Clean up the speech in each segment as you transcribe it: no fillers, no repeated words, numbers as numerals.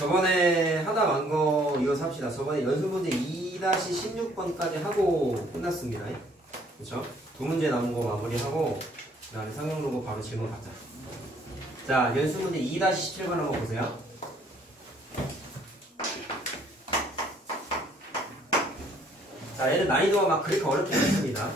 저번에 하다 만 거 이어서 합시다. 저번에 연습문제 2-16번까지 하고 끝났습니다. 그쵸? 두 문제 남은 거 마무리하고 그 다음에 상용 로고 바로 질문 가자. 자, 연습문제 2-17번 한번 보세요. 자, 얘는 난이도가 막 그렇게 어렵지 않습니다.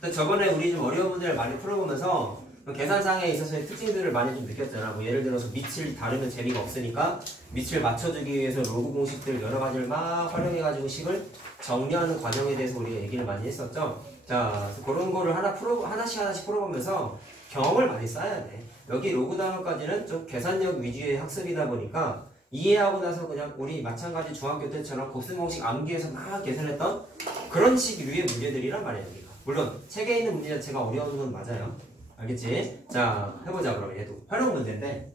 근데 저번에 우리 좀 어려운 문제를 많이 풀어보면서 계산상에 있어서의 특징들을 많이 좀 느꼈잖아. 뭐 예를 들어서 밑을 다루면 재미가 없으니까 밑을 맞춰주기 위해서 로그 공식들 여러 가지를 막 활용해가지고 식을 정리하는 과정에 대해서 우리가 얘기를 많이 했었죠. 자, 그런 거를 하나씩 풀어보면서 경험을 많이 쌓아야 돼. 여기 로그 단어까지는 좀 계산력 위주의 학습이다 보니까 이해하고 나서 그냥 우리 마찬가지 중학교 때처럼 곱셈 공식 암기해서 막 계산했던 그런 식류의 문제들이란 말이야, 여기가. 물론 책에 있는 문제 자체가 어려운 건 맞아요. 알겠지? 자, 해보자. 그러면 얘도 활용 문제인데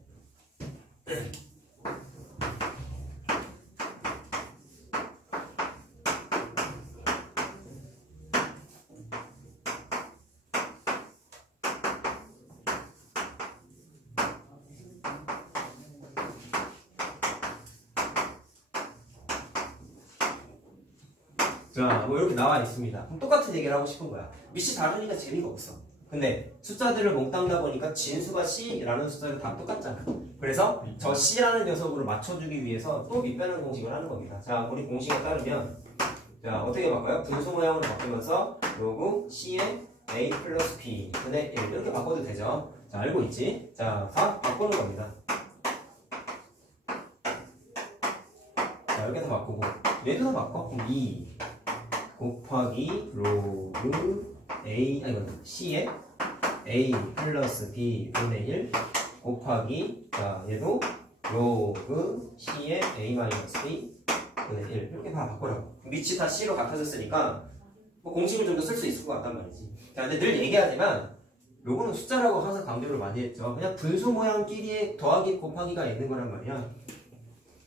자, 뭐 이렇게 나와 있습니다. 그럼 똑같은 얘기를 하고 싶은 거야. 밑이 다르니까 재미가 없어. 근데 숫자들을 몽땅다 보니까 진수가 C라는 숫자는 다 똑같잖아. 그래서 저 C라는 녀석으로 맞춰주기 위해서 또 밑변환 공식을 하는 겁니다. 자, 우리 공식에 따르면 자, 어떻게 바꿔요? 분수 모양으로 바꾸면서 로그 C의 A 플러스 B 분의 1 이렇게 바꿔도 되죠. 자, 알고 있지? 자, 다 바꾸는 겁니다. 자, 이렇게 다 바꾸고 얘도 다 바꿔. 그럼 2 곱하기 로그 C에 A 플러스 B 분의 1 곱하기 자 얘도 로그 C에 A 마이너스 B 분의 1 이렇게 다 바꾸라고. 밑이 다 C로 같아졌으니까 뭐 공식을 좀 더 쓸 수 있을 것 같단 말이지. 자, 근데 늘 얘기하지만 요거는 숫자라고 항상 강조를 많이 했죠. 그냥 분수 모양끼리의 더하기 곱하기가 있는 거란 말이야.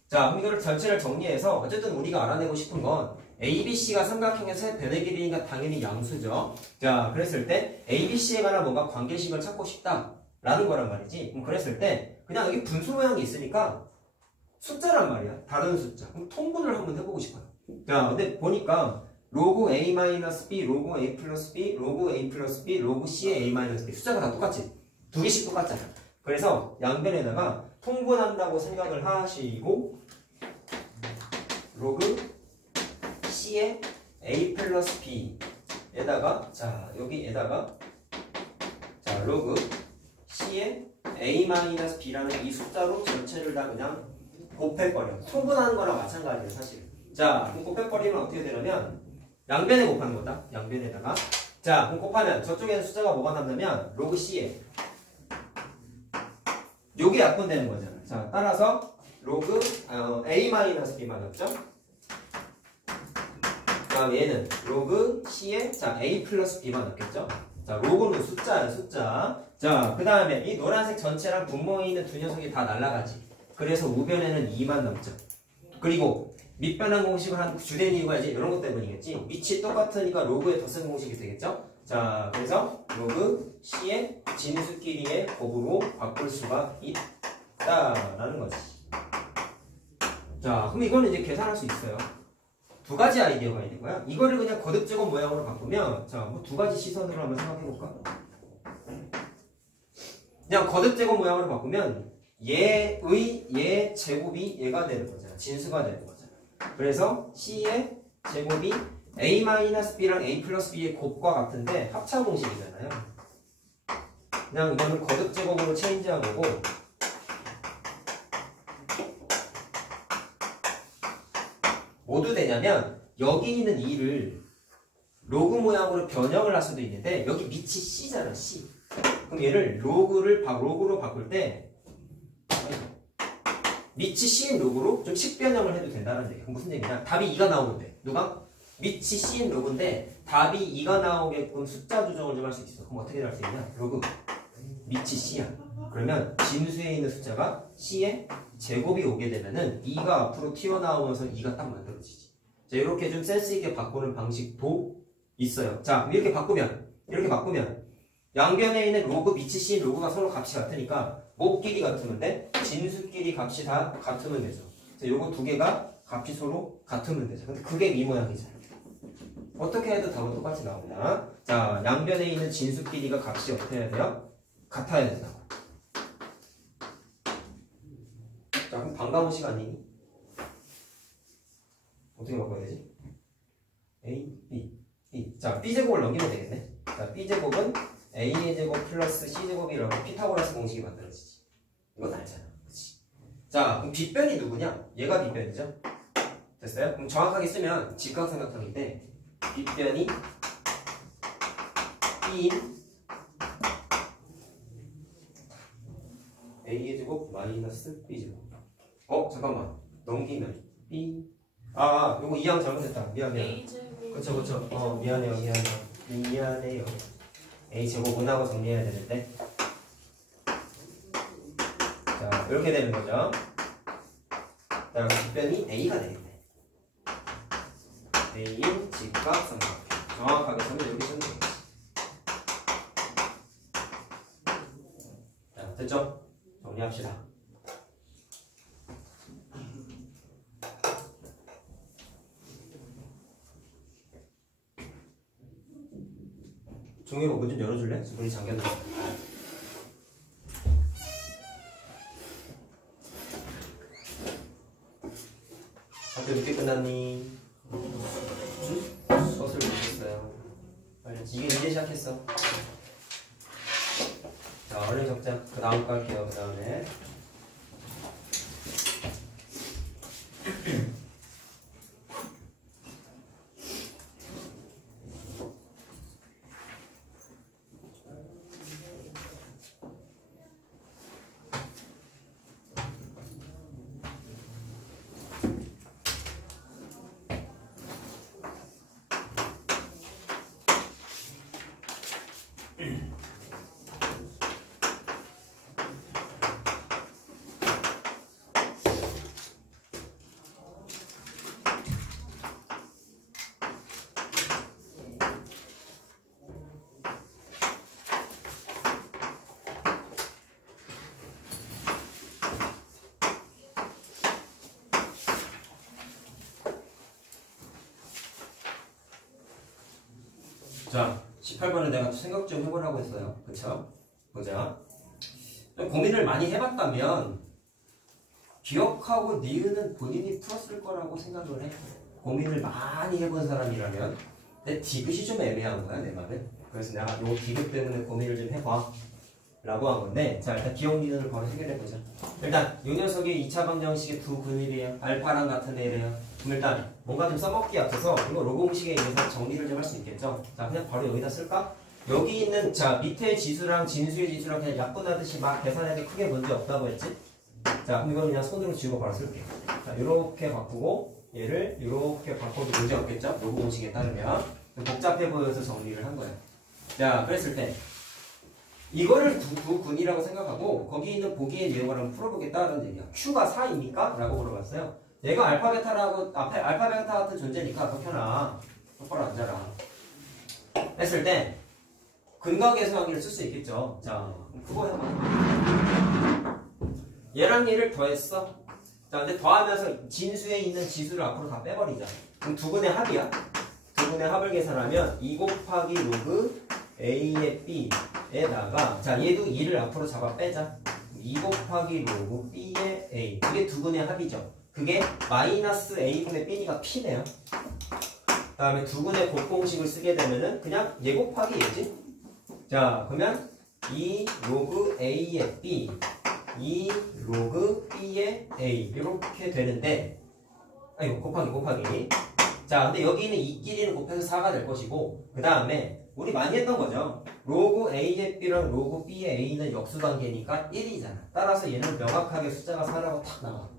자, 그럼 이거를 전체를 정리해서 어쨌든 우리가 알아내고 싶은 건 ABC가 삼각형의 변의 길이니까 당연히 양수죠. 자, 그랬을 때 ABC에 관한 뭔가 관계식을 찾고 싶다라는 거란 말이지. 그럼 그랬을 때 그냥 여기 분수 모양이 있으니까 숫자란 말이야. 다른 숫자. 그럼 통분을 한번 해보고 싶어요. 자, 근데 보니까 로그 A-B, 로그 A 플러스 B, 로그 A 플러스 B, 로그 C의 A-B 숫자가 다 똑같지. 두 개씩 똑같잖아. 그래서 양변에다가 통분한다고 생각을 하시고 로그 C의 A 플러스 B에다가 자 여기에다가 자 로그 C의 A 마이너스 B라는 이 숫자로 전체를 다 그냥 곱해버려. 통분하는 거랑 마찬가지예요 사실. 자 그럼 곱해버리면 어떻게 되냐면 양변에 곱하는 거다. 양변에다가 자 그럼 곱하면 저쪽에는 숫자가 뭐가 남냐면 로그 C에 요게 약분되는 거잖아. 자 따라서 로그 A 마이너스 B만 남죠. 자, 얘는 로그 C에 자 A 플러스 B만 넣겠죠. 자, 로그는 숫자야, 숫자. 자, 그 다음에 이 노란색 전체랑 분모에 있는 두 녀석이 다 날아가지. 그래서 우변에는 2만 남죠. 그리고 밑변환 공식을 한 주된 이유가 이제 이런 것 때문이겠지. 밑이 똑같으니까 로그의 덧셈 공식이 되겠죠. 자, 그래서 로그 C의 진수끼리의 곱으로 바꿀 수가 있다라는 거지. 자, 그럼 이거는 이제 계산할 수 있어요. 두 가지 아이디어가 있는 거야. 이거를 그냥 거듭제곱 모양으로 바꾸면 자, 뭐 두 가지 시선으로 한번 생각해 볼까? 그냥 거듭제곱 모양으로 바꾸면 얘의 제곱이 얘가 되는 거잖아. 진수가 되는 거잖아. 그래서 C의 제곱이 A-B랑 A 플러스 B의 곱과 같은데 합차 공식이잖아요. 그냥 이거는 거듭제곱으로 체인지한 거고 모두 되냐면 여기 있는 2를 로그 모양으로 변형을 할 수도 있는데 여기 밑이 C잖아. C. 그럼 얘를 로그로 바꿀 때 밑이 C인 로그로 좀 식변형을 해도 된다는 얘기야. 무슨 얘기냐? 답이 2가 나오는데 누가? 밑이 C인 로그인데 답이 2가 나오게끔 숫자 조정을 좀 할 수 있어. 그럼 어떻게 할 수 있냐? 로그 밑이 C야. 그러면 진수에 있는 숫자가 C의 제곱이 오게 되면은 2가 앞으로 튀어나오면서 2가 딱 만들어지지. 자, 이렇게 좀 센스 있게 바꾸는 방식도 있어요. 자, 이렇게 바꾸면 양변에 있는 로그, 밑이 C인 로그가 서로 값이 같으니까 뭐끼리 같으면 돼? 진수끼리 값이 다 같으면 되죠. 자, 요거 두 개가 값이 서로 같으면 되죠. 근데 그게 이 모양이잖아. 어떻게 해도 답은 똑같이 나옵니다. 자, 양변에 있는 진수끼리가 값이 어떻게 해야 돼요? 같아야 된다고. 자, 그럼 반가운 시간이니? 어떻게 바꿔야 되지? A, B, B. 자, B제곱을 넘기면 되겠네. 자, B제곱은 A의 제곱 플러스 C제곱이라고 피타고라스 공식이 만들어지지. 이건 알잖아. 그치? 자, 그럼 빗변이 누구냐? 얘가 빗변이죠? 됐어요? 그럼 정확하게 쓰면 직각삼각형인데 빗변이 B인 A의 제곱 마이너스 B제곱. 잠깐만. 넘기면 B. 요거 이항 잘못했다. 미안해요. 그쵸. 미안해요. A제곱 은하고 정리해야 되는데. 자, 이렇게 되는 거죠. 자, 빗변이 A가 되겠네. A인 직각삼각형. 정확하게 쓰면 이렇게 쓰면 되겠지. 자, 됐죠? 정리합시다. 종이가 문 좀 열어줄래? 문이 잠겼네. 학교 늦게 끝났니? 수업을 못했어요. 빨리. 이제 시작했어. 자, 얼른 적자. 그 다음 거 할게요. 그 다음에. 자, 18번은 내가 생각 좀 해보라고 했어요. 그쵸? 보자. 고민을 많이 해봤다면 기억하고 니은은 본인이 풀었을 거라고 생각을 해. 고민을 많이 해본 사람이라면. 근데 디귿이 좀 애매한 거야, 내 말은. 그래서 내가 요 디귿 때문에 고민을 좀 해봐 라고 한 건데, 자, 일단 기억 니은을 바로 해결해보자. 일단 이 녀석이 2차 방정식의 두 근일이에요. 알파랑 같은 애래요. 그럼 일단 뭔가 좀 써먹기 앞서서 이거 로그 공식에 의해서 정리를 좀 할 수 있겠죠. 자, 그냥 바로 여기다 쓸까? 여기 있는, 자, 밑에 지수랑 진수의 지수랑 그냥 약분하듯이 막 계산해도 크게 문제 없다고 했지? 자, 그럼 이건 그냥 손으로 지우고 바로 쓸게. 자, 요렇게 바꾸고 얘를 요렇게 바꿔도 문제 없겠죠? 로그 공식에 따르면. 복잡해 보여서 정리를 한 거야. 자, 그랬을 때 이거를 두 군이라고 생각하고 거기 있는 보기의 내용을 한번 풀어보겠다는 얘기야. Q가 4입니까? 라고 물어봤어요. 얘가 알파 베타라고 알파 베타 같은 존재니까 덕현아 똑바로 앉아라 했을 때 근각에서 항의를 쓸 수 있겠죠. 자, 그거 해봐. 얘랑 얘를 더했어. 자, 근데 더하면서 진수에 있는 지수를 앞으로 다 빼버리자. 그럼 두 근의 합이야. 두 근의 합을 계산하면 2 곱하기 로그 A의 B에다가, 자, 얘도 2를 앞으로 잡아 빼자. 2 곱하기 로그 B의 A. 그게 두 근의 합이죠. 그게 마이너스 A분의 B니까 P네요. 그 다음에 두 근의 곱공식을 쓰게 되면은 그냥 얘 곱하기 얘지. 자, 그러면 2 로그 A의 B, 2 로그 B의 A 이렇게 되는데, 아이고 곱하기. 자, 근데 여기 있는 이끼리는 곱해서 4가 될 것이고, 그 다음에 우리 많이 했던 거죠. 로그 A의 B랑 로그 B의 A는 역수관계니까 1이잖아. 따라서 얘는 명확하게 숫자가 4라고 탁 나와.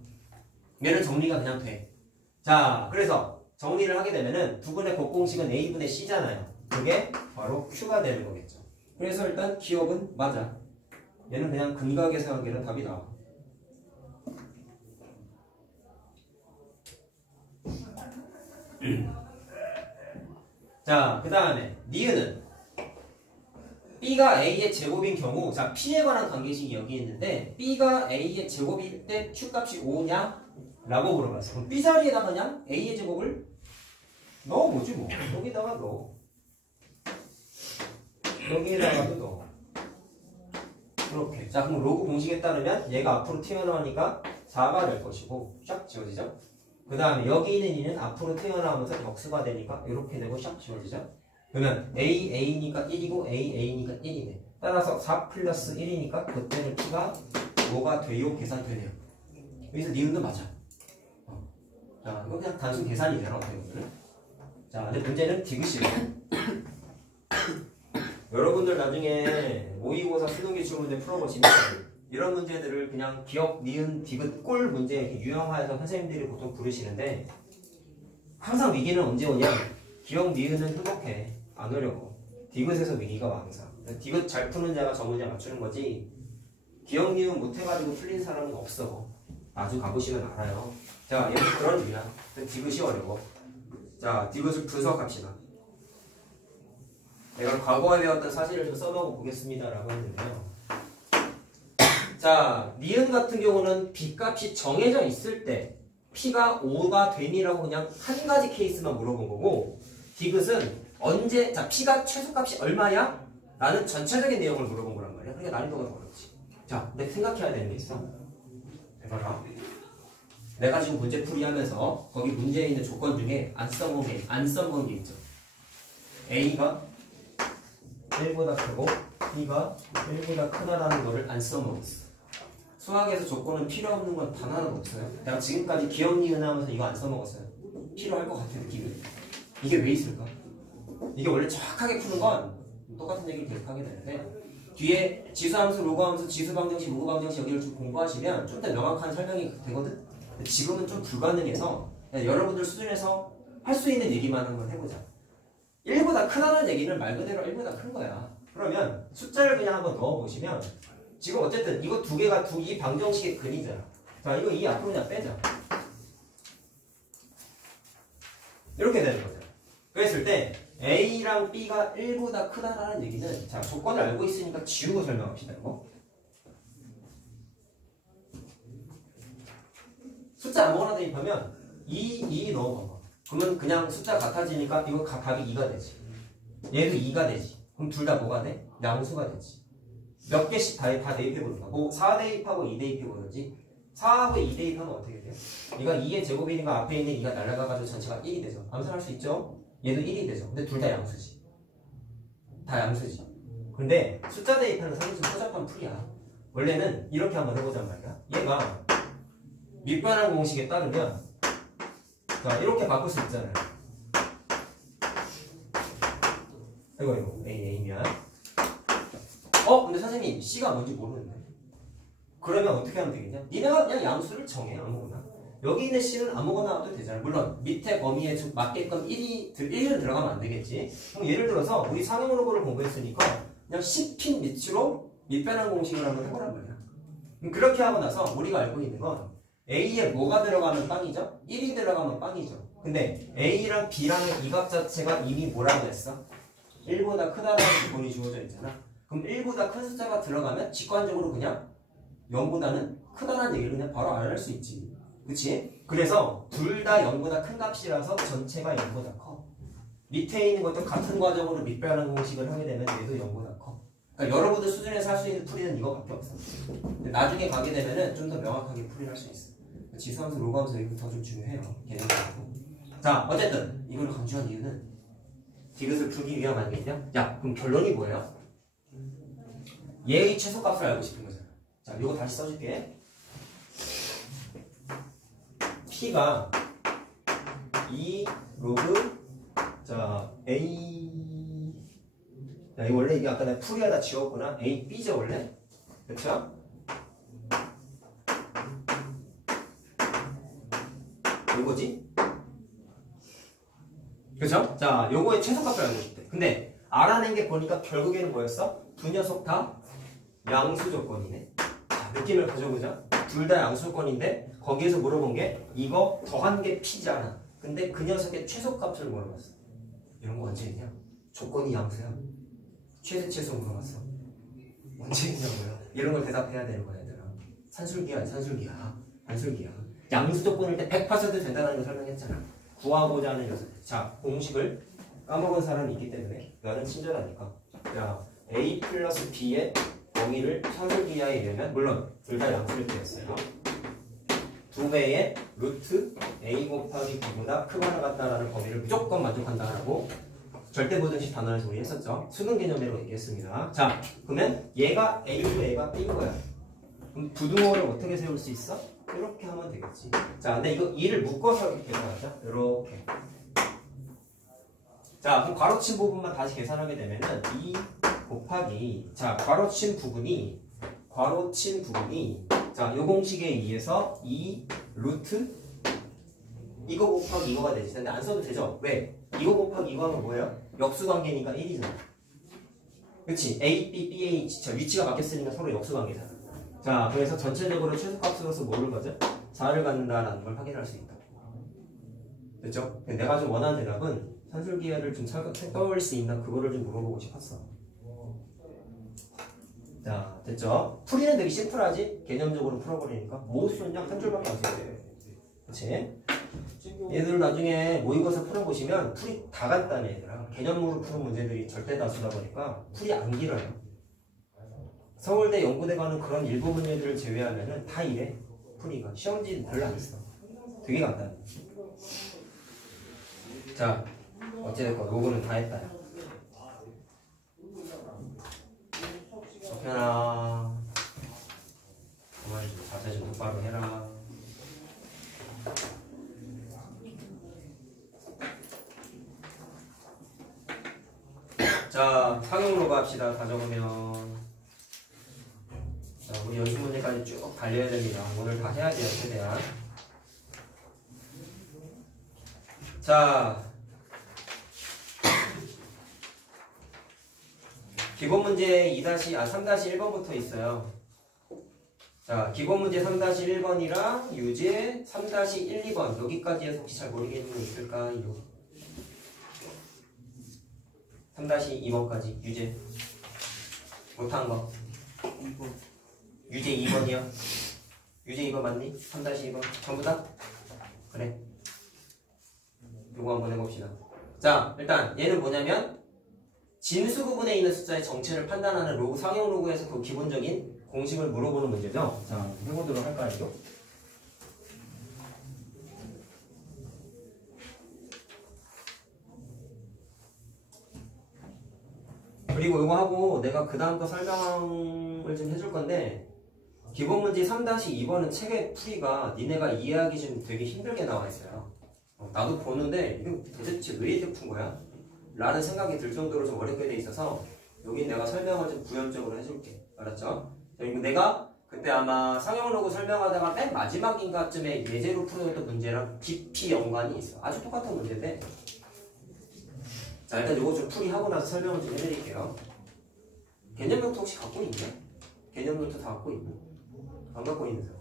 얘는 정리가 그냥 돼. 자, 그래서 정리를 하게 되면은 두 분의 곱공식은 A분의 C잖아요. 그게 바로 Q가 되는 거겠죠. 그래서 일단 기억은 맞아. 얘는 그냥 근각에서 관계는 답이 나와. 자, 그 다음에 니은은 B가 A의 제곱인 경우, 자, P에 관한 관계식이 여기 있는데, B가 A의 제곱일 때 Q값이 5냐? 라고 물어봤어. 그럼 B 자리에다가 그냥 A의 제곱을 넣어보지 뭐. 여기다가 넣어. 여기에다가도 넣어. 이렇게. 자, 그럼 로그 공식에 따르면 얘가 앞으로 튀어나오니까 4가 될 것이고, 샥 지워지죠? 그 다음에 여기 있는 2는 앞으로 튀어나오면서 역수가 되니까 이렇게 되고 샥 지워지죠? 그러면 A니까 1이고 A니까 1이네. 따라서 4 플러스 1이니까 그때는 P가 5가 돼요? 계산되네요. 여기서 니은도 맞아. 자, 이거 그냥 단순 계산이 되나 어때요? 자, 근데 문제는 디귿이에요. 여러분들 나중에 모의고사 수능기출 문제 풀어보시면 이런 문제들을 그냥 기억, 니은, 디귿, 꼴 문제 이렇게 유형화해서 선생님들이 보통 부르시는데 항상 위기는 언제 오냐? 기억, 니은은 행복해. 안 오려고. 디귿에서 위기가 와 항상. 디귿 잘 푸는 자가 저 문제 맞추는 거지 기억, 니은 못해가지고 풀린 사람은 없어. 아주 가보시면 알아요. 자, 얘는 그런 이유야. 디귿이 어려워. 자, 디귿을 분석합시다. 내가 과거에 배웠던 사실을 좀 써놓고 보겠습니다라고 했는데요. 자, 니은 같은 경우는 B값이 정해져 있을 때 P가 5가 되니라고 그냥 한 가지 케이스만 물어본 거고, 디귿은 언제, 자, P가 최소값이 얼마야? 라는 전체적인 내용을 물어본 거란 말이야. 그러니까 난이도가 더 어렵지. 자, 근데 생각해야 되는 게 있어. 해봐라. 내가 지금 문제풀이 하면서 거기 문제에 있는 조건 중에 안 써본 게 있죠. A가 1보다 크고 B가 1보다 크다라는 거를 안 써먹었어. 수학에서 조건은 필요 없는 건 단 하나도 없어요. 내가 지금까지 기억, 니은 하면서 이거 안 써먹었어요. 필요할 것 같은 느낌이. 이게 왜 있을까? 이게 원래 정확하게 푸는 건 똑같은 얘기를 계속하게 되는데 뒤에 지수함수, 로그함수, 지수방정식, 로그방정식 여기를 좀 공부하시면 좀 더 명확한 설명이 되거든? 근데 지금은 좀 불가능해서 여러분들 수준에서 할 수 있는 얘기만 한번 해보자. 1보다 크다는 얘기는 말 그대로 1보다 큰 거야. 그러면 숫자를 그냥 한번 넣어보시면 지금 어쨌든 이거 두 개가 이 방정식의 근이잖아. 자, 이거 이 앞으로 그냥 빼자. 이렇게 되는 거죠. 그랬을 때 A랑 B가 1보다 크다라는 얘기는, 자, 조건을 알고 있으니까 지우고 설명합시다. 이거. 숫자 아무거나 대입하면 2 넣어봐봐. 그러면 그냥 숫자 같아지니까 이거 답이 2가 되지. 얘도 2가 되지. 그럼 둘 다 뭐가 돼? 양수가 되지. 몇 개씩 다 대입해보는 거야. 뭐 4 대입하고 2 대입해보든지 4하고 2 대입하면 어떻게 돼요? 얘가 2의 제곱이니까 앞에 있는 2가 날아가가지고 전체가 1이 되죠. 암산할 수 있죠? 얘도 1이 되죠. 근데 둘 다 양수지. 다 양수지. 근데 숫자 대입하는 사실 좀 복잡한 풀이야. 원래는 이렇게 한번 해보잔 말이야. 얘가 밑반환 공식에 따르면, 자, 이렇게 바꿀 수 있잖아요. 이거 A면 근데 선생님 C가 뭔지 모르는데. 그러면 어떻게 하면 되겠냐? 니네가 그냥 양수를 정해. 아무거나. 여기 있는 C는 아무거나 해도 되잖아요. 물론 밑에 범위에 맞게끔 1은 들어가면 안 되겠지. 그럼 예를 들어서 우리 상용 로그를 공부했으니까 그냥 10핀 밑으로 밑변환 공식을 한번 해보란 말이야. 그렇게 하고 나서 우리가 알고 있는 건 A에 뭐가 들어가면 빵이죠? 1이 들어가면 빵이죠. 근데 A랑 B랑의 이 값 자체가 이미 뭐라고 했어? 1보다 크다라는 조건이 주어져 있잖아. 그럼 1보다 큰 숫자가 들어가면 직관적으로 그냥 0보다는 크다라는 얘기를 그냥 바로 알 수 있지. 그치? 그래서 둘 다 0보다 큰 값이라서 전체가 0보다 커. 밑에 있는 것도 같은 과정으로 밑변환 공식을 하게 되면 얘도 0보다 커. 그러니까 여러분들 수준에서 할 수 있는 풀이는 이거밖에 없어. 근데 나중에 가게 되면은 좀 더 명확하게 풀이를 할 수 있어. 지수함수, 로그함수 이거 더 좀 중요해요. 개념적으로. 자, 어쨌든 이걸 강조한 이유는 디귿을 풀기 위한 아니겠냐? 야, 그럼 결론이 뭐예요? 얘의 최소값을 알고 싶은 거잖아. 자, 이거 다시 써줄게. P가 2 로그, 자, A, 야, 이거 원래 이게 아까 내가 풀이하다 지웠구나. A, B죠, 원래? 그쵸? 요거지? 그쵸? 자, 요거의 최소값을 알고 싶대. 근데 알아낸 게 보니까 결국에는 뭐였어? 두 녀석 다 양수 조건이네. 자, 느낌을 가져보자. 둘 다 양수 조건인데 거기에서 물어본 게 이거 더한 게 P잖아. 근데 그 녀석의 최소값을 물어봤어. 이런 거 언제 했냐? 조건이 양수야. 최대치수 물어봤어. 언제 있냐고요? 이런 걸 대답해야 되는 거야, 얘들아. 산술기야, 산술기야. 산술기야. 양수 조건일 때 100% 된다는 걸 설명했잖아. 구하고자 하는 요소. 자, 공식을 까먹은 사람이 있기 때문에 나는 친절하니까. 야, A 플러스 B의 범위를 산술기하에 이르면 물론 둘 다 양수일 때였어요. 두 배의 루트 A 곱하기 B보다 크거나 같다라는 범위를 무조건 만족한다라고 절대부등식 단원에서 우리 했었죠. 수능 개념으로 얘기했습니다. 자, 그러면 얘가 A고 얘가 B인 거야. 그럼 부등호를 어떻게 세울 수 있어? 이렇게 하면 되겠지. 자, 근데 이거 2를 묶어서 이렇게 계산하자. 이렇게. 자, 그럼 괄호친 부분만 다시 계산하게 되면은 2 곱하기 자, 괄호친 부분이 자, 요 공식에 의해서 2 루트 이거 곱하기 이거가 되지. 근데 안 써도 되죠? 왜? 이거 곱하기 이거 하면 뭐예요? 역수관계니까 1이잖아. 그치? A, B, B, H. 자, 위치가 바뀌었으니까 서로 역수관계잖아. 자, 그래서 전체적으로 최소값으로서 뭐를 가져? 4를 갖는다라는 걸 확인할 수 있다. 됐죠? 내가 좀 원하는 대답은 산술기하를 좀 떠올릴 수 있나 그거를 좀 물어보고 싶었어. 자, 됐죠? 풀이는 되게 심플하지? 개념적으로 풀어버리니까 뭐 썼냐? 한 줄밖에 안 썼대. 그치? 얘들 나중에 모의고사 풀어보시면 풀이 다 간단해, 얘들아. 개념으로 푸는 문제들이 절대 다수다 보니까 풀이 안 길어요. 서울대 연구대 가는 그런 일부 문제들을 제외하면은 다 이래. 풀이가. 시험지 별로 안 써. 되게 간단해. 자, 어찌됐건 로그는 다 했다. 석현아, 그만 좀 자세 좀 똑바로 해라. 자, 상용 로그 합시다. 다 적으면. 자, 우리 연습 문제까지 쭉 달려야 됩니다. 오늘 다 해야 돼요, 최대한. 자, 기본 문제 3-1번부터 있어요. 자, 기본 문제 3-1번이랑 유제 3-1, 2번 여기까지에서 혹시 잘 모르겠는 거 있을까요? 3-2번까지 유제 못한 거. 유제 2번이요? 유제 2번 맞니? 3-2번 전부 다? 그래. 요거 한번 해봅시다. 자, 일단 얘는 뭐냐면 진수 부분에 있는 숫자의 정체를 판단하는 로그, 상형 로그에서 그 기본적인 공식을 물어보는 문제죠. 자, 해보도록 할까요? 그리고 이거 하고 내가 그 다음 거 설명을 좀 해줄 건데, 기본 문제 3-2번은 책의 풀이가 니네가 이해하기 좀 되게 힘들게 나와 있어요. 나도 보는데 이거 도대체 왜 이렇게 푼 거야? 라는 생각이 들 정도로 좀 어렵게 돼 있어서 여기 내가 설명을 좀 부연적으로 해줄게. 알았죠? 그리고 내가 그때 아마 상형 로그 설명하다가 맨 마지막인가쯤에 예제로 풀어줬던 문제랑 깊이 연관이 있어. 아주 똑같은 문제인데, 자, 일단 요거 좀 풀이하고 나서 설명을 좀 해드릴게요. 개념 노트 혹시 갖고 있냐? 개념 노트 다 갖고 있나? 안 갖고 있는 사람.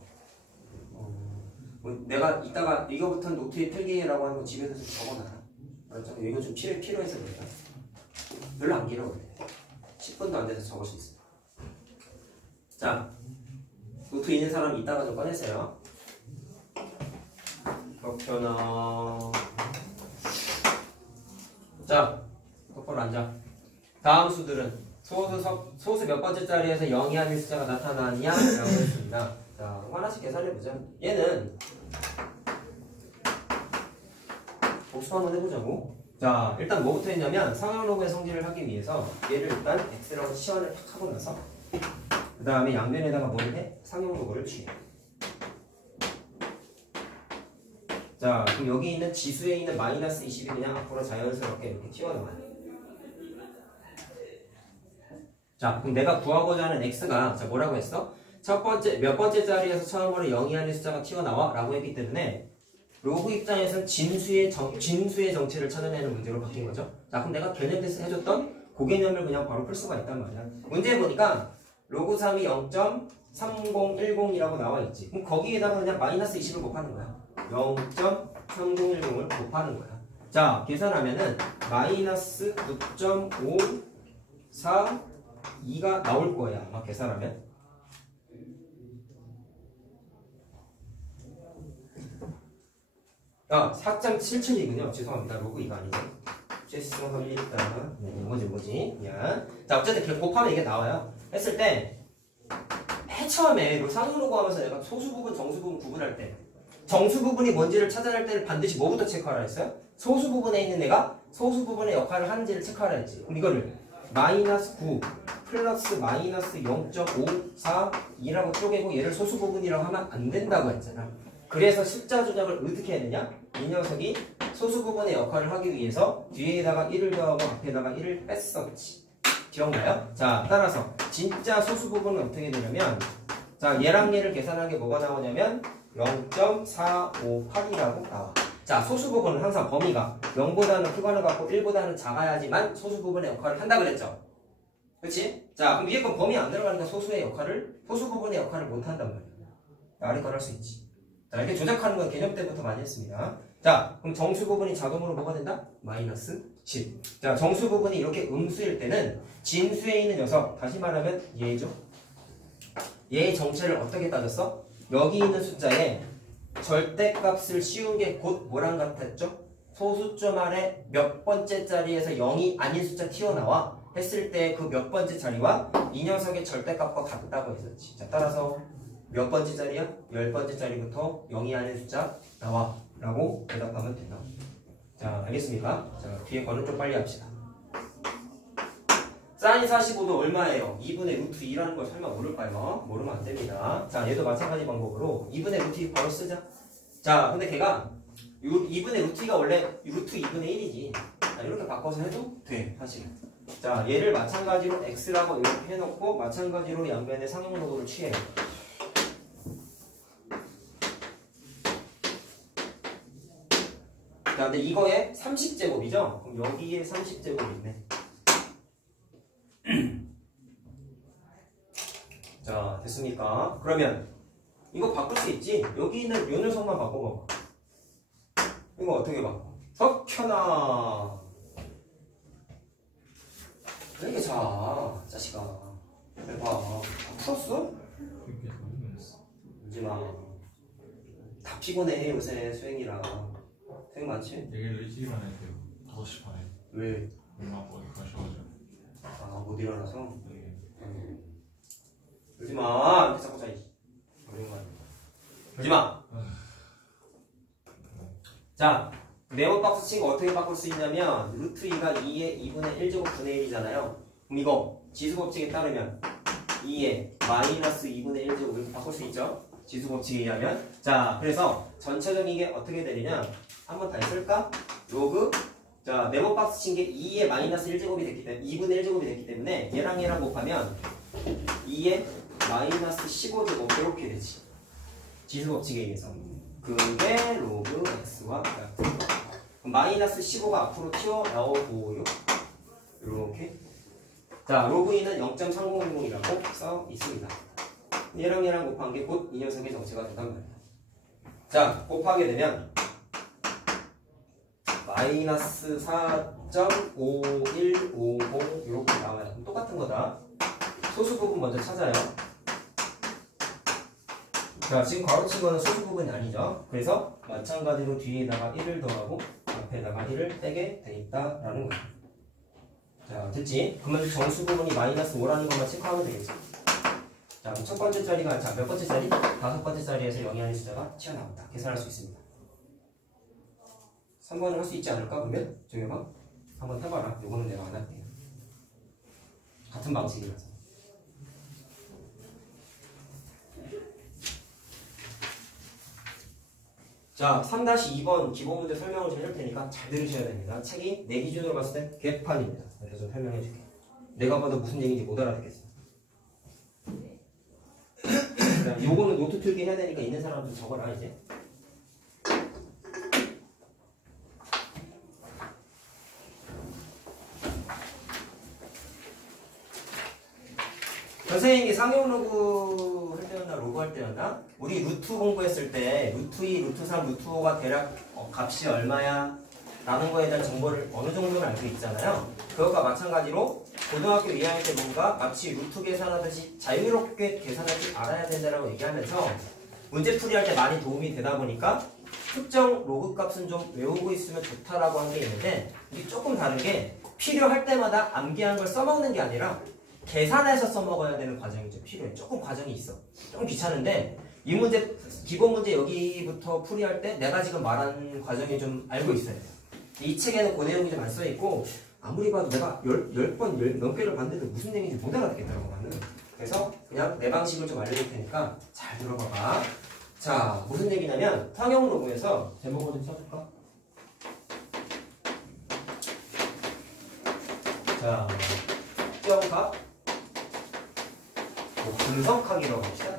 내가 이따가 이거부터 노트에 필기라고 하는 거 집에서 좀 적어놔라. 알았죠? 이거 좀 필요해서 그래요. 별로 안 길어. 10분도 안 돼서 적을 수 있어. 자, 노트 있는 사람 이따가 좀 꺼내세요. 격편어. 자, 똑바로 앉아. 다음 수들은 소수 몇 번째 자리에서 0이 아닌 숫자가 나타나느냐? 라고 했습니다. 자, 하나씩 계산해보자. 얘는 복습 한번 해보자고. 자, 일단 뭐부터 했냐면 상형 로그의 성질을 하기 위해서 얘를 일단 x라고 시연을 탁 하고 나서 그 다음에 양변에다가 뭘 해? 상형 로그를 취해. 자, 그럼 여기 있는 지수에 있는 마이너스 20이 그냥 앞으로 자연스럽게 이렇게 튀어나와요. 자, 그럼 내가 구하고자 하는 x가 자 뭐라고 했어? 첫 번째 몇 번째 자리에서 처음으로 0이 아닌 숫자가 튀어나와 라고 했기 때문에 로그 입장에서는 진수의 정체를 찾아내는 문제로 바뀐 거죠. 자, 그럼 내가 개념 테스트 해줬던 그 개념을 그냥 바로 풀 수가 있단 말이야. 문제 보니까 로그 3이 0.3010이라고 나와 있지. 그럼 거기에다가 그냥 마이너스 20을 곱하는 거야. 0.3010을 곱하는 거야. 자, 계산하면은 마이너스 9.5 4, 2가 나올 거예요. 아마 계산하면. 아, 4.77이군요. 죄송합니다. 로그 2가 아니죠. 죄송합니다. 뭐지? 미안. 자, 어쨌든 그렇게 곱하면 이게 나와요. 했을 때, 맨 처음에 쌍용 로그 하면서 내가 소수 부분, 정수 부분 구분할 때, 정수 부분이 뭔지를 찾아낼 때는 반드시 뭐부터 체크하라 했어요? 소수 부분에 있는 애가 소수 부분의 역할을 하는지를 체크하라 했지. 그럼 이거를 마이너스 9 플러스 마이너스 0.542라고 쪼개고 얘를 소수 부분이라고 하면 안 된다고 했잖아. 그래서 숫자 조작을 어떻게 해야 되냐? 이 녀석이 소수 부분의 역할을 하기 위해서 뒤에다가 1을 더하고 앞에다가 1을 뺐었지. 기억나요? 자, 따라서 진짜 소수 부분은 어떻게 되냐면, 자, 얘랑 얘를 계산한 게 뭐가 나오냐면 0.458이라고 나와. 자, 소수 부분은 항상 범위가 0보다는 크거나 같고 1보다는 작아야지만 소수 부분의 역할을 한다 그랬죠. 그치? 자, 그럼 위에 건 범위 안 들어가니까 소수 부분의 역할을 못 한단 말이야. 아래 건 할 수 있지. 자, 이렇게 조작하는 건 개념 때부터 많이 했습니다. 자, 그럼 정수 부분이 자동으로 뭐가 된다? 마이너스 10. 자, 정수 부분이 이렇게 음수일 때는 진수에 있는 녀석, 다시 말하면 얘죠. 얘의 정체를 어떻게 따졌어? 여기 있는 숫자에 절대값을 씌운 게 곧 뭐랑 같았죠? 소수점 아래 몇 번째 자리에서 0이 아닌 숫자 튀어나와 했을 때 그 몇 번째 자리와 이 녀석의 절대값과 같다고 했었지. 자, 따라서 몇 번째 자리야? 10번째 자리부터 0이 아닌 숫자 나와 라고 대답하면 된다. 자, 알겠습니까? 자, 뒤에 거는 좀 빨리 합시다. 사인 45도 얼마예요? 2분의 루트 2라는 걸 설마 모를까요? 모르면 안 됩니다. 자, 얘도 마찬가지 방법으로 2분의 루트 2 바로 쓰자. 자, 근데 걔가 2분의 루트 2가 원래 루트 2분의 1이지. 자, 이렇게 바꿔서 해도 돼, 사실. 자, 얘를 마찬가지로 x라고 이렇게 해놓고 마찬가지로 양변의 상용 로그를 취해요. 자, 근데 이거에 30제곱이죠? 그럼 여기에 30제곱이 있네. 자, 됐습니까? 그러면 이거 바꿀 수 있지? 여기 있는 요 녀석만 바꿔봐봐. 이거 어떻게 바꿔? 석현아, 왜 이렇게 자, 자식아. 잘 봐. 다 풀었어? 울지마. 다 피곤해 요새 수행이라. 수행 많지? 되게 일찍만 해요. 5시 반에. 왜? 엄마 어디 가셔가지고. 아, 못 일어나서? 네. 울지마. 이렇게 자꾸 자. 울지마. 자, 네모박스 친 거 어떻게 바꿀 수 있냐면 루트 2가 2의 2분의 1제곱 분의 1이잖아요. 그럼 이거 지수법칙에 따르면 2의 마이너스 2분의 1제곱 이렇게 바꿀 수 있죠? 지수법칙에 의하면. 자, 그래서 전체적인 게 어떻게 되느냐, 한번 다시 쓸까? 로그, 자, 네모박스 친 게 2의 마이너스 1제곱이 됐기 때문에 2분의 1제곱이 됐기 때문에 얘랑 곱하면 2의 마이너스 15제곱 이렇게 되지. 지수법칙에 의해서. 그게 로그 x와 같은 거. 마이너스 15가 앞으로 튀어나오고요. 이렇게. 자, 로그 2는 0.3010이라고 써 있습니다. 얘랑 곱한 게 곧 이 녀석의 정체가 된단 말이야. 자, 곱하게 되면 마이너스 4.5150 이렇게 나와요. 똑같은 거다. 소수 부분 먼저 찾아요. 자, 지금 괄호친 거는 소수 부분이 아니죠. 그래서 마찬가지로 뒤에다가 1을 더하고 앞에다가 1을 빼게 돼 있다라는 거예요. 자, 됐지? 그러면 정수 부분이 마이너스 5라는 것만 체크하면 되겠지. 자, 그럼 첫 번째 자리가, 자, 몇 번째 자리? 5번째 자리에서 0이 아닌 숫자가 튀어나온다. 계산할 수 있습니다. 3번을 할 수 있지 않을까? 그러면? 정혁아? 한번 해봐라. 요거는 내가 안 할게요. 같은 방식이라서. 자, 3-2번 기본 문제 설명을 좀 해줄 테니까 잘 들으셔야 됩니다. 책이 내 기준으로 봤을 때 개판입니다. 그래서 좀 설명해 줄게. 내가 봐도 무슨 얘기인지 못 알아듣겠어. 요거는 노트 필기 해야 되니까 있는 사람들 적어라, 이제. 선생님이 상용 로그 할 때였나 로그 할 때였나? 우리 루트 공부했을 때 루트 2, 루트 3, 루트 5가 대략 값이 얼마야? 라는 거에 대한 정보를 어느 정도는 알고 있잖아요. 그것과 마찬가지로 고등학교 2학년 때 뭔가 마치 루트 계산하듯이 자유롭게 계산할 줄 알아야 된다라고 얘기하면서 문제 풀이할 때 많이 도움이 되다 보니까 특정 로그 값은 좀 외우고 있으면 좋다라고 한 게 있는데 이게 조금 다른 게 필요할 때마다 암기한 걸 써먹는 게 아니라 계산해서 써먹어야 되는 과정이 좀 필요해. 조금 과정이 있어. 좀 귀찮은데 이 문제 기본 문제 여기부터 풀이할 때 내가 지금 말한 과정이 좀 알고 있어야 돼요. 이 책에는 그 내용이 좀 안 써있고 아무리 봐도 내가 10번 넘게를 봤는데도 무슨 얘기인지 못 알아듣겠더라고 나는. 그래서 그냥 내 방식을 좀 알려줄 테니까 잘 들어봐봐. 자, 무슨 얘기냐면 상용 로그에서 제목을 좀 써줄까? 자, 특정값 분석하기라고 합시다.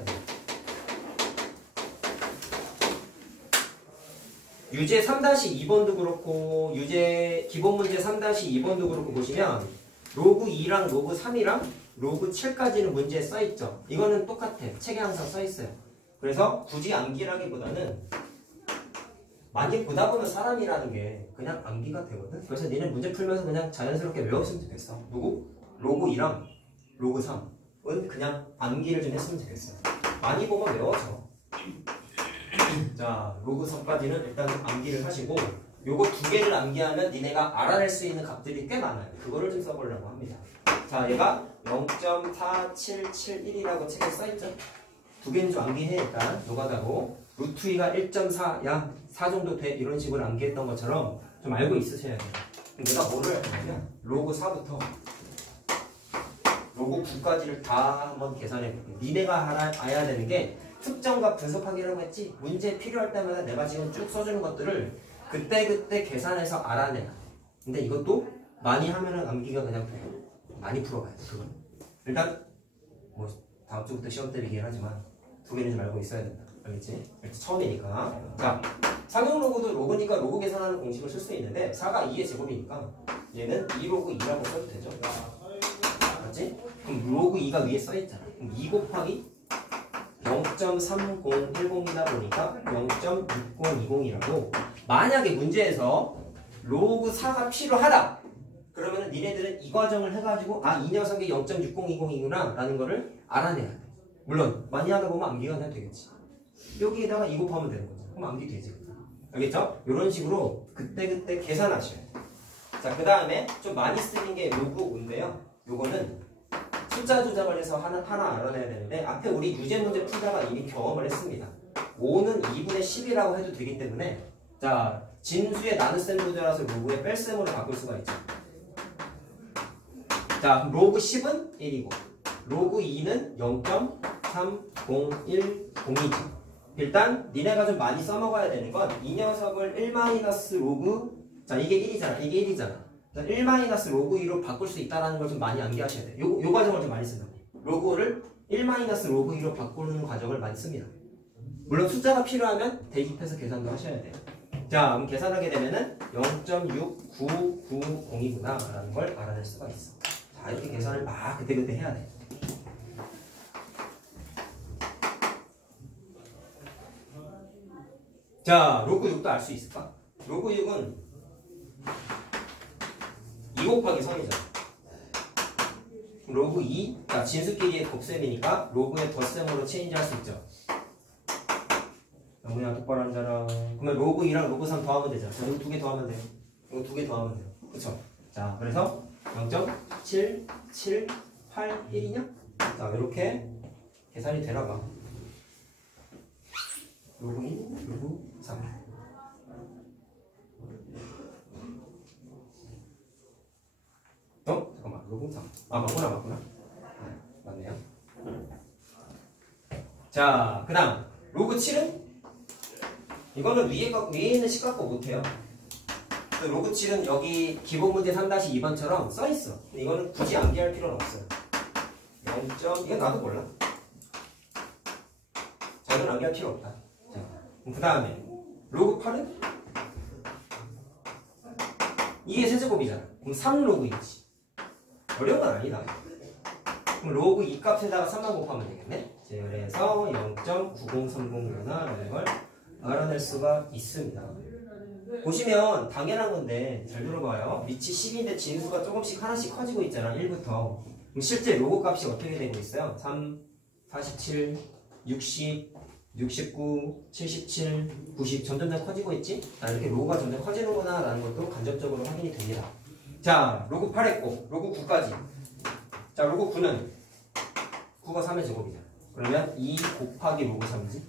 유제 3-2번도 그렇고 유제 기본 문제 3-2번도 그렇고 보시면 로그 2랑 로그 3이랑 로그 7까지는 문제에 써있죠. 이거는 똑같아. 책에 항상 써있어요. 그래서 굳이 암기라기보다는 많이 보다 보면 사람이라는 게 그냥 암기가 되거든. 그래서 니는 문제 풀면서 그냥 자연스럽게 외웠으면 좋겠어. 누구? 로그 2랑 로그 3은 그냥 암기를 좀 했으면 좋겠어. 많이 보면 외워져. 자, 로그 3까지는 일단 암기를 하시고 요거 두 개를 암기하면 니네가 알아낼 수 있는 값들이 꽤 많아요. 그거를 좀 써보려고 합니다. 자, 얘가 0.4771이라고 책에 써있죠? 두 개는 좀 암기해. 일단 노가다로 루트 2가 1.4 야 4 정도 돼 이런 식으로 암기했던 것처럼 좀 알고 있으셔야 돼요. 내가 뭐를 할 거냐면 로그 4부터 로그 9까지를 다 한번 계산해 볼게요. 니네가 알아야 되는 게 특정값 분석하기라고 했지. 문제 필요할 때마다 내가 지금 쭉 써주는 것들을 그때그때 계산해서 알아내야 돼. 근데 이것도 많이 하면은 암기가 그냥 돼요. 많이 풀어가야 돼. 그건 일단 뭐 다음 주부터 시험 때 얘기를 하지만 두 개는 좀 알고 있어야 된다. 알겠지? 일단 처음이니까. 자, 상용 로그도 로그니까 로그 계산하는 공식을 쓸 수 있는데 4가 2의 제곱이니까 얘는 2로그 2라고 써도 되죠? 맞지? 그럼 로그 2가 위에 써있잖아. 그럼 2 곱하기 0.3010이다 보니까 0.6020이라고. 만약에 문제에서 로그 4가 필요하다 그러면 니네들은 이 과정을 해가지고 아, 이 녀석이 0.6020이구나 라는 거를 알아내야 돼. 물론 많이 하다 보면 암기가 그냥 되겠지. 여기에다가 2 곱하면 되는 거죠. 그럼 암기 되지. 알겠죠? 이런 식으로 그때그때 계산하셔야 돼요. 자, 그 다음에 좀 많이 쓰는 게 로그 5인데요. 요거는 숫자 조작을 해서 하나 알아내야 되는데 앞에 우리 유제 문제 풀다가 이미 경험을 했습니다. 5는 2분의 10이라고 해도 되기 때문에 자, 진수의 나눗셈 조절해서 로그의 뺄셈으로 바꿀 수가 있죠. 자, 로그 10은 1이고 로그 2는 0.3010이죠. 일단 니네가 좀 많이 써먹어야 되는 건 이 녀석을 1-로그 자, 이게 1이잖아. 이게 1이잖아. 1-로그 2로 바꿀 수 있다는 걸 좀 많이 암기하셔야 돼요. 요 과정을 좀 많이 쓴다고. 로그를 1-로그 2로 바꾸는 과정을 많이 씁니다. 물론 숫자가 필요하면 대입해서 계산도 하셔야 돼요. 자, 그럼 계산하게 되면은 0.6990이구나 라는 걸 알아낼 수가 있어. 자, 이렇게 계산을 막 그때그때 해야 돼. 자, 로그 6도 알 수 있을까? 로그 6은 2 곱하기 3이잖아. 로그 2, 자, 진수끼리의 곱셈이니까 로그의 덧셈으로 체인지 할 수 있죠. 영문이랑 똑바로 앉아라. 그러면 로그 2랑 로그 3 더하면 되잖아. 자, 이거 두 개 더하면 돼요. 이거 두 개 더하면 돼요. 그쵸? 자, 그래서 0.7781이냐? 자, 이렇게 계산이 되나 봐. 로그 2, 로그 3. 잠깐만, 로그 3. 아, 맞구나. 맞네요. 자, 그 다음 로그 7은? 이거는 위에 있는 식 갖고 못해요. 로그 7은 여기 기본 문제 3-2번처럼 써있어. 근데 이거는 굳이 암기할 필요는 없어요. 0. 이건 나도 몰라. 자, 이건 암기할 필요 없다. 자, 그 다음에 로그 8은? 이게 세제곱이잖아. 그럼 3로그이지. 어려운 건 아니다. 그럼 로그 2 값에다가 3만 곱하면 되겠네. 그래서 0.9030이구나 라는 걸 알아낼 수가 있습니다. 보시면 당연한 건데 잘 들어봐요. 밑이 10인데 진수가 조금씩 하나씩 커지고 있잖아. 1부터. 그럼 실제 로그 값이 어떻게 되고 있어요? 3, 47, 60, 69, 77, 90 점점 커지고 있지? 아, 이렇게 로그가 점점 커지는구나 라는 것도 간접적으로 확인이 됩니다. 자, 로그 8 했고 로그 9까지. 자, 로그 9는 9가 3의 제곱이잖아. 그러면 2 곱하기 로그 3이지.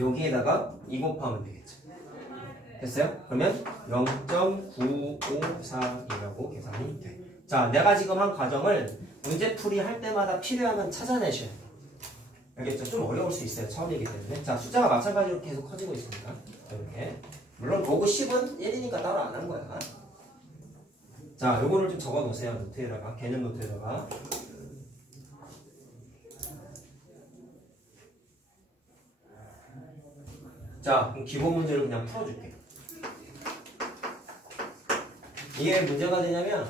여기에다가 2 곱하면 되겠죠. 됐어요? 그러면 0.954이라고 계산이 돼. 자, 내가 지금 한 과정을 문제풀이 할 때마다 필요하면 찾아내셔야 돼요. 알겠죠? 좀 어려울 수 있어요. 처음이기 때문에. 자, 숫자가 마찬가지로 계속 커지고 있습니다. 이렇게. 물론 로그 10은 1이니까 따로 안 한 거야. 자, 요거를 좀 적어 놓으세요. 노트에다가. 개념 노트에다가. 자, 그럼 기본 문제를 그냥 풀어줄게. 이게 문제가 되냐면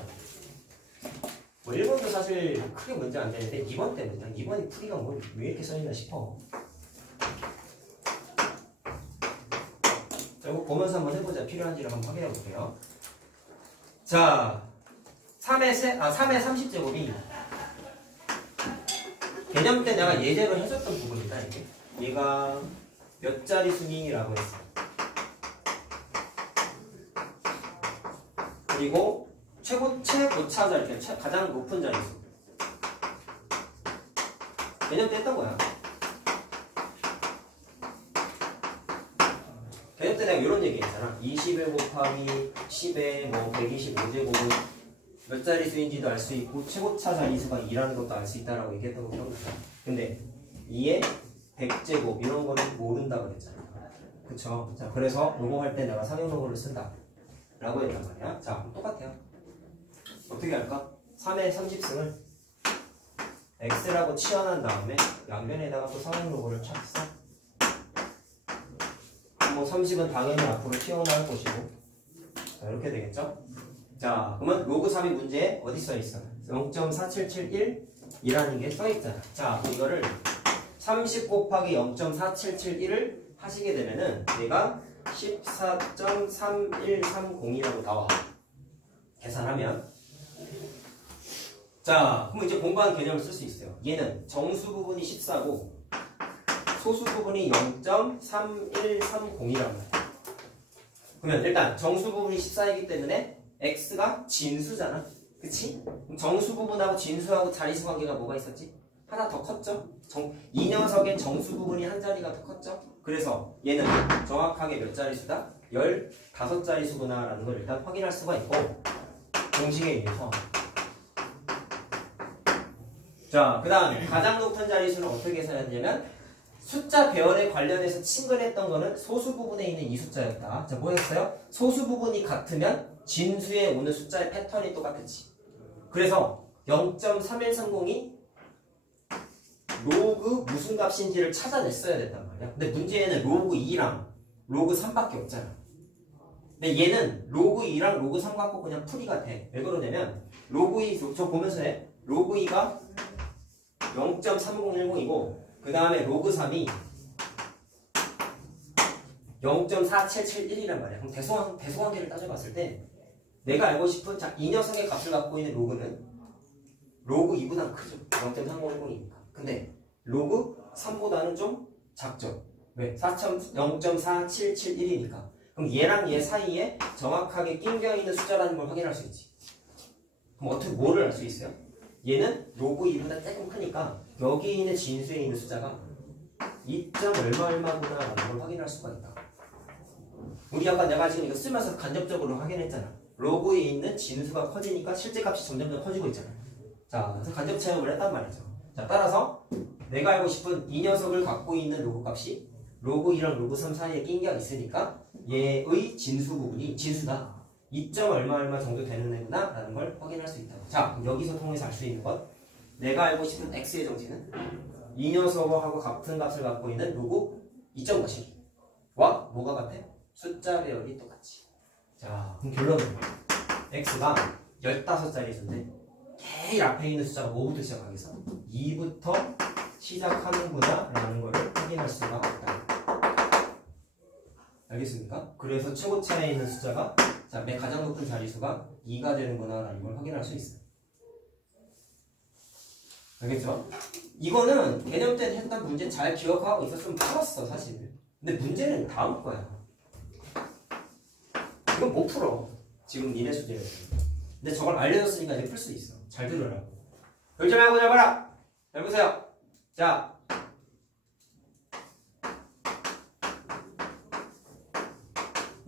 뭐 1번도 사실 크게 문제 안 되는데 2번 때문이야. 2번이 풀이가 뭐 왜 이렇게 써있나 싶어. 자, 이거 보면서 한번 해보자. 필요한지를 한번 확인해 볼게요. 자, 3의 30제곱이 개념 때 내가 예제로 해줬던 부분이다. 이게 얘가 몇 자리 순이라고 했어. 그리고 최고차 자리, 가장 높은 자리수. 개념 때 했던 거야. 개념 때 내가 이런 얘기 했잖아. 21 곱하기 10에 뭐 125제곱은 몇 자리수인지도 알 수 있고 최고차 자리수가 2라는 것도 알 수 있다라고 얘기했던 거 기억나죠? 근데 2에 100제곱 이런 거는 모른다 그랬잖아. 그쵸? 자, 그래서 요거 할 때 내가 상용로그를 쓴다 라고 했단 말이야. 자, 그럼 똑같아요. 어떻게 할까? 3의 30승을 x라고 치환한 다음에 양변에다가 또 상용로그를 착 써. 뭐 30은 당연히 앞으로 튀어나올 것이고. 자, 이렇게 되겠죠? 자, 그러면 로그 3이 문제에 어디 써있어? 0.4771이라는 게 써있잖아. 자, 그럼 이거를 30 곱하기 0.4771을 하시게 되면은 얘가 14.3130이라고 나와. 계산하면. 자, 그럼 이제 공부한 개념을 쓸 수 있어요. 얘는 정수 부분이 14고 소수 부분이 0.3130이라고 해요. 그러면 일단 정수 부분이 14이기 때문에 x가 진수잖아. 그치? 그럼 정수 부분하고 진수하고 자리수 관계가 뭐가 있었지? 하나 더 컸죠? 이 녀석의 정수 부분이 한 자리가 더 컸죠? 그래서 얘는 정확하게 몇 자리수다? 15자리수구나 라는 걸 일단 확인할 수가 있고 공식에 의해서. 자, 그 다음 가장 높은 자리수는 어떻게 계산했냐면 숫자 배열에 관련해서 친근했던 거는 소수 부분에 있는 이 숫자였다. 자, 뭐였어요? 소수 부분이 같으면 진수에 오는 숫자의 패턴이 똑같았지. 그래서 0.3130이 로그 무슨 값인지를 찾아냈어야 됐단 말이야. 근데 문제에는 로그 2랑 로그 3밖에 없잖아. 근데 얘는 로그 2랑 로그 3 갖고 그냥 풀이가 돼. 왜 그러냐면 로그 2, 저 보면서 해. 로그 2가 0.3010이고 그 다음에 로그 3이 0.4771이란 말이야. 그럼 대소관계를 따져봤을 때 내가 알고 싶은 이 녀석의 값을 갖고 있는 로그는 로그 2보다는 크죠. 0.3010이니까. 근데 로그 3보다는 좀 작죠. 왜? 0.4771이니까. 그럼 얘랑 얘 사이에 정확하게 낑겨 있는 숫자라는 걸 확인할 수 있지. 그럼 어떻게 뭐를 알 수 있어요? 얘는 로그 2보다 조금 크니까 여기 있는 진수에 있는 숫자가 2. 얼마구나 라는 걸 확인할 수가 있다. 우리 아까 내가 지금 이거 쓰면서 간접적으로 확인했잖아. 로그에 있는 진수가 커지니까 실제 값이 점점 더 커지고 있잖아. 자, 그래서 간접 체험을 했단 말이죠. 자, 따라서 내가 알고 싶은 이 녀석을 갖고 있는 로그 값이 로그 2랑 로그 3 사이에 낑겨 있으니까 얘의 진수 부분이 진수다. 2. 얼마 정도 되는 애구나 라는 걸 확인할 수 있다고. 자, 여기서 통해서 알 수 있는 것, 내가 알고 싶은 x의 정지는 이 녀석하고 같은 값을 갖고 있는 로그 2점 거시기와 뭐가 같아? 숫자 배열이 똑같지. 자, 그럼 결론은 x가 15자리 수인데 제일 앞에 있는 숫자가 뭐부터 시작하겠어? 2부터 시작하는구나 라는 거를 확인할 수가 있다. 알겠습니까? 그래서 최고차에 있는 숫자가 자, 맨 가장 높은 자리수가 2가 되는구나 이걸 확인할 수 있어요. 알겠죠? 이거는 개념 때 했던 문제 잘 기억하고 있었으면 풀었어 사실. 근데 문제는 다음 거야. 이건 못 풀어. 지금 니네 수준에서. 근데 저걸 알려줬으니까 이제 풀 수 있어. 잘 들으라고. 결정하고 잘 봐라. 잘 보세요. 자,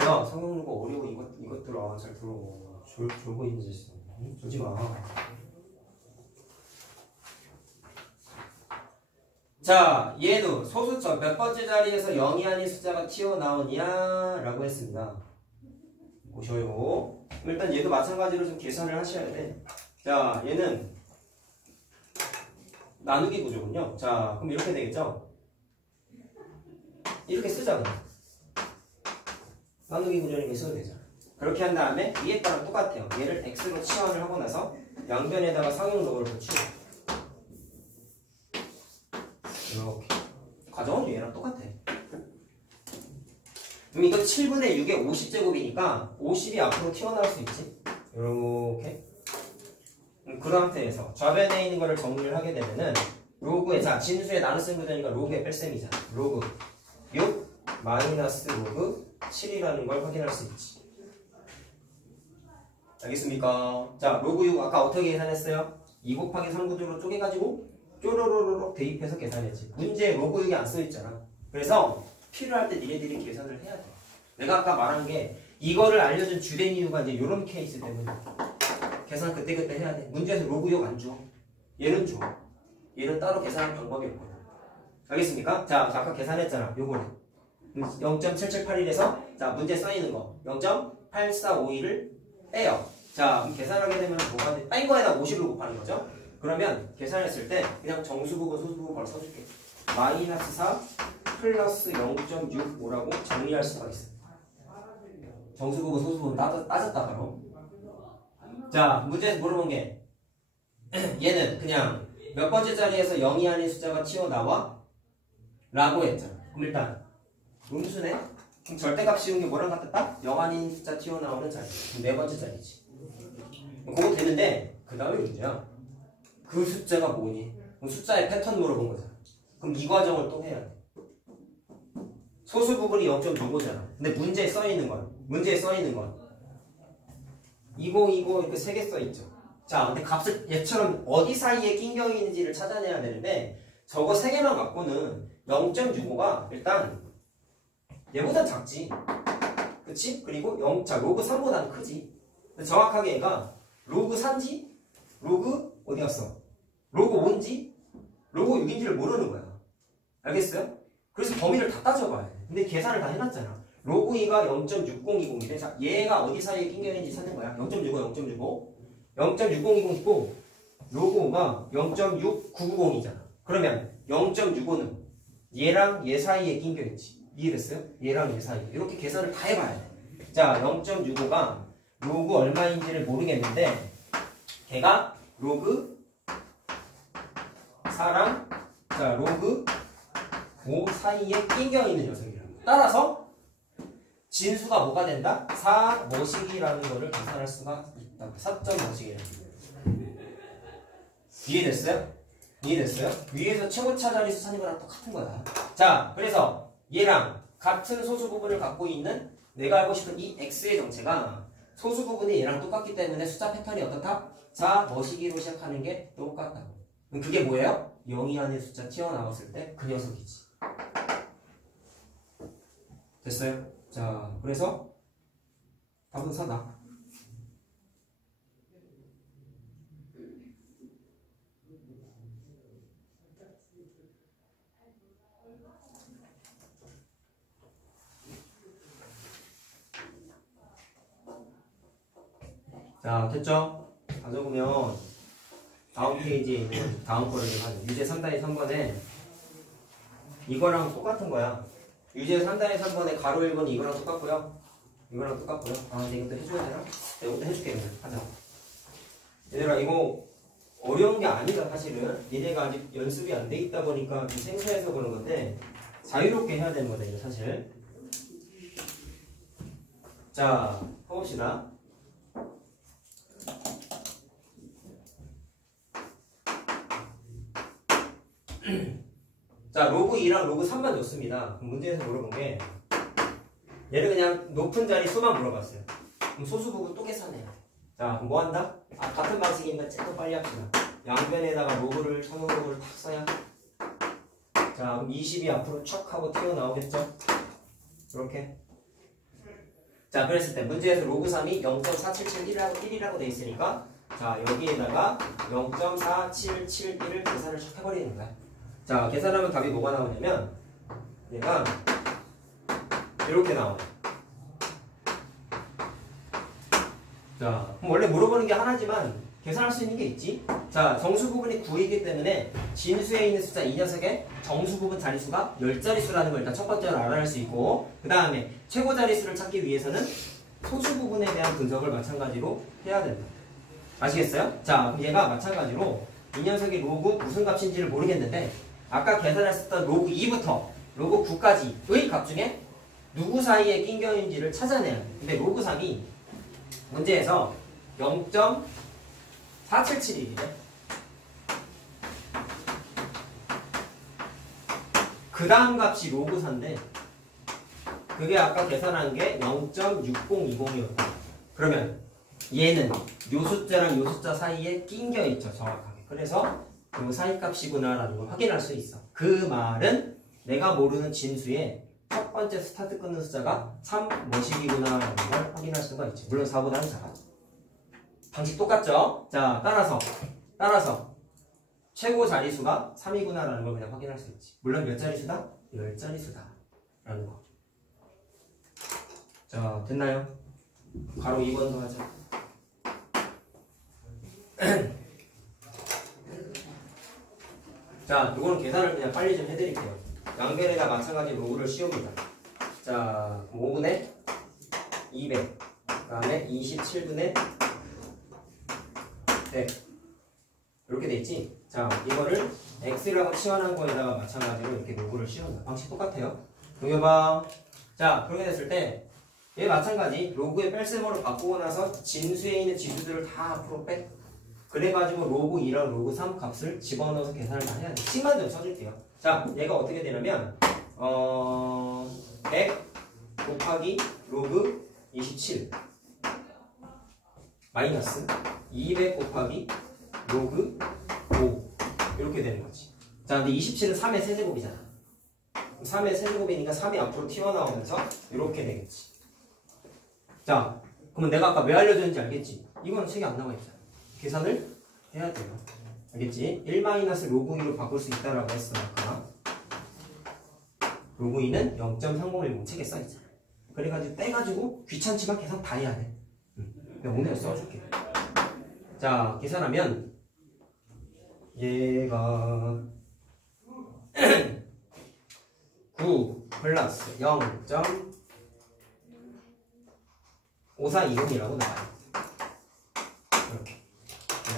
야 성형루가 어려워 이것들아 잘 들어. 졸고 있는 짓 졸지 마. 자, 얘도 소수점 몇 번째 자리에서 0이 아닌 숫자가 튀어나오냐 라고 했습니다. 보셔요. 일단 얘도 마찬가지로 좀 계산을 하셔야 돼. 자, 얘는 나누기 구조군요. 자, 그럼 이렇게 되겠죠? 이렇게 쓰잖아. 나누기 구조는 써도 되잖아. 그렇게 한 다음에 위에 거랑 똑같아요. 얘를 x로 치환을 하고 나서 양변에다가 상용로를 붙이고 이렇게. 과정은 얘랑 똑같아. 그럼 이거 7분의 6의 50제곱이니까 50이 앞으로 튀어나올 수 있지. 이렇게. 그 상태에서 좌변에 있는 거를 정리를 하게 되면은 로그에 자 진수의 나눗셈 구조니까 로그의 뺄셈이잖아. 로그 6 마이너스 로그 7이라는 걸 확인할 수 있지. 알겠습니까? 자 로그 6 아까 어떻게 계산했어요? 2 곱하기 3 구조로 쪼개가지고 쪼로로로록 대입해서 계산했지. 문제에 로그 6이 안 써있잖아. 그래서 필요할 때 니네들이 계산을 해야 돼. 내가 아까 말한 게 이거를 알려준 주된 이유가 이제 이런 케이스 때문에 계산 그때그때 해야 돼. 문제에서 로그 6 안 줘. 얘는 줘. 얘는 따로 계산할 방법이 없거든. 알겠습니까? 자 아까 계산했잖아. 요거는 0.7781에서 자 문제 써있는 거 0.8452를 빼요. 자 그럼 계산하게 되면 뭐가 돼? 뺀 거에다 50을 곱하는 거죠. 그러면 계산했을 때 그냥 정수부분 소수부분 바로 써줄게. 마이너스 4 플러스 0.65라고 정리할 수가 있어. 정수부분 소수부분 따졌다 바로. 자 문제에서 물어본 게 얘는 그냥 몇 번째 자리에서 0이 아닌 숫자가 튀어나와? 라고 했잖아. 그럼 일단 음수네? 그럼 절대값 씌운 게 뭐랑 같았다? 0 아닌 숫자 튀어나오는 자리. 그럼 네 번째 자리지. 그거 되는데 그 다음에 문제야. 그 숫자가 뭐니? 그럼 숫자의 패턴 물어본 거잖아. 그럼 이 과정을 또 해야 돼. 소수 부분이 0.65잖아. 근데 문제에 써있는 건 20, 20 이렇게 3개 써있죠. 자, 근데 값을 얘처럼 어디 사이에 낑겨 있는지를 찾아내야 되는데 저거 3개만 갖고는 0.65가 일단 얘보단 작지. 그치? 그리고 자, 로그 3보다는 크지. 근데 정확하게 얘가 로그 3지? 로그 어디 갔어? 로그 5인지? 로그 6인지를 모르는 거야. 알겠어요? 그래서 범위를 다 따져봐야 돼. 근데 계산을 다 해놨잖아. 로그 2가 0.6020이래. 자, 얘가 어디 사이에 낑겨있는지 찾는 거야. 0.65, 0.65. 0.6020 있고 로그 5가 0.6990이잖아. 그러면 0.65는 얘랑 얘 사이에 낑겨있지. 이해됐어요? 얘랑 얘 사이에. 이렇게 계산을 다 해봐야 돼. 자, 0.65가 로그 얼마인지를 모르겠는데 걔가 로그 4랑 자 로그 5 사이에 낑겨있는 녀석이라고. 따라서 진수가 뭐가 된다? 4 뭐식이라는 거를 계산할 수가 있다. 4점 뭐식이라는 거. 이해됐어요? 이해됐어요? 위에서 최고차 자리수 찾는 거랑 똑같은 거야. 자, 그래서 얘랑 같은 소수 부분을 갖고 있는 내가 알고 싶은 이 x의 정체가 소수 부분이 얘랑 똑같기 때문에 숫자 패턴이 어떻다? 4 뭐시기로 시작하는 게 똑같다고. 그럼 그게 뭐예요? 0이 아닌 숫자 튀어나왔을 때 그 녀석이지. 됐어요? 자, 그래서 답은 4다. 자, 됐죠? 다 적으면 다음 페이지에 있는 다음 거를 하죠. 유제 3-3번에 이거랑 똑같은 거야. 유제 3-3번에 가로 1번이 이거랑 똑같고요. 이거랑 똑같고요. 아, 근데 이것도 해줘야 되나? 이것도 해줄게. 그냥 하자. 얘들아, 이거 어려운 게 아니다, 사실은. 니네가 아직 연습이 안 돼 있다 보니까 좀 생소해서 그런 건데 자유롭게 해야 되는 거다, 이거 사실. 자, 해봅시다. 자, 로그 2랑 로그 3만 줬습니다. 그럼 문제에서 물어본 게 얘를 그냥 높은 자리 수만 물어봤어요. 그럼 소수 부분 또 계산해요. 자, 그럼 뭐 한다? 같은 방식이니까 조금 빨리 합시다. 양변에다가 로그를 선호 로그를 탁 써야. 자, 그럼 20이 앞으로 촥 하고 튀어나오겠죠? 이렇게. 자, 그랬을 때 문제에서 로그 3이 0.4771이라고 돼 있으니까 자, 여기에다가 0.4771을 계산을 촥 해버리는 거야. 자, 계산하면 답이 뭐가 나오냐면 얘가 이렇게 나와요. 자, 그럼 원래 물어보는 게 하나지만 계산할 수 있는 게 있지. 자, 정수 부분이 9이기 때문에 진수에 있는 숫자 이 녀석의 정수 부분 자리수가 10자리수라는 걸 일단 첫 번째로 알아낼 수 있고, 그 다음에 최고 자리수를 찾기 위해서는 소수 부분에 대한 분석을 마찬가지로 해야 된다. 아시겠어요? 자, 그럼 얘가 마찬가지로 이 녀석이 로그 무슨 값인지를 모르겠는데 아까 계산했었던 로그 2부터 로그 9까지의 값 중에 누구 사이에 낀격인지를 찾아내야 돼. 근데 로그 3이 문제에서 0.4771이래. 그 다음 값이 로그 4인데 그게 아까 계산한 게 0.6020이었다. 그러면 얘는 요 숫자랑 요 숫자 사이에 낀겨 있죠, 정확하게. 그래서 그 사이 값이구나라는 걸 확인할 수 있어. 그 말은 내가 모르는 진수의 첫 번째 스타트 끊는 숫자가 3 뭐식이구나라는 걸 확인할 수가 있지. 물론 4보다는 작아. 방식 똑같죠? 자, 따라서 최고 자리수가 3이구나라는 걸 그냥 확인할 수 있지. 물론 몇 자리수다? 10자리수다 라는 거. 자, 됐나요? 가로 2번도 하자. 자, 이거는 계산을 그냥 빨리 좀 해드릴게요. 양변에다 마찬가지 로그를 씌웁니다. 자, 5분의 200, 그 다음에 27분의 100 이렇게 돼 있지? 자, 이거를 x라고 치환한 거에다가 마찬가지로 이렇게 로그를 씌운다. 방식 똑같아요. 동요방. 자, 그렇게 됐을 때 얘 마찬가지 로그의 뺄셈으로 바꾸고 나서 진수에 있는 지수들을 다 앞으로 빼. 그래가지고 로그 2랑 로그 3 값을 집어넣어서 계산을 다 해야 돼. 식만 좀 써줄게요. 자, 얘가 어떻게 되냐면 100 곱하기 로그 27 마이너스 200 곱하기 로그 5 이렇게 되는 거지. 자, 근데 27은 3의 세제곱이잖아. 3의 세제곱이니까 3이 앞으로 튀어나오면서 이렇게 되겠지. 자, 그러면 내가 아까 왜 알려줬는지 알겠지? 이거는 책에 안 나와 있잖아. 계산을 해야 돼요. 알겠지? 1-로그 2로 바꿀 수 있다라고 했어, 아까. 로그 2는 0.3010 책에 써있잖아. 그래가지고 빼가지고 귀찮지만 계산 다 해야 돼. 내가 오늘 써줄게. 자, 계산하면 얘가 9 플러스 0.5420이라고 나와요. 이렇게.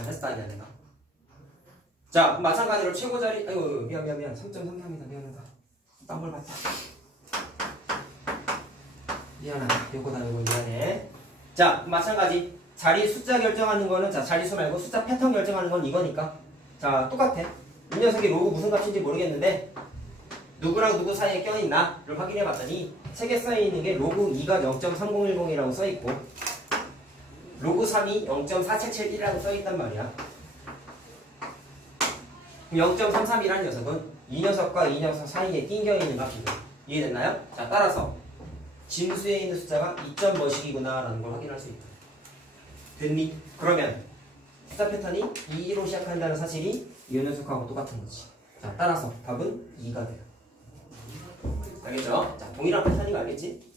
했다 해야 되나? 자, 마찬가지로 최고 자리, 아이고, 미안. 3.33이다. 미안하다. 딴 걸 봤다. 미안하다. 요거 미안해. 자, 마찬가지. 자리 숫자 결정하는 거는, 자, 자리수 말고 숫자 패턴 결정하는 건 이거니까. 자, 똑같아. 이 녀석이 로그 무슨 값인지 모르겠는데, 누구랑 누구 사이에 껴있나를 확인해 봤더니, 책에 써있는 게 로그 2가 0.3010이라고 써있고, 로그 3이 0.4771이라고 써있단 말이야. 0.33이라는 녀석은 이 녀석과 이 녀석 사이에 낑겨있는 값이고, 이해됐나요? 자, 따라서 진수에 있는 숫자가 2점 뭐식이구나 라는 걸 확인할 수 있다. 됐니? 그러면 숫자 패턴이 2로 시작한다는 사실이 이 녀석하고 똑같은 거지. 자, 따라서 답은 2가 돼요. 알겠죠? 자, 동일한 패턴인 거 알겠지?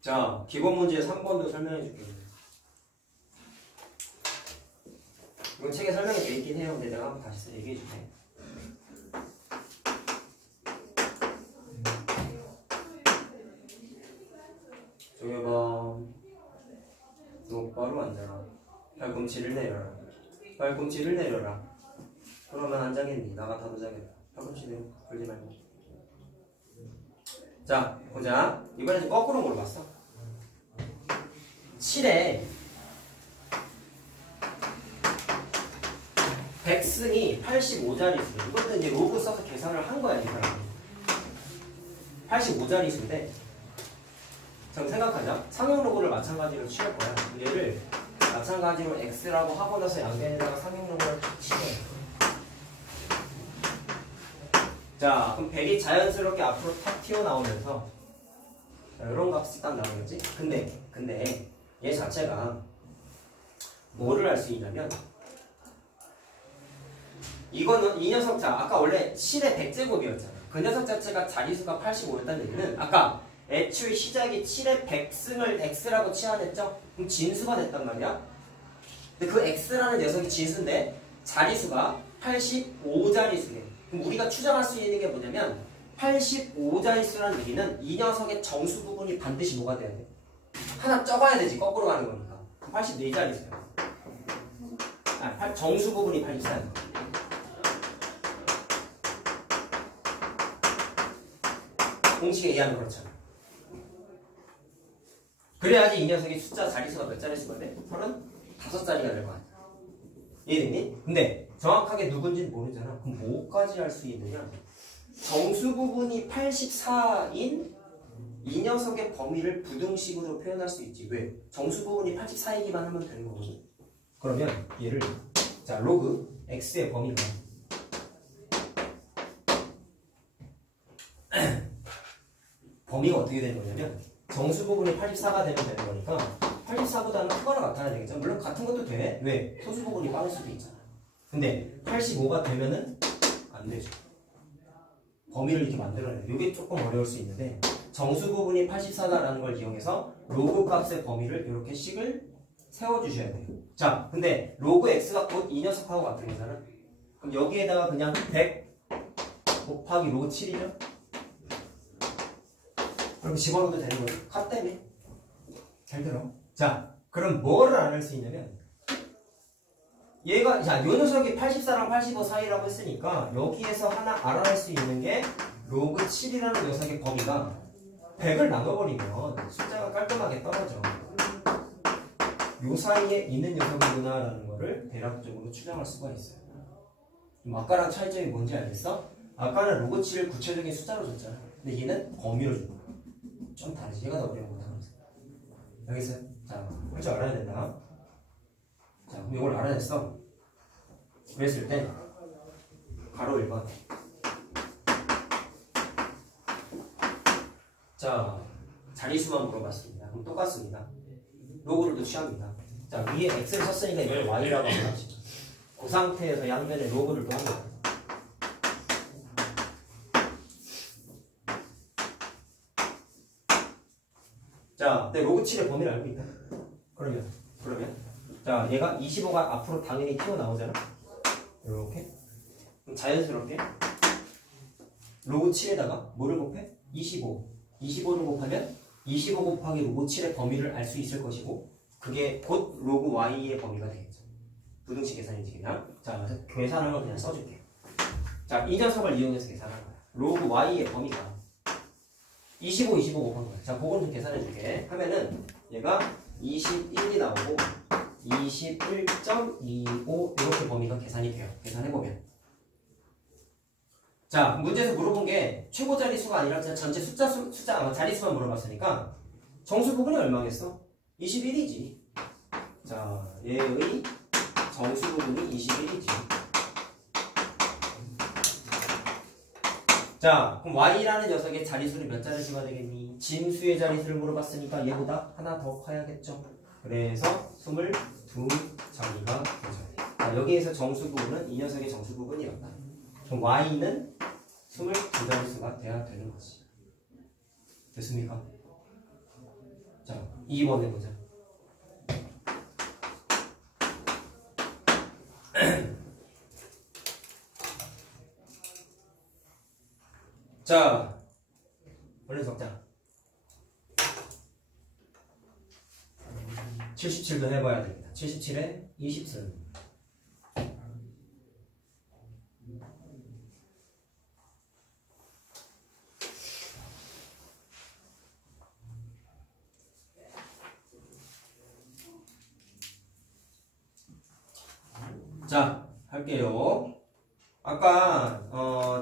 자, 기본 문제 3번도 설명해 줄게요. 이건 책에 설명이 돼 있긴 해요. 근데 내가 한번 다시 얘기해 줄게. 팔꿈치를 내려라. 팔꿈치를 내려라. 그러면 안 자겠니? 나 같아도 자겠다. 팔꿈치 내려. 걸지 말고. 자, 보자. 이번엔 거꾸로 물어봤어. 7에 백승이 85자릿수. 이것도 이제 로그 써서 계산을 한 거야, 이 사람이. 85자리 수인데, 자, 생각하자. 상용 로그를 마찬가지로 취할 거야. 얘를 마찬가지로 x라고 하고 나서 양변에다가 상용 로그를 다 치게. 자, 그럼 100이 자연스럽게 앞으로 탁 튀어나오면서, 자, 이런 값이 딱 나오겠지? 근데, 얘 자체가 뭐를 알 수 있냐면, 이거는 이 녀석 자 아까 원래 7의 100제곱이었잖아. 그 녀석 자체가 자리수가 85였다는 얘기는 아까 애초에 시작이 7의 100승을 x라고 치환했죠? 그럼 진수가 됐단 말이야. 근데 그 x라는 녀석이 진수인데 자리수가 85자리수래. 그럼 우리가 추정할 수 있는 게 뭐냐면 85자리수라는 얘기는 이 녀석의 정수 부분이 반드시 뭐가 돼야 돼? 하나 적어야 되지. 거꾸로 가는 거니까. 84자리수야. 정수 부분이 84야. 공식에 의하면 그렇잖아. 그래야지 이 녀석이 숫자 자리수가 몇 자리수가 돼? 35자리가 될 거 아니야. 이해됐니? 근데 정확하게 누군지는 모르잖아. 그럼 뭐까지 할 수 있느냐? 정수 부분이 84인 이 녀석의 범위를 부등식으로 표현할 수 있지. 왜? 정수 부분이 84이기만 하면 되는 거거든. 그러면 얘를 자 로그 x의 범위가 범위가 어떻게 되는 거냐면 정수 부분이 84가 되면 되는 거니까 84보다는 크거나 같아야 되겠죠. 물론 같은 것도 돼. 왜? 소수 부분이 빠를 수도 있잖아. 근데 85가 되면은 안 되죠. 범위를 이렇게 만들어내요. 이게 조금 어려울 수 있는데 정수 부분이 84다라는 걸 이용해서 로그 값의 범위를 이렇게 식을 세워주셔야 돼요. 자, 근데 로그 x가 곧 이 녀석하고 같은 거잖아. 그럼 여기에다가 그냥 100 곱하기 로그 7이죠? 그럼 집어넣어도 되는 거예요. 값 때문에. 잘 들어. 자, 그럼 뭐를 알을 수 있냐면 얘가 자, 요 녀석이 84랑 85 사이라고 했으니까 여기에서 하나 알아낼 수 있는 게 로그 7이라는 녀석의 범위가 100을 나눠버리면 숫자가 깔끔하게 떨어져. 요 사이에 있는 녀석이구나 라는 거를 대략적으로 추정할 수가 있어요. 아까랑 차이점이 뭔지 알겠어? 아까는 로그 7을 구체적인 숫자로 줬잖아. 근데 얘는 범위로 준 거야. 좀 다르지. 얘가 더 어려운 거다. 여기서 자, 할 줄 알아야 된다. 자, 그럼 이걸 알아냈어. 그랬을 때 가로 1번. 자, 자리수만 물어봤습니다. 그럼 똑같습니다. 로그를 또 취합니다. 자, 위에 x를 썼으니까 이걸 y라고 합니다. 그 상태에서 양면에 로그를 또 합니다. 자, 내 로그 7의 범위를 알고 있다. 그러면 자, 얘가 25가 앞으로 당연히 튀어나오잖아. 이렇게. 그럼 자연스럽게 로그 7에다가 뭐를 곱해? 25. 25를 곱하면 25 곱하기 로그 7의 범위를 알 수 있을 것이고 그게 곧 로그 y의 범위가 되겠죠. 부등식 계산이지 그냥. 자, 그래서 계산한 걸 그냥 써줄게. 자, 이 녀석을 이용해서 계산한 거야. 로그 y의 범위가 25, 25 곱한 거야. 자, 그건 좀 계산해 줄게. 하면은 얘가 21이 나오고 21.25 이렇게 범위가 계산이 돼요. 계산해보면. 자, 문제에서 물어본 게 최고 자리수가 아니라 전체 숫자 자리수만 물어봤으니까 정수 부분이 얼마겠어? 21이지. 자, 얘의 정수 부분이 21이지. 자, 그럼 y라는 녀석의 자리수는 몇 자리수가 되겠니? 진수의 자리수를 물어봤으니까 얘보다 하나 더 커야겠죠. 그래서 22자리가 되죠. 자, 여기에서 정수 부분은 이 녀석의 정수 부분이었다. 그럼 y는 22자릿수가 돼야 되는 거지. 됐습니까? 자, 2번 해보자. 자, 얼른 적자. 77도 해봐야 됩니다. 77에 24. 자, 할게요. 아까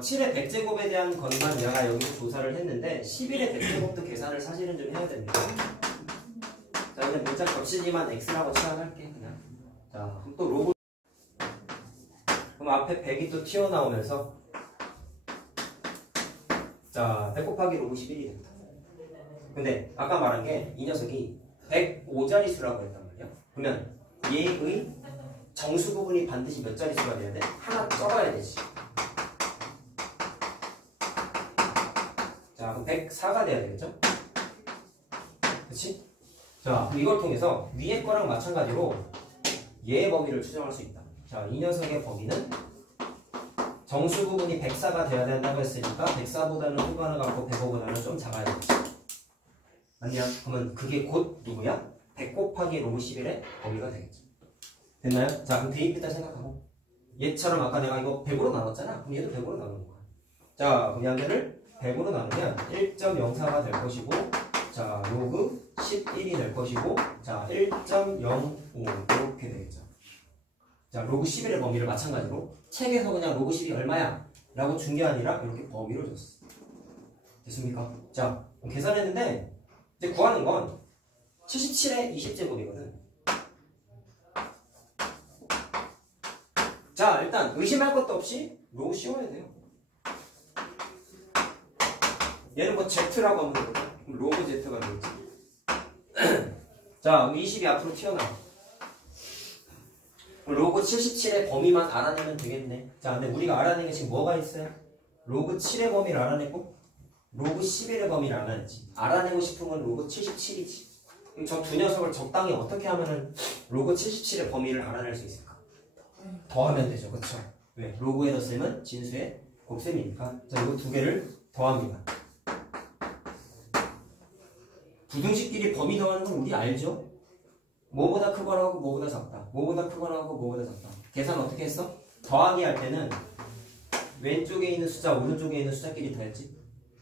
7의 100제곱에 대한 것만 내가 여기서 조사를 했는데 11의 100제곱도 계산을 사실은 좀 해야 됩니다. 자, 그냥 문자 겹치지만 x라고 취합할게 그냥. 자, 그럼 또 로그. 그럼 앞에 100이 또 튀어나오면서 자, 100 곱하기 로그 11이 됩니다. 근데 아까 말한 게 이 녀석이 105자리 수라고 했단 말이야. 그러면 얘의 정수 부분이 반드시 몇 자리 수가 돼야 돼? 하나 적어야 되지. 자, 그럼 104가 돼야 되겠죠? 그치? 자, 그럼 이걸 통해서 위에 거랑 마찬가지로 얘의 범위를 추정할 수 있다. 자, 이 녀석의 범위는 정수 부분이 104가 돼야 된다고 했으니까 104보다는 후반을 갖고 105보다는 좀 작아야 되지. 맞냐? 그러면 그게 곧 누구야? 100 곱하기 로그 11의 범위가 되겠죠. 됐나요? 자, 그럼 대입했다 생각하고 얘처럼 아까 내가 이거 100으로 나눴잖아. 그럼 얘도 100으로 나누는 거야. 자, 그럼 양변을 100으로 나누면 1.04가 될 것이고, 자, 로그 11이 될 것이고, 자, 1.05 이렇게 되겠죠. 자, 로그 11의 범위를 마찬가지로 책에서 그냥 로그 10이 얼마야? 라고 준 게 아니라 이렇게 범위로 줬어. 됐습니까? 자, 계산했는데 이제 구하는 건 77의 20제곱이거든. 자, 일단 의심할 것도 없이 로그 씌워야 돼요. 얘는 뭐 Z라고 하면 되거든. 로그 Z가 되겠지. 자, 그럼 20이 앞으로 튀어나와. 로그 77의 범위만 알아내면 되겠네. 자, 근데 우리가 알아낸 게 지금 뭐가 있어요? 로그 7의 범위를 알아냈고 로그 11의 범위를 알아냈지. 알아내고 싶은 건 로그 77이지. 그럼 저 두 녀석을 적당히 어떻게 하면은 로그 77의 범위를 알아낼 수 있을까? 더하면 되죠. 그쵸? 왜? 로그에 넣으면 진수의 곱셈이니까. 자, 이거 두 개를 더합니다. 부등식끼리 범위 더하는 건 우리 알죠? 뭐보다 크거나 하고 뭐보다 작다. 뭐보다 크거나 하고 뭐보다 작다. 계산 어떻게 했어? 더하기 할 때는 왼쪽에 있는 숫자, 오른쪽에 있는 숫자끼리 더했지.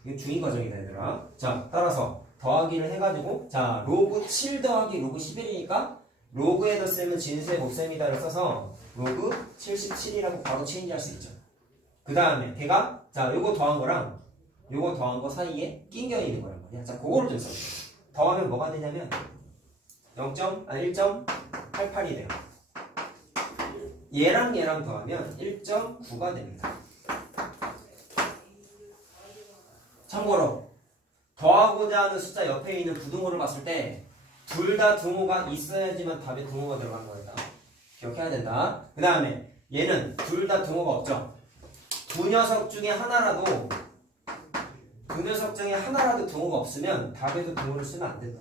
이게 중2 과정이다, 얘들아. 자, 따라서 더하기를 해가지고, 자, 로그 7 더하기 로그 11이니까 로그에 덧셈은 진수의 곱셈이다를 써서 로그 77이라고 바로 체인지할 수 있죠. 그 다음에 걔가 자, 요거 더한 거랑 요거 더한 거 사이에 낑겨 있는 거란 말이야. 자, 그거를 좀 써볼게요. 더하면 뭐가 되냐면 1.88이 돼요. 얘랑 얘랑 더하면 1.9가 됩니다. 참고로 더하고자 하는 숫자 옆에 있는 부등호를 봤을 때 둘 다 등호가 있어야지만 답에 등호가 들어간 거다. 기억해야 된다. 그 다음에 얘는 둘 다 등호가 없죠. 두 녀석 중에 하나라도 등호가 없으면 답에도 등호를 쓰면 안 된다.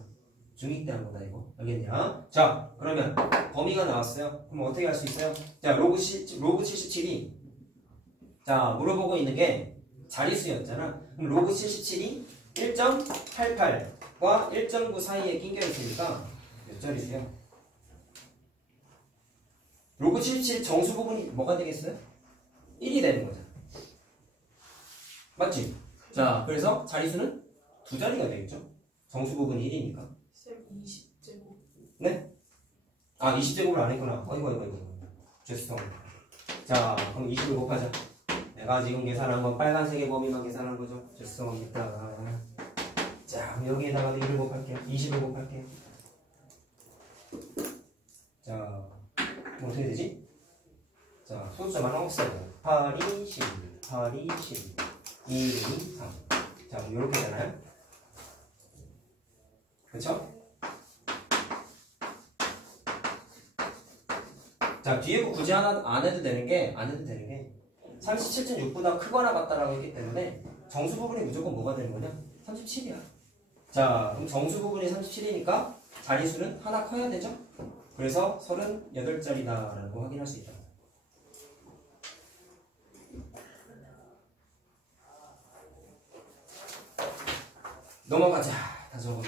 중2 때 한 거다 이거. 알겠냐? 자, 그러면 범위가 나왔어요. 그럼 어떻게 할 수 있어요? 자, 로그 77이 자, 물어보고 있는 게 자리수였잖아. 그럼 로그 77이 1.88과 1.9 사이에 낑겨 있으니까 몇 자리수야? 로그 77 정수 부분이 뭐가 되겠어요? 1이 되는 거잖아. 맞지? 자, 그래서 자리수는 두 자리가 되겠죠? 정수 부분이 1이니까. 쌤 20제곱. 네? 아, 20제곱을 안 했구나. 어이구. 죄송. 자, 그럼 20을 곱하자. 내가 지금 계산한 건 빨간색의 범위만 계산한 거죠. 죄송합니다. 자, 그럼 여기에다가 1을 곱할게요. 20을 곱할게요. 자, 뭐 어떻게 되지? 자, 소수자만 없애고 8이 10, 8이 10, 2, 3. 자, 그럼 이렇게 되나요? 그쵸? 자, 뒤에 거 굳이 하나 안 해도 되는 게 37.6보다 크거나 같다라고 했기 때문에 정수 부분이 무조건 뭐가 되는 거냐? 37이야. 자, 그럼 정수 부분이 37이니까 자리수는 하나 커야 되죠? 그래서 38자리다라고 확인할 수 있다. 넘어가자. 다 적었네.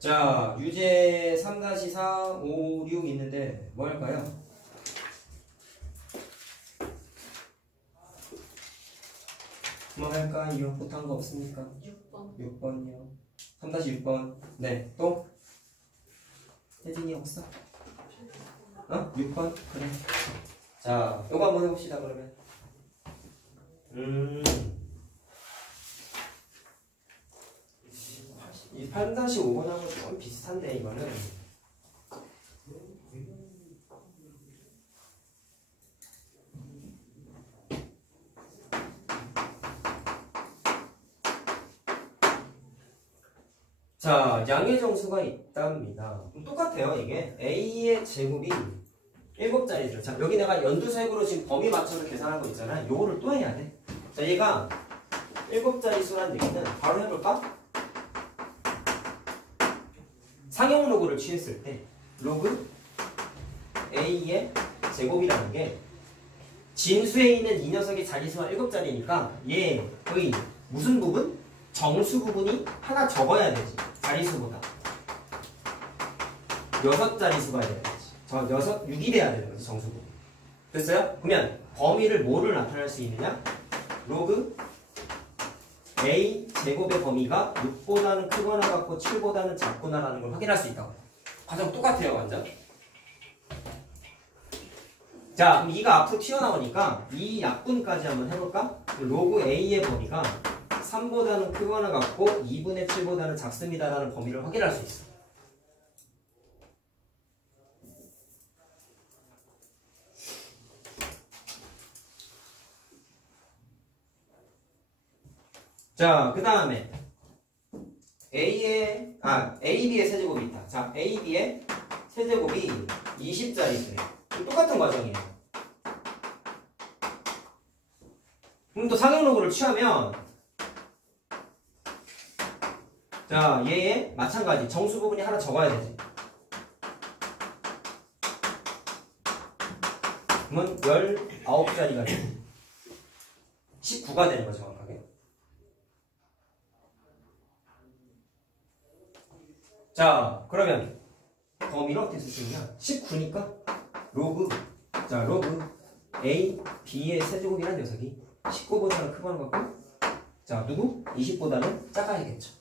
자, 유제 3-4, 5, 6 있는데 뭐 할까요? 뭐 할까요? 못한 거 없습니까? 6번. 6번이요. 3-6번. 네, 또? 혜진이 없어? 6번? 그래. 자, 요거 한번 해봅시다, 그러면. 이 8-5번하고 좀 비슷한데, 이거는. 자, 양의 정수가 있답니다. 똑같아요, 이게. A의 제곱이 7자리죠. 자, 여기 내가 연두색으로 지금 범위 맞춰서 계산한 거 있잖아. 요거를 또 해야 돼. 자, 얘가 7자리 수라는 얘기는 바로 해볼까? 상형 로그를 취했을 때 로그 A의 제곱이라는 게 진수에 있는 이 녀석의 자리수가 7자리니까 얘 거의 무슨 부분? 정수 부분이 하나 적어야 되지. 자리수보다 6자리수가 돼야 되지. 저 6이 돼야 되는 거지, 정수 부분. 됐어요? 그러면 범위를 뭐를 나타낼 수 있느냐? 로그 A 제곱의 범위가 6보다는 크거나 같고 7보다는 작구나라는 걸 확인할 수 있다고. 과정 똑같아요, 완전. 자, 그럼 2가 앞으로 튀어나오니까 이 약분까지 한번 해볼까? 로그 A의 범위가 3보다는 크거나 같고 2분의 7보다는 작습니다라는 범위를 확인할 수 있어. 자, 그 다음에 AB의 세제곱이 있다. 자, AB의 세제곱이 20자리수예요. 똑같은 과정이에요. 그럼 또 상형 로그를 취하면 자, 얘의 마찬가지 정수 부분이 하나 적어야 되지. 그러면 19자리가 돼. 19가 되는 거죠, 정확하게. 자, 그러면 범위를 어떻게 쓸 수 있냐? 19니까 로그 A, B의 세제곱이라는 녀석이 19보다는 크거나 같고 자, 누구? 20보다는 작아야겠죠.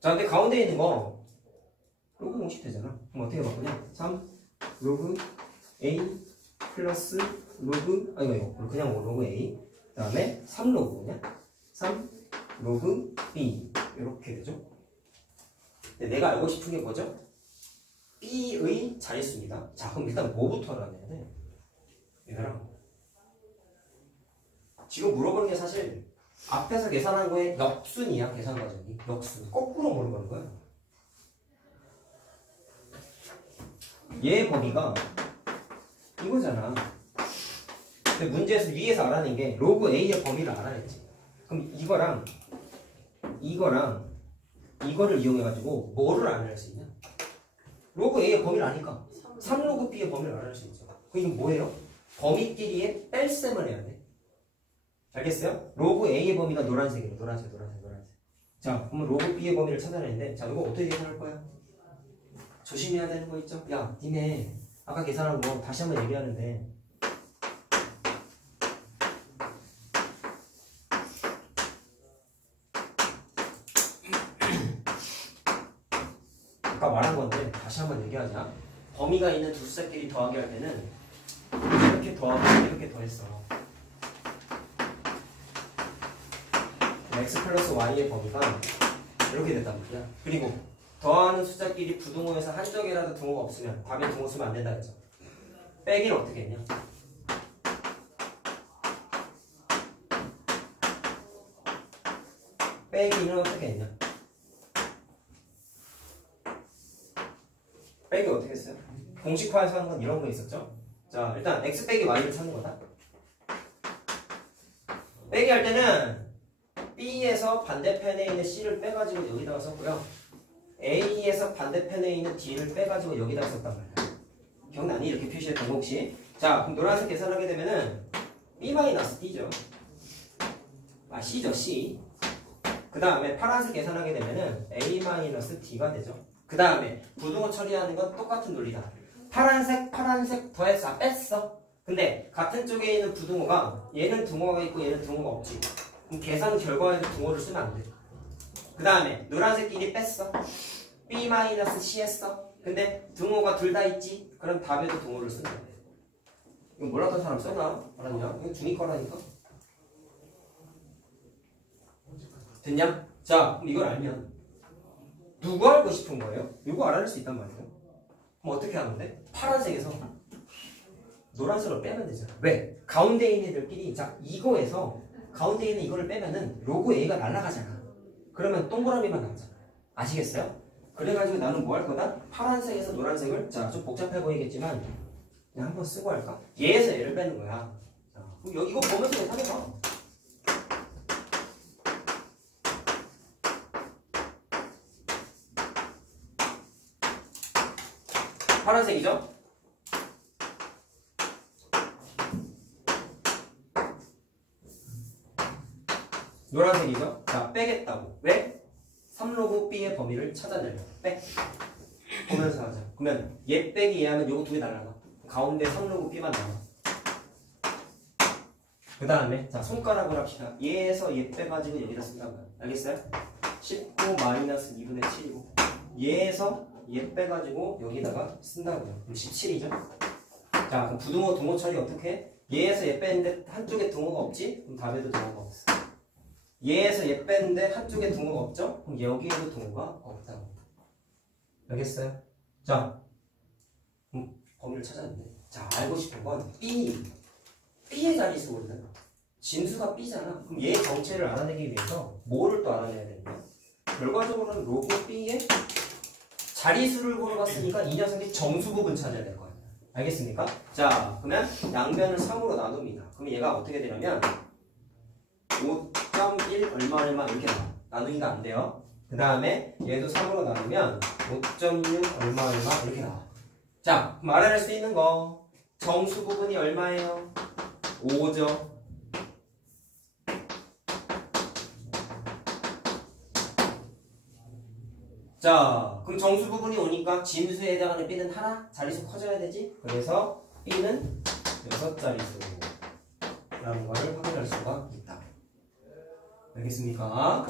자, 근데 가운데 있는 거 로그 공식 되잖아. 그럼 어떻게 바꾸냐? 3 로그 A 플러스 로그 이거 그냥 로그 A 그 다음에 3 로그냐? 3 로그 B 이렇게 되죠. 근데 내가 알고 싶은 게 뭐죠? B의 자릿수입니다. 자, 그럼 일단 뭐부터 알아내야 돼? 얘들아, 지금 물어보는 게 사실 앞에서 계산한 거에 역순이야. 계산 과정이 역순. 거꾸로 물어보는 거야. 얘의 범위가 이거잖아. 근데 문제에서 위에서 알아낸 게 로그 A의 범위를 알아냈지. 그럼 이거랑 이거를 이용해가지고 뭐를 알아낼 수 있냐? 로그 A의 범위를 아니까 3로그 B의 범위를 알아낼 수 있죠. 그럼 이건 뭐예요? 범위끼리의 뺄셈을 해야 돼. 알겠어요? 로그 A의 범위가 노란색이에요. 노란색. 자, 그러면 로그 B의 범위를 찾아내는데 자, 이거 어떻게 계산할 거야? 조심해야 되는 거 있죠? 야, 니네 아까 계산한 거 다시 한번 얘기하는데 아까 말한 건데 다시 한번 얘기하자. 범위가 있는 두 숫자끼리 더하기 할 때는 이렇게 더하고 이렇게 더했어. x 플러스 y의 범위가 이렇게 됐단 말이야. 그리고 더하는 숫자끼리 부등호에서 한쪽이라도 등호가 없으면 답에 등호 쓰면 안 된다 했죠. 빼기는 어떻게 했냐? 빼기는 어떻게 했냐? 빼기 어떻게 했어요? 공식화해서 하는 건 이런 거 있었죠? 자, 일단 x 빼기 y를 찾는 거다. 빼기 할 때는 B에서 반대편에 있는 C를 빼가지고 여기다가 썼고요. A에서 반대편에 있는 D를 빼가지고 여기다가 썼단 말이야. 기억나니? 이렇게 표시했던 거 혹시? 자, 그럼 노란색 계산하게 되면은 B-D죠. C죠, C. 그 다음에 파란색 계산하게 되면은 A-D가 되죠. 그 다음에 부등호 처리하는 건 똑같은 논리다. 파란색 더했어. 뺐어. 근데 같은 쪽에 있는 부등호가 얘는 등호가 있고 얘는 등호가 없지. 그럼 계산 결과에도 등호를 쓰면 안 돼. 그 다음에 노란색끼리 뺐어. B-C 했어. 근데 등호가 둘 다 있지. 그럼 답에도 등호를 쓰면 돼. 이거 몰랐던 사람 써나? 알았냐? 이거 중위 거라니까. 됐냐? 자, 그럼 이걸 알면 누가 알고 싶은 거예요? 이거 알아낼 수 있단 말이에요. 그럼 어떻게 하는데? 파란색에서 노란색을 빼면 되잖아. 왜? 가운데 있는 애들끼리 자 이거에서 가운데 있는 이거를 빼면은 로그 A가 날아가잖아. 그러면 동그라미만 남잖아. 아시겠어요? 그래가지고 나는 뭐 할 거다? 파란색에서 노란색을 자 좀 복잡해 보이겠지만 그냥 한번 쓰고 할까? 얘에서 얘를 빼는 거야. 자, 이거 보면서 계산해봐. 파란색이죠? 노란색이죠? 자, 빼겠다고. 왜? 3로그 B의 범위를 찾아내려. 빼. 보면서 하자. 그러면 얘 빼기 얘 하면 요거 두 개 날라가. 가운데 3로그 B만 남아. 그 다음에 자 손가락으로 합시다. 얘에서 얘 빼가지고 여기다 쓴다고요. 알겠어요? 19-2분의 7이고 얘에서 얘 빼가지고 여기다가 쓴다고요. 그럼 17이죠? 자 그럼 부등호 등호 처리 어떻게 해? 얘에서 얘 빼는데 한쪽에 등호가 없지? 그럼 답에도 등호가 없어. 얘에서 얘 빼는데 한쪽에 등호가 없죠? 그럼 여기에도 등호가 없다고. 알겠어요? 자 범위를 찾았는데 자 알고 싶은 건 B의 자리수거든. 진수가 B잖아. 그럼 얘의 정체를 알아내기 위해서 뭐를 또 알아내야 되냐? 결과적으로는 로그 B의 자리수를 물어봤으니까 이 녀석의 정수 부분 찾아야 될 거 아니야. 알겠습니까? 자 그러면 양변을 3으로 나눕니다. 그럼 얘가 어떻게 되냐면 5.1 얼마 이렇게 나와. 나누기가 안 돼요. 그 다음에 얘도 3으로 나누면 5.6 얼마 이렇게 나와. 자 그럼 알아낼 수 있는 거 정수 부분이 얼마예요? 5죠. 자 그럼 정수 부분이 오니까 진수에 해당하는 B는 하나? 자리수 커져야 되지? 그래서 B는 6자리수 라는 거를 확인할 수가 있다. 알겠습니까?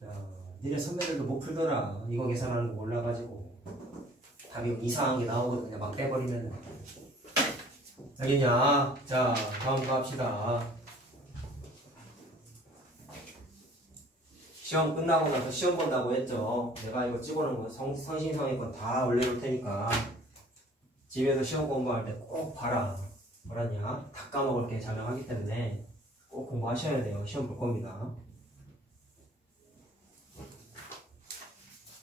자 니네 선배들도 못 풀더라. 이거 계산하는 거 몰라가지고 답이 이상한 게 나오거든. 그냥 막 빼버리면. 알겠냐? 자 다음 거 합시다. 시험 끝나고 나서 시험 본다고 했죠. 내가 이거 찍어놓은 거 성심성의권 다 올려놓을 테니까 집에서 시험 공부할 때 꼭 봐라. 뭐라냐? 다 까먹을 게 자명하기 때문에 꼭 공부하셔야 돼요. 시험 볼 겁니다.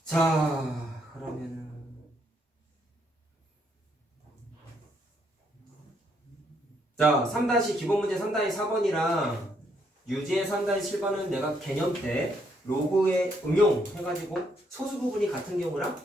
자 그러면은 자 3- 기본 문제 3-4번이랑 유지의 3-7번은 내가 개념 때 로그에 응용해가지고 소수 부분이 같은 경우랑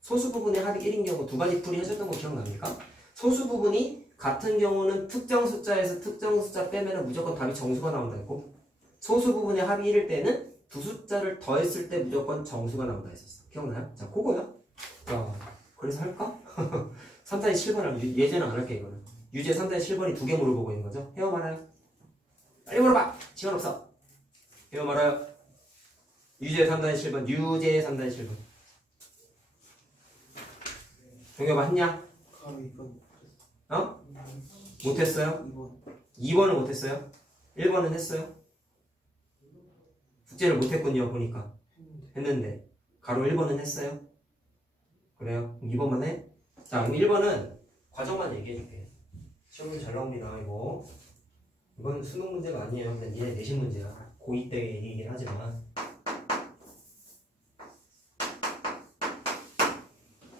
소수 부분의 합이 1인 경우 두 가지 풀이 해줬던 거 기억납니까? 소수 부분이 같은 경우는 특정 숫자에서 특정 숫자 빼면 무조건 답이 정수가 나온다 했고 소수 부분의 합이 1일 때는 두 숫자를 더했을 때 무조건 정수가 나온다 했었어. 기억나요? 자 그거요. 자 그래서 할까? 3-7번은 예제는 안 할게. 이거는 유제 3-7번이 두 개 물어보고 있는 거죠. 해요 말아요? 빨리 물어봐. 시간 없어. 해요 말아요? 유제 3-7번 유제 3-7번 동엽아 했냐? 어? 못했어요? 2번을 못했어요? 1번은 했어요? 숙제를 못했군요. 보니까 했는데 가로 1번은 했어요? 그래요? 2번만 해? 자 그럼 1번은 과정만 얘기해줄게. 시험은 잘 나옵니다. 이건 수능 문제가 아니에요. 그냥 니네 내신 문제야. 고2 때 얘기긴 하지만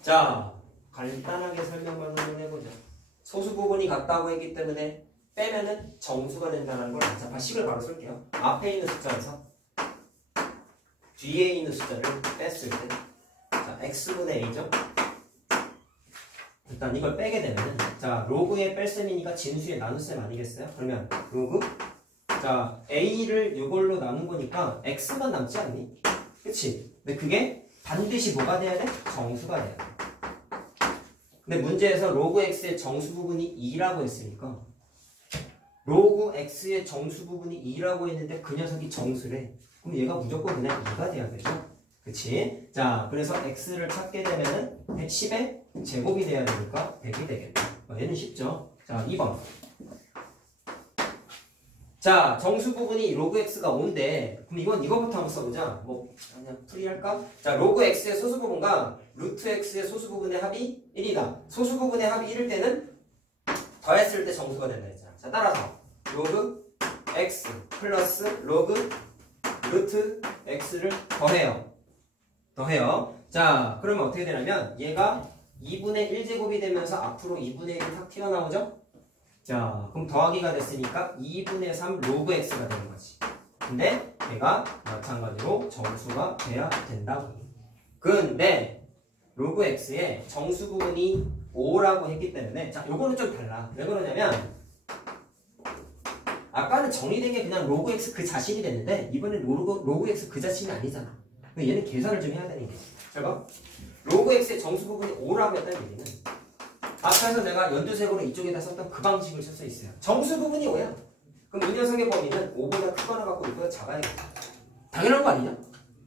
자 간단하게 설명만 한번 해보자. 소수 부분이 같다고 했기 때문에 빼면은 정수가 된다는 걸 자, 식을 바로 쓸게요. 앞에 있는 숫자에서 뒤에 있는 숫자를 뺐을 때 자, x분의 a죠. 일단 이걸 빼게 되면은 자 로그의 뺄셈이니까 진수의 나눗셈 아니겠어요? 그러면 로그 자, A를 이걸로 나눈 거니까 X만 남지 않니? 그치? 근데 그게 반드시 뭐가 돼야 돼? 정수가 돼야 돼. 근데 문제에서 로그 X의 정수 부분이 2라고 했으니까 로그 X의 정수 부분이 2라고 했는데 그 녀석이 정수래. 그럼 얘가 무조건 그냥 2가 돼야 되죠? 그치? 자, 그래서 X를 찾게 되면은 110의 제곱이 돼야 되니까 100이 되겠다. 얘는 쉽죠? 자, 2번. 자, 정수 부분이 로그 X가 5인데, 그럼 이건 이거부터 한번 써보자. 뭐, 그냥 풀이할까? 자, 로그 X의 소수 부분과 루트 X의 소수 부분의 합이 1이다. 소수 부분의 합이 1일 때는 더했을 때 정수가 된다 했잖아. 자, 따라서 로그 X 플러스 로그 루트 X를 더해요. 자, 그러면 어떻게 되냐면 얘가 2분의 1제곱이 되면서 앞으로 2분의 1이 탁 튀어나오죠? 자, 그럼 더하기가 됐으니까 2분의 3 로그 X가 되는 거지. 근데 얘가 마찬가지로 정수가 돼야 된다고. 근데 로그 X의 정수 부분이 5라고 했기 때문에 자, 요거는 좀 달라. 왜 그러냐면 아까는 정리된 게 그냥 로그 X 그 자신이 됐는데 이번엔 로그 X 그 자신이 아니잖아. 얘는 계산을 좀 해야 되는 게. 잘 봐. 로그 X의 정수 부분이 5라고 했다는 얘기는 앞에서 내가 연두색으로 이쪽에다 썼던 그 방식을 쓸 수 있어요. 정수 부분이 5야. 그럼 이 녀석의 범위는 5보다 크거나 같고 6보다 작아야겠다. 당연한 거 아니냐?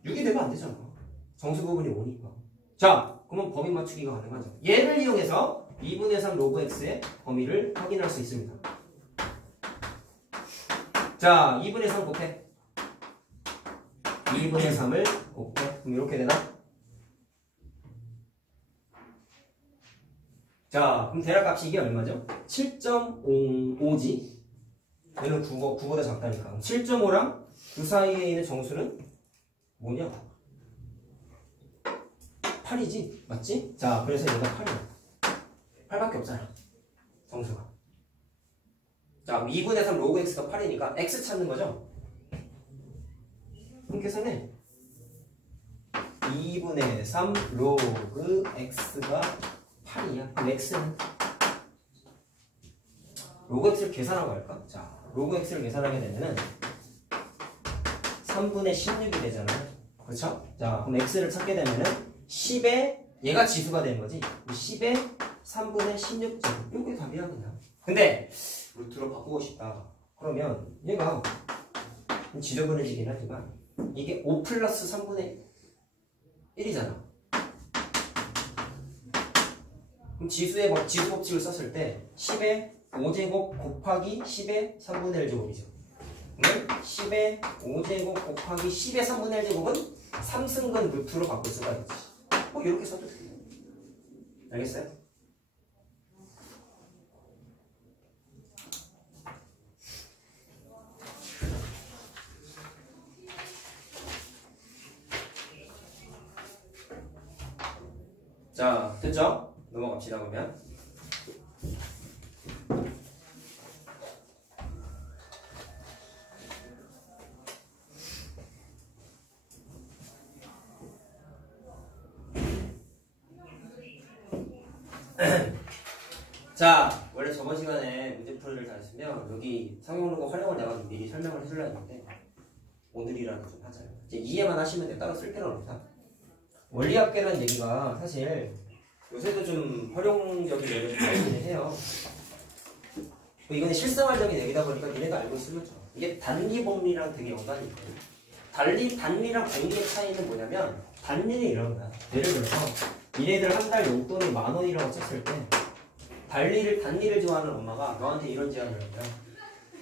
6이 되면 안 되잖아. 정수 부분이 5니까. 자, 그러면 범위 맞추기가 가능하죠. 얘를 이용해서 2분의 3 로그 X의 범위를 확인할 수 있습니다. 자, 2분의 3 곱해. 2분의 3을 곱해. 그럼 이렇게 되나? 자, 그럼 대략값이 이게 얼마죠? 7.5지. 얘는 9보다 작다니까. 7.5랑 그 사이에 있는 정수는 뭐냐? 8이지? 맞지? 자, 그래서 얘가 8이야. 8밖에 없잖아. 정수가. 자, 2분의 3 로그 X가 8이니까 X 찾는 거죠? 그럼 계산해. 2분의 3 로그 X가 8이야. 그럼 X는? 로그 X를 계산하고 할까? 자, 로그 X를 계산하게 되면은 3분의 16이 되잖아요. 그렇죠? 자, 그럼 X를 찾게 되면은 10에 얘가 지수가 되는 거지. 10에 3분의 16점. 이게 답이야 그냥. 근데 루트로 바꾸고 싶다. 그러면 얘가 지저분해지긴 하지만 이게 5 플러스 3분의 1이잖아. 그럼 지수 법칙을 썼을 때 10의 5제곱 곱하기 10의 3분의 1제곱이죠. 그러면 10의 5제곱 곱하기 10의 3분의 1제곱은 3승근 루트로 바꿀 수가 있지. 뭐 이렇게 써도 돼요. 알겠어요? 자, 됐죠? 넘어갑시다 그러면. 자, 원래 저번 시간에 문제 풀이를 다 했으면 여기 상용록어 활용을 내가 미리 설명을 해주려 했는데 오늘이라도 좀 하자요. 이제 이해만 하시면 돼요. 따로 쓸 필요는 없다. 원리합계라는 얘기가 사실 요새도 좀 활용적인 얘기를 좀 알긴 해요. 이거는 실생활적인 얘기다 보니까 니네도 알고 있으면 좋아. 이게 단리범리랑 되게 연관이 있거든. 단리랑 범리의 차이는 뭐냐면 단리는 이런 거야. 예를 들어서 니네들 한 달 용돈이 10,000원이라고 쳤을 때 단리를 좋아하는 엄마가 너한테 이런 제안을 하면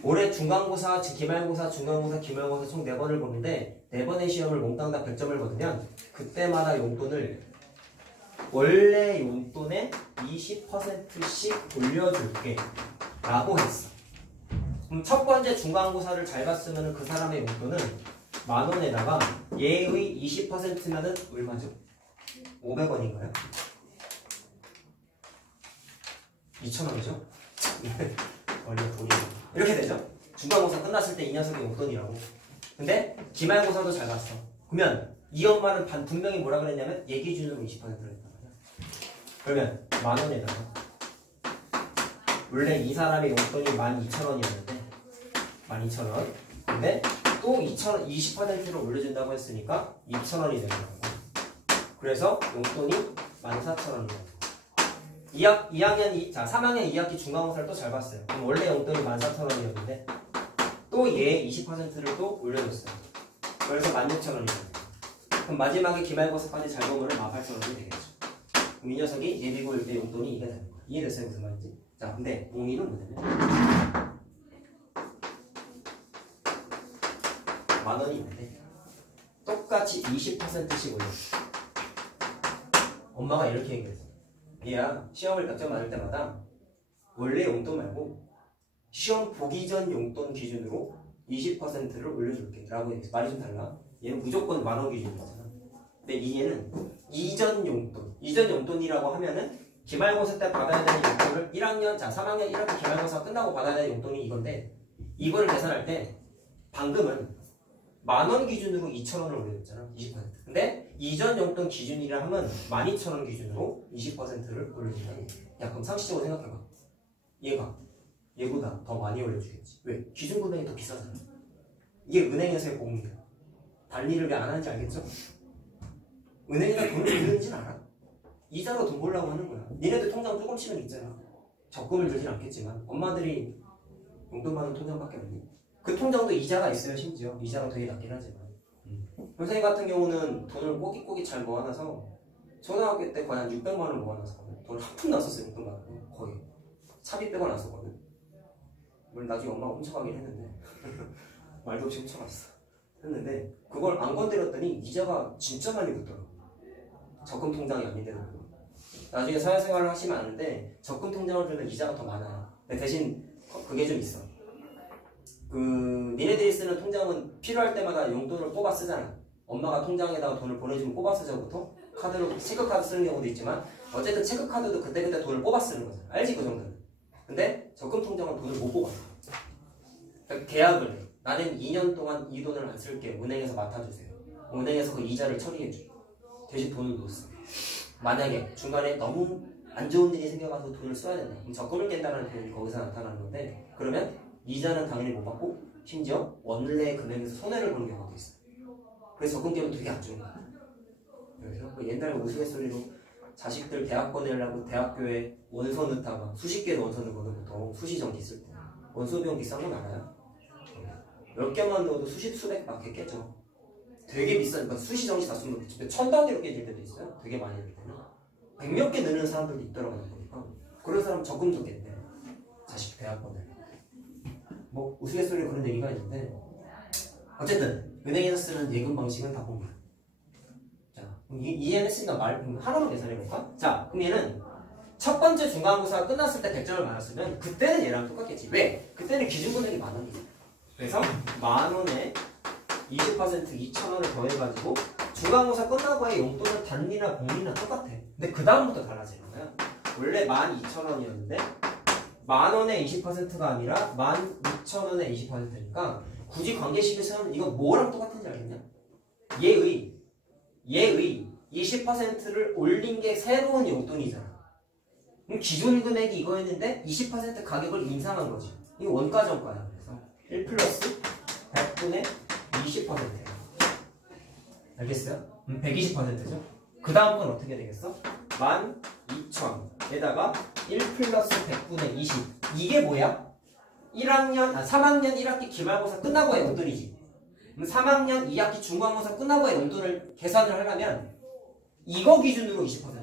올해 중간고사, 기말고사, 중간고사, 기말고사 총 4번을 보는데 4번의 시험을 몽땅 다 100점을 거두면 그때마다 용돈을 원래 용돈의 20%씩 돌려줄게 라고 했어. 그럼 첫 번째 중간고사를 잘 봤으면 그 사람의 용돈은 10,000원에다가 얘의 20%면은 얼마죠? 500원인가요? 2,000원이죠? 원래 돈이 이렇게 되죠? 중간고사 끝났을 때 이 녀석의 용돈이라고. 근데 기말고사도 잘 봤어. 그러면 이 엄마는 분명히 뭐라 그랬냐면 얘 기준으로 20%를 했단 말이야. 그러면 10,000원에다가 원래 이 사람의 용돈이 12,000원이었는데 12,000원 근데 또 2,000원, 20%를 올려준다고 했으니까 2,000원이 되는 거고. 그래서 용돈이 14,000원이 되는 거고. 3학년 2학기 중간고사를 또 잘 봤어요. 그럼 원래 용돈이 14,000원이었는데 또 얘 20%를 또 올려줬어요. 그래서 16,000원이 되는 거예요. 그럼 마지막에 기말고사까지 잘 보면 18,000원이 되겠죠. 그럼 이 녀석이 예비고 일때 용돈이 이게 되는 거야. 이해됐어요? 무슨 말인지? 자, 근데 봉이는 뭐냐면 10,000원이 있는데 똑같이 20%씩 올렸어. 엄마가 이렇게 얘기했어. 얘야, 시험을 몇 점 맞을 때마다 원래 용돈 말고 시험 보기 전 용돈 기준으로 20%를 올려줄게 라고 얘기했어. 말이 좀 달라. 얘는 무조건 10,000원 기준이잖아. 근데 얘는 이전 용돈. 이전 용돈이라고 하면은 기말고사 때 받아야 되는 용돈을 3학년 1학기 기말고사 끝나고 받아야 되는 용돈이 이건데, 이거를 계산할 때 방금은 10,000원 기준으로 2,000원을 올려줬잖아. 20%. 근데 이전 용돈 기준이라 하면 12,000원 기준으로 20%를 올려준다고. 야, 그럼 상식적으로 생각해봐. 얘보다 더 많이 올려주겠지. 왜? 기준금액이 더 비싸잖아. 이게 은행에서의 보험이야. 달리를 왜 안 하는지 알겠죠? 은행에다 돈을 빌리는지는 알아. 이자로 돈 벌려고 하는 거야. 니네들 통장 조금씩은 있잖아. 적금을 들진 않겠지만 엄마들이 용돈 받는 통장밖에 없니? 그 통장도 이자가 있어요. 심지어 이자가 되게 낮긴 하지만 선생님 같은 경우는 돈을 꼬깃꼬깃 잘 모아놔서 초등학교 때 거의 한 600만 원 모아놨었거든. 돈을 한 푼도 안 썼어요. 용돈 받고 거의 차비 빼고 났었거든. 물론 나중에 엄마가 훔쳐가긴 했는데 말도 없이 훔쳐갔어. 했는데 그걸 안 건드렸더니 이자가 진짜 많이 붙더라고. 적금 통장이 아닌데도. 나중에 사회생활을 하시면 아는데 적금 통장을 주면 이자가 더 많아요. 근데 대신 그게 좀 있어. 니네들이 쓰는 통장은 필요할 때마다 용돈을 뽑아 쓰잖아. 엄마가 통장에다가 돈을 보내주면 뽑아 쓰죠. 보통 카드로 체크카드 쓰는 경우도 있지만 어쨌든 체크카드도 그때그때 돈을 뽑아 쓰는 거잖아. 알지? 그 정도는. 근데 적금 통장은 돈을 못 뽑아. 그러니까 계약을 해. 나는 2년 동안 이 돈을 안 쓸게. 은행에서 맡아주세요. 은행에서 그 이자를 처리해줘. 대신 돈을 못 써. 만약에 중간에 너무 안 좋은 일이 생겨가서 돈을 써야 된다. 그럼 적금을 깬다는 표현이 거기서 나타나는 건데, 그러면 이자는 당연히 못 받고 심지어 원래 금액에서 손해를 보는 경우도 있어요. 그래서 적금 깨면 되게 안 좋은 거야. 그래서 옛날에 우스갯소리로 자식들 대학 보내려고 대학교에 원서 넣다가 수십 개의 원서 넣거든. 보통 수시정기 쓸 때 원서 비용 비싼 건 알아요? 몇 개만 넣어도 수백 밖에 깨져. 되게 비싸니까 수시정시 다 쓰면 1,000단위로 깨질 때도 있어요. 되게 많이 넣을 때는 100몇 개 넣는 사람들도 있더라고요. 보니까 그런 사람 적금도 깼대. 자식 대학 보내. 뭐 우스갯소리로 그런 얘기가 있는데 어쨌든 은행에서 쓰는 예금 방식은 다 공부야. 자, 그럼 이해는 했으니까 하나만 계산해볼까? 자, 그럼 얘는 첫 번째 중간고사가 끝났을 때 100점을 맞았으면 그때는 얘랑 똑같겠지. 왜? 그때는 기준금액이 10,000원이야. 그래서 10,000원에 20% 2,000원을 더해가지고 중간고사 끝나고의 용돈은 단리나 복리나 똑같아. 근데 그 다음부터 달라지는 거야. 원래 12,000원이었는데 10,000원에 20%가 아니라 16,000원에 20%니까 굳이 관계식에서는 이거 뭐랑 똑같은지 알겠냐? 얘의 20%를 올린 게 새로운 용돈이잖아. 그럼 기존 금액이 이거였는데 20% 가격을 인상한 거지. 이거 원가 정가야. 그래서 1 플러스 100분의 20%예요. 알겠어요? 120%죠? 그 다음 건 어떻게 되겠어? 12,000에다가 1 플러스 100분의 20. 이게 뭐야? 3학년 1학기 기말고사 끝나고의 용돈이지. 그럼 3학년 2학기 중간고사 끝나고의 용돈을 계산을 하려면 이거 기준으로 20%일 거야.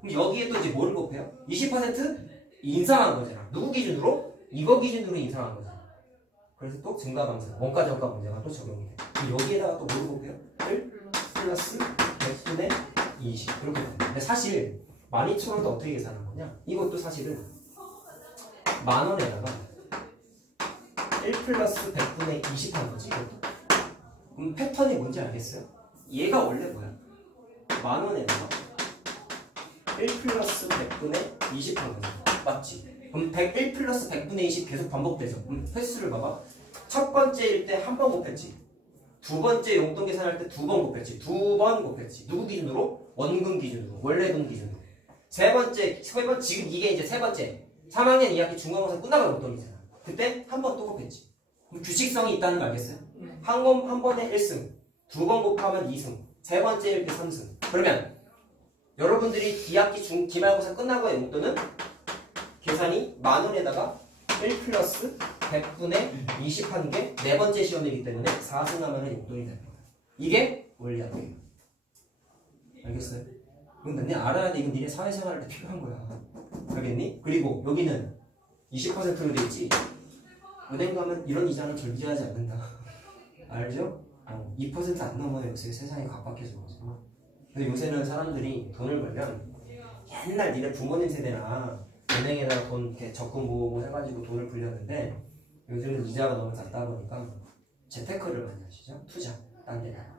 그럼 여기에 또 이제 뭐를 곱해요? 20% 인상한 거잖아. 누구 기준으로? 이거 기준으로 인상한 거잖아. 그래서 또 증가방사, 원가 정가 문제가 또 적용이 돼. 그럼 여기에다가 또 뭐를 곱해요? 1 플러스 100분의 20. 그렇게 돼. 근데 사실 12,000원도 어떻게 계산한 거냐? 이것도 사실은 10,000원에다가 1 플러스 100분의 20 한 거지, 이것도. 그럼 패턴이 뭔지 알겠어요? 얘가 원래 뭐야? 10,000원에다가 1 플러스 100분의 20 한 거지. 맞지? 그럼 1 플러스 100분의 20 계속 반복되죠. 그럼 횟수를 봐봐. 첫 번째일 때 한 번 곱했지. 두 번째 용돈 계산할 때 두 번 곱했지. 두 번 곱했지. 누구 기준으로? 원금 기준으로. 원래금 기준으로. 세 번째, 지금 이게 이제 세 번째. 3학년 2학기 중간고사 끝나가 용돈이잖아. 그때 한 번 또 곱했지. 그럼 규칙성이 있다는 거 알겠어요? 한 번에 1승, 2번 곱하면 2승, 3번째 이렇게 3승. 그러면 여러분들이 기말고사 끝나고의 용돈은 계산이 10,000원에다가 1 플러스 100분의 20 한 게 4번째 시험이기 때문에 4승하면 용돈이 되는 거야. 이게 원리학교예요. 알겠어요? 이건 너네 알아야 돼. 이건 니네 사회생활 할 때 필요한 거야. 알겠니? 그리고 여기는 20%로 돼 있지. 은행 가면 이런 이자는 절제하지 않는다. 알죠? 2%안 넘어요. 요새 세상이 각박해져가지고. 근데 요새는 사람들이 돈을 벌면 옛날 니네 부모님 세대나 은행에다가 돈 이렇게 적금 모으고 해가지고 돈을 불렸는데 요즘은 이자가 너무 낮다 보니까 재테크를 많이 하시죠? 투자, 딴 데다가.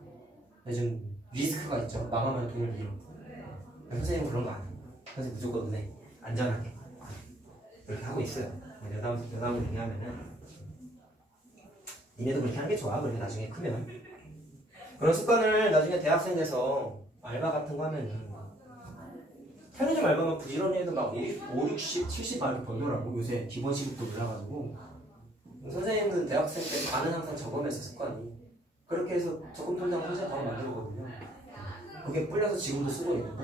요즘 리스크가 있죠. 망하면 돈을 잃어. 선생님은 그런 거 아니에요. 선생님 무조건 은행 안전하게 이렇게 하고 있어요. 여담을 얘기하면은 니네도 그렇게 하는 게 좋아. 그래 나중에 크면 그런 습관을 나중에 대학생 돼서 알바 같은 거 하면은 편의점 알바만 부지런히 해도 막 5, 60, 70 많이 벌더라고. 요새 기본 시급도 올라가지고 선생님은 대학생 때 반은 항상 저금했어 습관이. 그렇게 해서 저금 통장 혼자 다 만들거든요. 그게 불려서 지금도 쓰고 있는데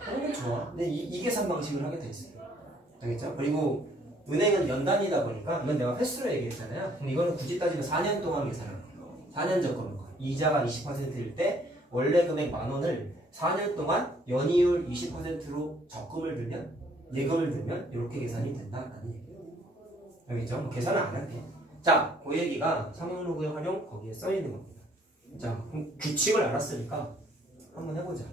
하는 게 좋아. 근데 이 계산 방식을 하게 돼 있어요. 알겠죠? 그리고 은행은 연단이다 보니까 이건 내가 횟수로 얘기했잖아요. 그럼 이거는 굳이 따지면 4년 동안 계산하는 거예요. 4년 적금인 거예요. 이자가 20%일 때 원래 금액 10,000원을 4년 동안 연이율 20%로 적금을 들면 예금을 들면 이렇게 계산이 된다라는 얘기예요. 알겠죠? 뭐 계산은 안 할게. 자, 그 얘기가 상용로그의 활용 거기에 써 있는 겁니다. 자, 그럼 규칙을 알았으니까 한번 해보자.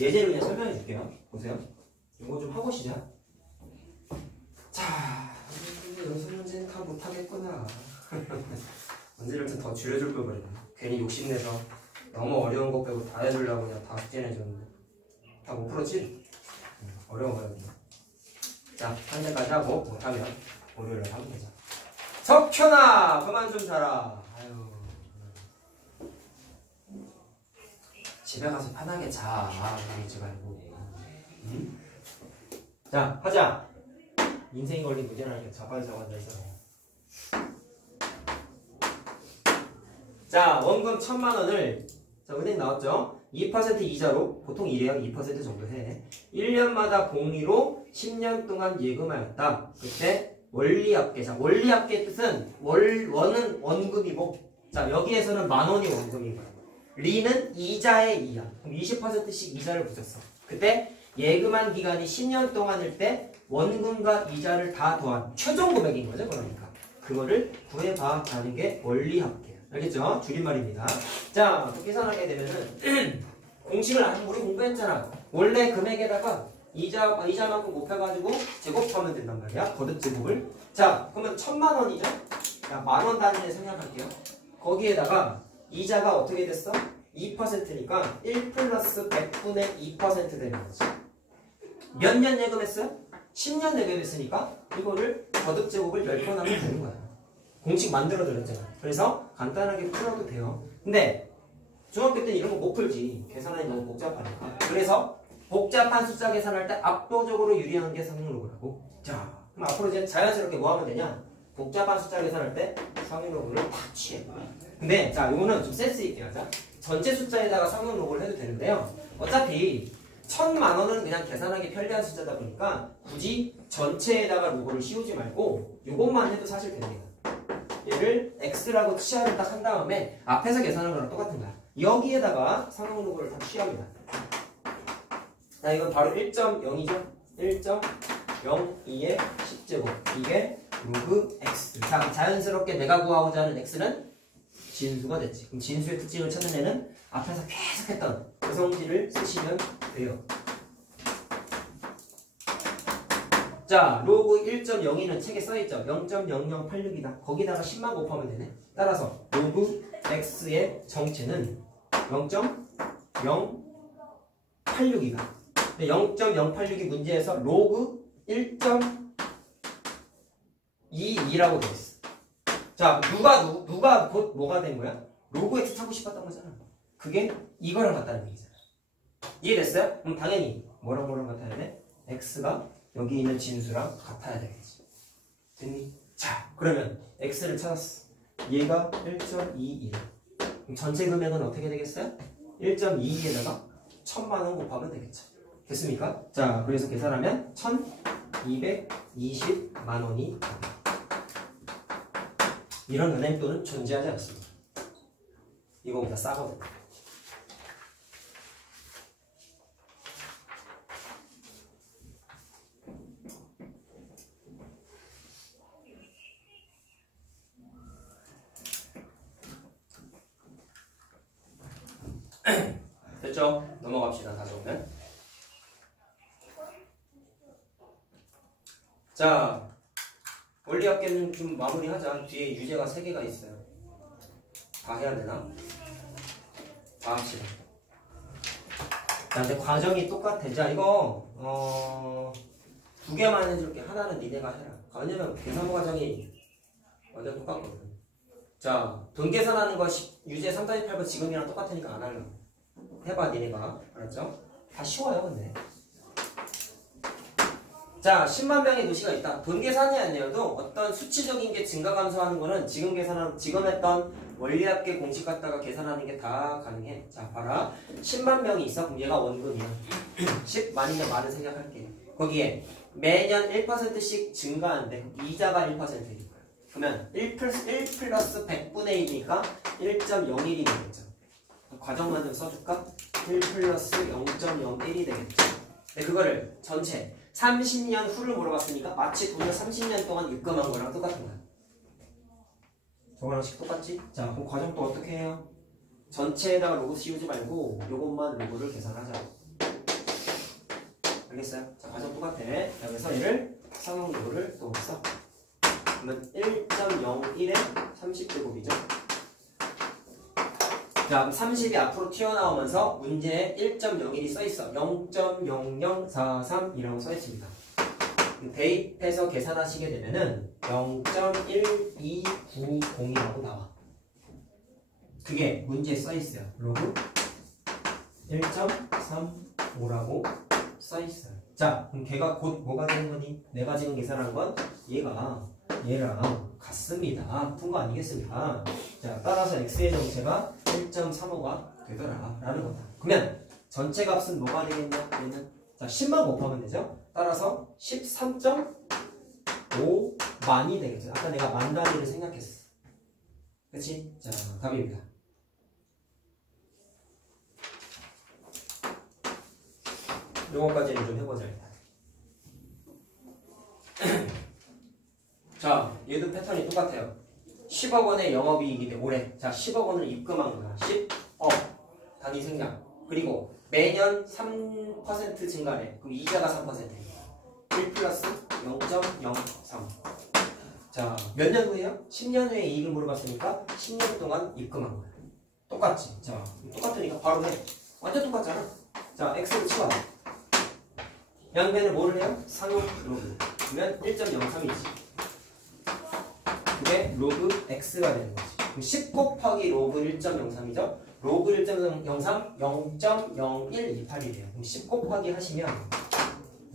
예제를 그냥 설명해 줄게요. 보세요. 이거 좀 하고 시작. 자, 연습 문제는 다 못하겠구나. 문제를 좀 더 줄여줄 걸 그랬네. 괜히 욕심내서 너무 어려운 거 빼고 다 해주려고 그냥 다 숙제 내줬는데 다 못 풀었지? 어려워요. 자, 현재까지 하고 못하면 월요일에 하면 되자. 석현아, 그만 좀 자라. 아유, 집에 가서 편하게 자. 그러지 말고. 응? 자, 하자. 인생이 걸린 문제는 이렇게 자반자반 돼서. 자, 원금 1,000,000원을 자, 은행 나왔죠? 2% 이자로 보통 이래요. 2% 정도 해. 1년마다 복리로 10년 동안 예금하였다. 그때 원리합계. 자, 원리합계의 뜻은 원은 원금이고, 자, 여기에서는 10,000원이 원금이고, 리는 이자의 이하. 그럼 20%씩 이자를 붙였어. 그때 예금한 기간이 10년 동안일 때 원금과 이자를 다 더한 최종 금액인 거죠. 그러니까 그거를 구해봐라는 게 원리합계예요. 알겠죠? 줄임말입니다. 자, 계산하게 되면은 공식을 우리 공부했잖아. 원래 금액에다가 이자만큼 곱해가지고 제곱하면 된단 말이야. 거듭 제곱을. 자, 그러면 1,000,000원이죠? 자, 10,000원 단위를 생각할게요. 거기에다가 이자가 어떻게 됐어? 2%니까 1 플러스 100분의 2% 되는 거지. 몇 년 예금했어요? 10년 예금했으니까 이거를 거듭 제곱을 10번 하면 되는 거야. 공식 만들어드렸잖아. 그래서 간단하게 풀어도 돼요. 근데 중학교 때는 이런 거 못 풀지. 계산하기 너무 복잡하니까. 그래서 복잡한 숫자 계산할 때 압도적으로 유리한 게 상용로그라고. 자, 그럼 앞으로 이제 자연스럽게 뭐 하면 되냐? 복잡한 숫자 계산할 때 상용로그를 다 취해. 근데 자, 이거는 좀 센스 있게 하자. 전체 숫자에다가 상용로그를 해도 되는데요. 어차피 1,000,000원은 그냥 계산하기 편리한 숫자다 보니까 굳이 전체에다가 로고를 씌우지 말고 이것만 해도 사실 됩니다. 얘를 x라고 취하를 딱 한 다음에 앞에서 계산한 거랑 똑같은 거야. 여기에다가 상용 로고를 다 취합니다. 자, 이건 바로 1.0이죠. 1.02의 10제곱. 이게 로그 x. 자, 자연스럽게 내가 구하고자 하는 x는 진수가 됐지. 그럼 진수의 특징을 찾는 애는 앞에서 계속 했던 구성질을 쓰시면 돼요. 자, 로그 1.02는 책에 써있죠. 0.0086이다. 거기다가 10만 곱하면 되네. 따라서 로그 x의 정체는 0.086이다. 0.086이 문제에서 로그 1.22라고 되어 있어. 자, 누가 곧 뭐가 된 거야? 로그 x 찾고 싶었던 거잖아. 그게 이거랑 같다는 얘기잖아. 이해됐어요? 그럼 당연히 뭐랑 같아야 돼? x가 여기 있는 진수랑 같아야 되겠지. 됐니? 자, 그러면 x를 찾았어. 얘가 1.21. 그럼 전체 금액은 어떻게 되겠어요? 1.22에다가 1000만 원 곱하면 되겠죠. 됐습니까? 자, 그래서 계산하면 1220만 원이 이런 은행돈은 존재하지 않습니다. 이거보다 싸거든. 됐죠? 넘어갑시다. 다시 오면. 자, 원리합계는 좀 마무리하자. 뒤에 유제가 3개가 있어요. 다 해야 되나? 다 합시다. 자, 근데 과정이 똑같아. 자, 이거 2개만 해줄게. 하나는 니네가 해라. 왜냐면 계산 과정이 완전 똑같거든. 자, 돈 계산하는 거 유제 3-8번 지금이랑 똑같으니까 안 하려고. 해봐, 니네가. 알았죠? 다 쉬워요, 근데. 자, 10만 병의 도시가 있다. 돈 계산이 아니어도 어떤 수치적인 게 증가 감소하는 거는 지금 했던 원리합계 공식 갖다가 계산하는 게 다 가능해. 자, 봐라. 10만 병이 있어. 그럼 얘가 원금이야. 10만이면 말을 생각할게. 거기에 매년 1%씩 증가하는데 이자가 1%일 거야. 그러면 1 플러스 100분의 1이니까 1.01이 되겠죠. 과정만 좀 써줄까? 1 플러스 0.01이 되겠죠. 근데 그거를 전체 30년 후를 물어봤으니까 마치 돈을 30년 동안 입금한 거랑 똑같은 거야. 저거랑씩 똑같지? 자, 그럼 과정 또 어떻게 해요? 전체에다가 로그 씌우지 말고 요것만 로그를 계산하자. 알겠어요? 자, 과정 똑같아. 자, 그래서 얘를 상용 로그를 또 써. 그러면 1.01에 30제곱이죠. 자, 그럼 30이 앞으로 튀어나오면서 문제에 1.01이 써있어. 0.0043이라고 써있습니다. 대입해서 계산하시게 되면은 0.1290이라고 나와. 그게 문제에 써있어요. 로그 1.35라고 써있어요. 자, 그럼 걔가 곧 뭐가 되는 거니? 내가 지금 계산한 건 얘랑 같습니다. 푼 거 아니겠습니까? 자, 따라서 x의 정체가 1.35가 되더라 라는 거다. 그러면 전체 값은 뭐가 되겠냐? 얘는 자, 10만 곱하면 되죠? 따라서 13.5만이 되겠죠. 아까 내가 만 단위를 생각했어. 그치? 자, 답입니다. 요거까지는 좀 해보자 일단. 자, 얘도 패턴이 똑같아요. 10억 원의 영업이익이 돼 올해. 자, 10억 원을 입금한 거야. 10억 단위 생략. 그리고 매년 3% 증가래. 그럼 이자가 3%예요. 1 플러스 0.03. 자, 몇 년 후에요? 10년 후에 이익을 물어봤으니까 10년 동안 입금한 거야. 똑같지? 자, 똑같으니까 바로 해. 완전 똑같잖아. 자, x를 치워. 양변을 뭐를 해요? 상용 로그. 그러면 1.03이지. 그게 로그 x가 되는 거지. 그럼 10 곱하기 로그 1.03이죠? 로그 1.03, 0.0128이래요. 그럼 10 곱하기 하시면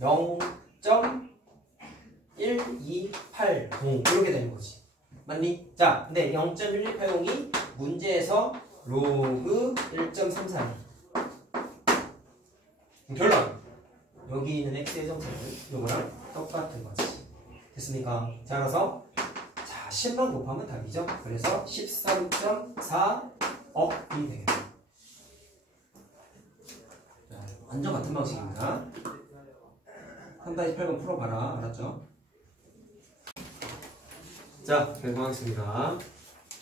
0.1280 이렇게 되는 거지. 맞니? 자, 근데 0.1280이 문제에서 로그 1.34. 결론! 여기 있는 x의 정체는 이거랑 똑같은 거지. 됐습니까? 자, 그래서 10만 곱하면 답이죠. 그래서 13.4억이 되겠다. 완전 같은 방식입니다. 3-8번 풀어봐라. 알았죠? 자, 결정하겠습니다.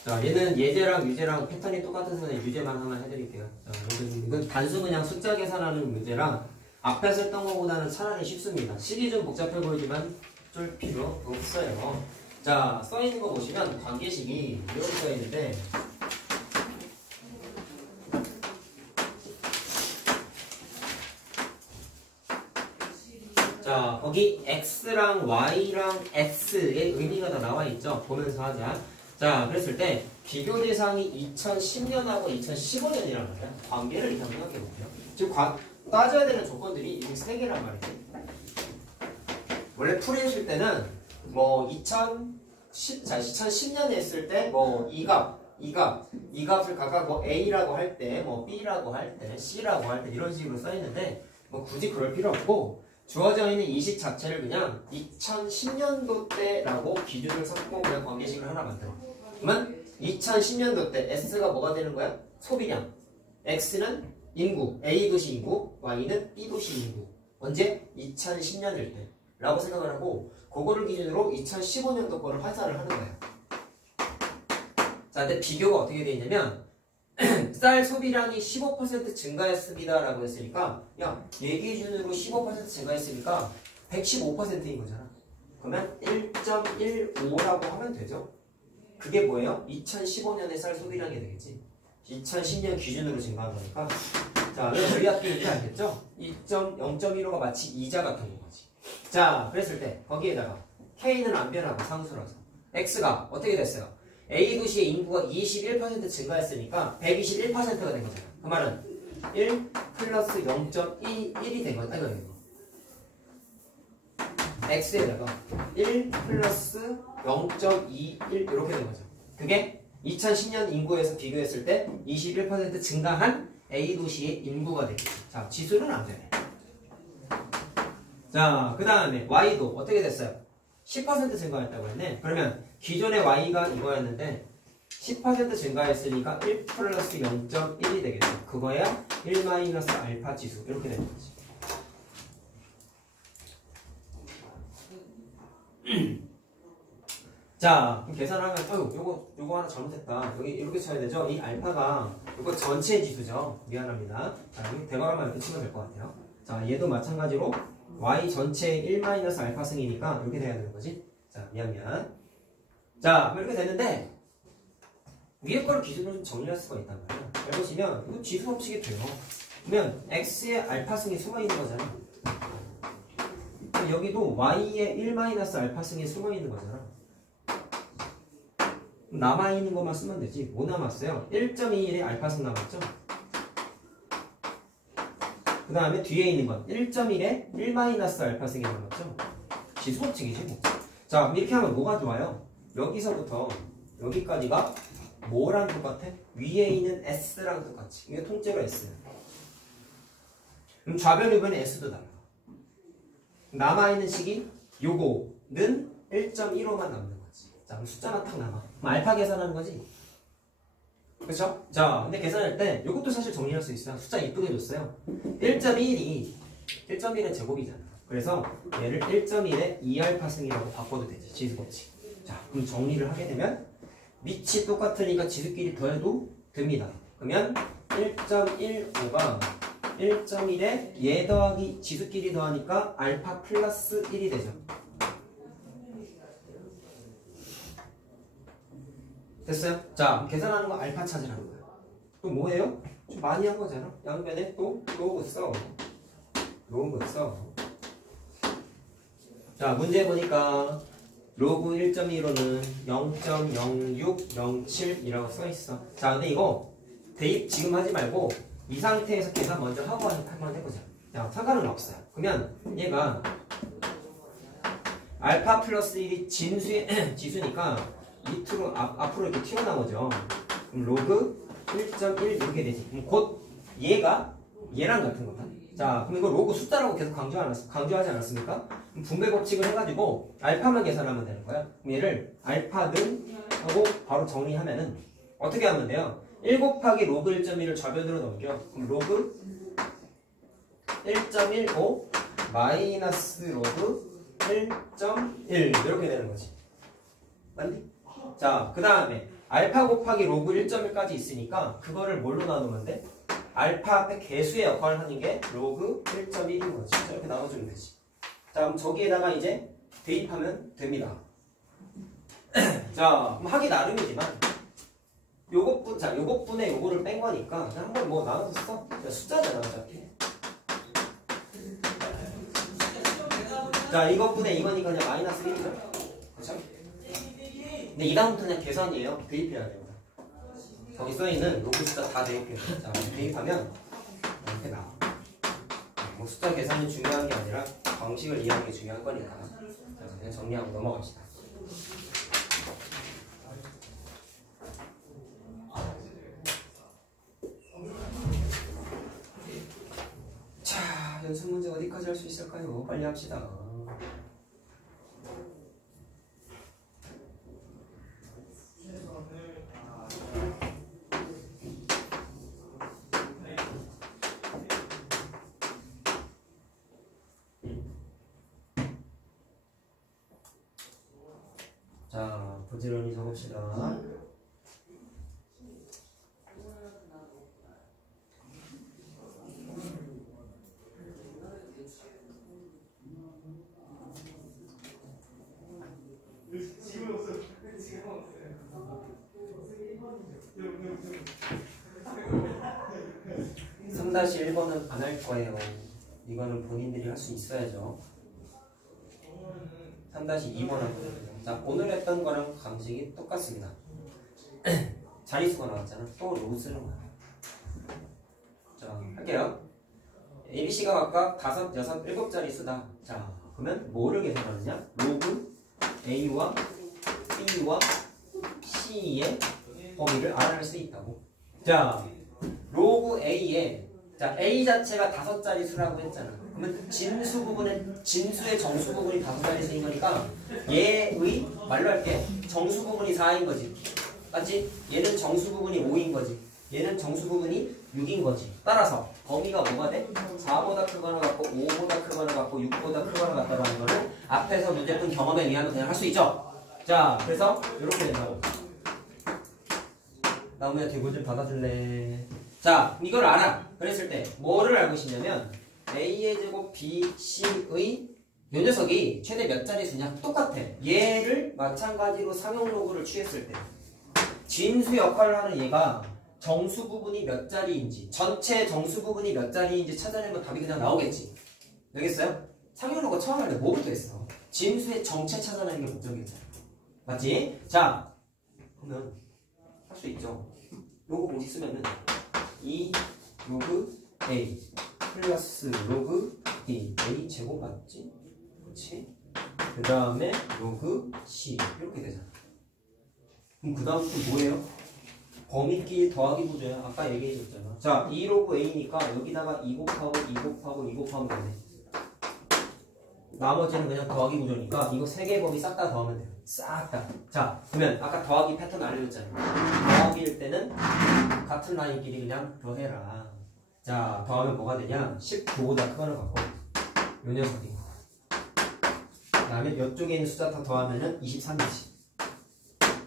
자, 얘는 예제랑 유제랑 패턴이 똑같은 선에 유제만 하나 해드릴게요. 자, 이건 단수 그냥 숫자 계산하는 문제랑 앞에서 했던 것보다는 차라리 쉽습니다. 식이 좀 복잡해 보이지만 쫄 필요 없어요. 자, 써있는 거 보시면 관계식이 이렇게 써있는데 자, 거기 x랑 y랑 x의 의미가 다 나와있죠. 보면서 하자. 자, 그랬을 때 비교 대상이 2010년하고 2015년이란 말이야. 관계를 일단 생각해볼게요. 지금 따져야 되는 조건들이 이렇게 3개란 말이지. 원래 풀이하실 때는 뭐 2010년에 했을 때 뭐 이 값을 각각 뭐 A라고 할 때, 뭐 B라고 할 때, C라고 할 때 이런 식으로 써 있는데 뭐 굳이 그럴 필요 없고 주어져 있는 이 식 자체를 그냥 2010년도 때라고 기준을 삼고 그냥 관계식을 하나 만들어. 그러면 2010년도 때 S가 뭐가 되는 거야? 소비량. X는 인구, A 도시 인구, Y는 B 도시 인구. 언제? 2010년일 때 라고 생각을 하고 그거를 기준으로 2015년도 거를 환산을 하는 거예요. 자, 근데 비교가 어떻게 되어 있냐면 쌀 소비량이 15% 증가했습니다 라고 했으니까 야, 얘 기준으로 15% 증가했으니까 115%인 거잖아. 그러면 1.15라고 하면 되죠. 그게 뭐예요? 2015년의 쌀 소비량이 되겠지. 2010년 기준으로 증가한 거니까. 자, 왜 전리합비인지 알겠죠? 0.15가 마치 이자 같은 거지. 자, 그랬을 때 거기에다가 K는 안 변하고 상수라서 X가 어떻게 됐어요? A 도시의 인구가 21% 증가했으니까 121%가 된 거잖아. 그 말은 1 플러스 0.11이 된 거다. 이거. X에다가 1 플러스 0.21 이렇게 된 거죠. 그게 2010년 인구에서 비교했을 때 21% 증가한 A 도시의 인구가 되겠죠. 자, 지수는 안 되네. 자, 그 다음에 Y도 어떻게 됐어요? 10% 증가했다고 했네. 그러면 기존의 Y가 이거였는데 10% 증가했으니까 1 플러스 0.1이 되겠죠. 그거야 1 마이너스 알파 지수 이렇게 되는 거지. 자, 그럼 계산하면 요거 하나 잘못했다. 여기 이렇게 쳐야 되죠. 이 알파가 이거 전체 지수죠. 미안합니다. 자, 여기 대괄호만 이렇게 치면 될 것 같아요. 자, 얘도 마찬가지로 y 전체 1 마이너스 알파 승이니까 이렇게 돼야 되는 거지. 자, 미안. 자, 이렇게 됐는데 위에 거를 기준으로 좀 정리할 수가 있단 말이야. 잘 보시면 이거 지수 법칙이 돼요. 그러면 x의 알파 승이 숨어 있는 거잖아. 여기도 y의 1 마이너스 알파 승이 숨어 있는 거잖아. 남아있는 것만 쓰면 되지. 뭐 남았어요? 1.21의 알파승 남았죠? 그 다음에 뒤에 있는 건 1.1의 1 마이너스 알파승이 남았죠? 지수법칙이지 뭐. 자, 그럼 이렇게 하면 뭐가 좋아요? 여기서부터 여기까지가 뭐랑 똑같아? 위에 있는 S랑 똑같이. 이게 통째로 S야. 그럼 좌변 우변의 S도 달라. 남아있는 식이 요거는 1.15만 남는 거지. 자, 그럼 숫자만 탁 남아. 그럼 알파 계산하는 거지. 그쵸? 자, 근데 계산할 때 이것도 사실 정리할 수 있어요. 숫자 이쁘게 줬어요. 1.1은 제곱이잖아. 그래서 얘를 1.1의 2알파승이라고 바꿔도 되지. 지수법칙. 자, 그럼 정리를 하게 되면 밑이 똑같으니까 지수끼리 더해도 됩니다. 그러면 1.15가 1.1에 얘 더하기 지수끼리 더하니까 알파 플러스 1이 되죠. 됐어요? 자, 계산하는 거 알파 찾으라는 거야. 또 뭐예요? 좀 많이 한 거잖아. 양변에 또 로그 써. 자, 문제 보니까 로그 1.15는 0.0607이라고 써 있어. 자, 근데 이거 대입 지금 하지 말고 이 상태에서 계산 먼저 하고 한번 해보자. 자, 상관은 없어요. 그러면 얘가 알파 플러스 1이 지수니까 밑으로 앞으로 이렇게 튀어나오죠. 그럼 로그 1.1 이렇게 되지. 그럼 곧 얘가 얘랑 같은 거다. 자, 그럼 이거 로그 숫자라고 계속 강조하지 않았습니까? 그럼 분배 법칙을 해가지고 알파만 계산하면 되는 거야. 그럼 얘를 알파등 하고 바로 정리하면은 어떻게 하면 돼요? 1 곱하기 로그 1.1을 좌변으로 넘겨. 그럼 로그 1.15 마이너스 로그 1.1 이렇게 되는 거지. 맞니? 자, 그 다음에 알파 곱하기 로그 1.1까지 있으니까 그거를 뭘로 나누면 돼? 알파 앞에 개수의 역할을 하는 게 로그 1.1인 거지. 자, 이렇게 나눠주면 되지. 자, 그럼 저기에다가 이제 대입하면 됩니다. 자, 그럼 하기 나름이지만 요것분에 요거를 뺀 거니까 그냥 한번 뭐 나눠서 써. 숫자잖아, 어차피. 자, 이것분에 이거니까 그냥 마이너스 1이죠. 그렇죠? 근데 이 다음부터 그냥 계산이에요. 대입해야 됩니다. 거기 써있는 로그 숫자 다 대입해요. 자, 대입하면 이렇게 나와. 뭐 숫자 계산이 중요한 게 아니라 방식을 이해하는 게 중요한 거니까. 자, 그냥 정리하고 넘어갑시다. 연습 문제 어디까지 할 수 있을까요? 빨리 합시다. 자, 부지런히 적읍시다. 다시 1번은 안 할 거예요. 이거는 본인들이 할 수 있어야죠. 3-2번 하거든요. 자, 오늘 했던 거랑 방식이 똑같습니다. 자릿수가 나왔잖아. 또 로그 쓰는 거야. 자, 할게요. ABC가 각각 5, 6, 7자리 수다. 자, 그러면 뭐를 계산하느냐? 로그 A와 B와 C의 범위를 알아낼 수 있다고. 자, 로그 A에 자, A 자체가 5자리 수라고 했잖아. 그러면 진수 부분에 진수의 정수 부분이 5자리 수인 거니까 얘의 말로 할게. 정수 부분이 4인 거지. 맞지? 얘는 정수 부분이 5인 거지. 얘는 정수 부분이 6인 거지. 따라서 범위가 뭐가 돼? 4보다 크거나 같고 5보다 크거나 같고 6보다 크거나 같다라는 거를 앞에서 문제푼 경험에 의하면 그냥 할 수 있죠. 자, 그래서 이렇게 된다고. 나오면 대본 좀 받아줄래? 자, 이걸 알아. 그랬을 때 뭐를 알고 있냐면 A의 제곱 B, C의 이 녀석이 최대 몇 자리 수냐? 똑같아. 얘를 마찬가지로 상용 로그를 취했을 때 진수 역할을 하는 얘가 정수 부분이 몇 자리인지 전체 정수 부분이 몇 자리인지 찾아내면 답이 그냥 나오겠지. 알겠어요? 상용 로그 처음 할 때 뭐부터 했어? 진수의 정체 찾아내는 게 목적이잖아. 맞지? 자, 그러면 할 수 있죠. 로그 공식 쓰면은 2 로그 A 플러스 로그 B A 제곱 맞지? 그렇지? 그 다음에 로그 C 이렇게 되잖아. 그럼 그 다음 또 뭐예요? 범위끼리 더하기 구조야. 아까 얘기해줬잖아. 자, 2 로그 A니까 여기다가 2 곱하고 2 곱하고 2 곱하면 되네. 나머지는 그냥 더하기 구조니까 이거 3개의 범위 싹 다 더하면 돼요. 싹 다. 자, 그러면 아까 더하기 패턴 알려줬잖아. 더하기일 때는 같은 라인끼리 그냥 더해라. 자, 더하면 뭐가 되냐? 19보다 크거나 같고 요 녀석이. 그 다음에 이쪽에 있는 숫자 다 더하면은 23이지.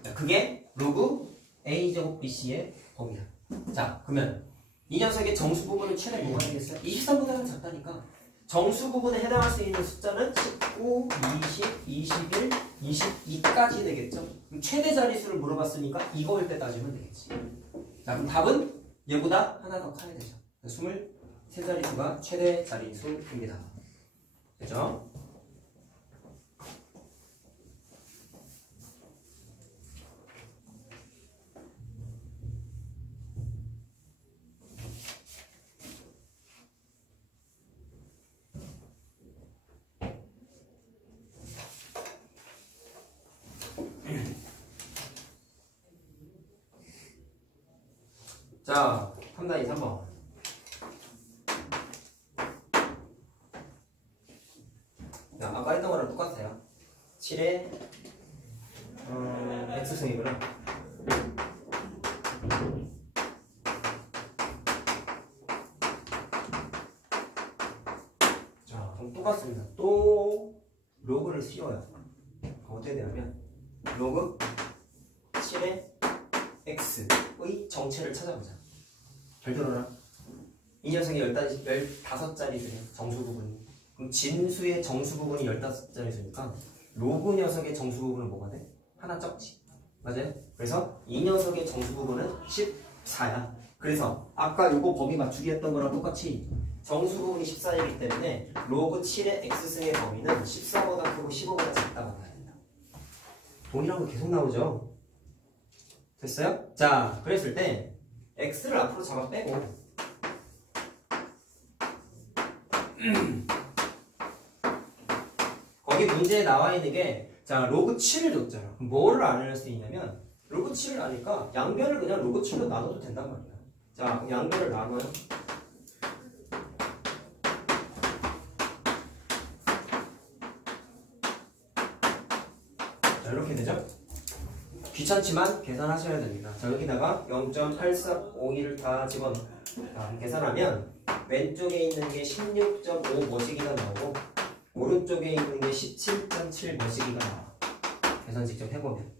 자, 그게 로그 A제곱 BC의 범위야. 자, 그러면 이 녀석의 정수 부분은 최대 뭐가 되겠어요? 23보다는 작다니까 정수 부분에 해당할 수 있는 숫자는 19, 20, 21, 22까지 되겠죠? 그럼 최대 자리수를 물어봤으니까 이거일 때 따지면 되겠지. 자, 그럼 답은 얘보다 하나 더 커야 되죠. 23자리수가 최대 자리수입니다. 됐죠? 자, 3-3번. 자, 아까 했던 거랑 똑같아요. 7에 X승이구나. 자, 그럼 똑같습니다. 또 로그를 씌워요. 어떻게 되냐면 로그 7에 X의 정체를 찾아보자. 잘 들어라. 이 녀석이 15자리수래요. 정수 부분이. 그럼 진수의 정수 부분이 15자리수니까 로그 녀석의 정수 부분은 뭐가 돼? 하나 적지. 맞아요? 그래서 이 녀석의 정수 부분은 14야. 그래서 아까 요거 범위 맞추기 했던 거랑 똑같이 정수 부분이 14이기 때문에 로그 7의 X승의 범위는 14보다 크고 15보다 작다고 나옵니다. 동일한 거 계속 나오죠? 됐어요? 자, 그랬을 때 X를 앞으로 잡아 빼고 거기 문제에 나와 있는 게 자, 로그 7을 줬잖아. 그럼 뭐를 알아낼 수 있냐면 로그 7을 아니까 양변을 그냥 로그 7로 나눠도 된단 말이야. 자, 그럼 양변을 나눠요. 자, 이렇게 되죠? 귀찮지만 계산하셔야 됩니다. 자, 여기다가 0.8451을 다 집어넣어. 자, 계산하면 왼쪽에 있는 게 16.5 뭐시기가 나오고 오른쪽에 있는 게 17.7 뭐시기가 나와. 계산 직접 해보면.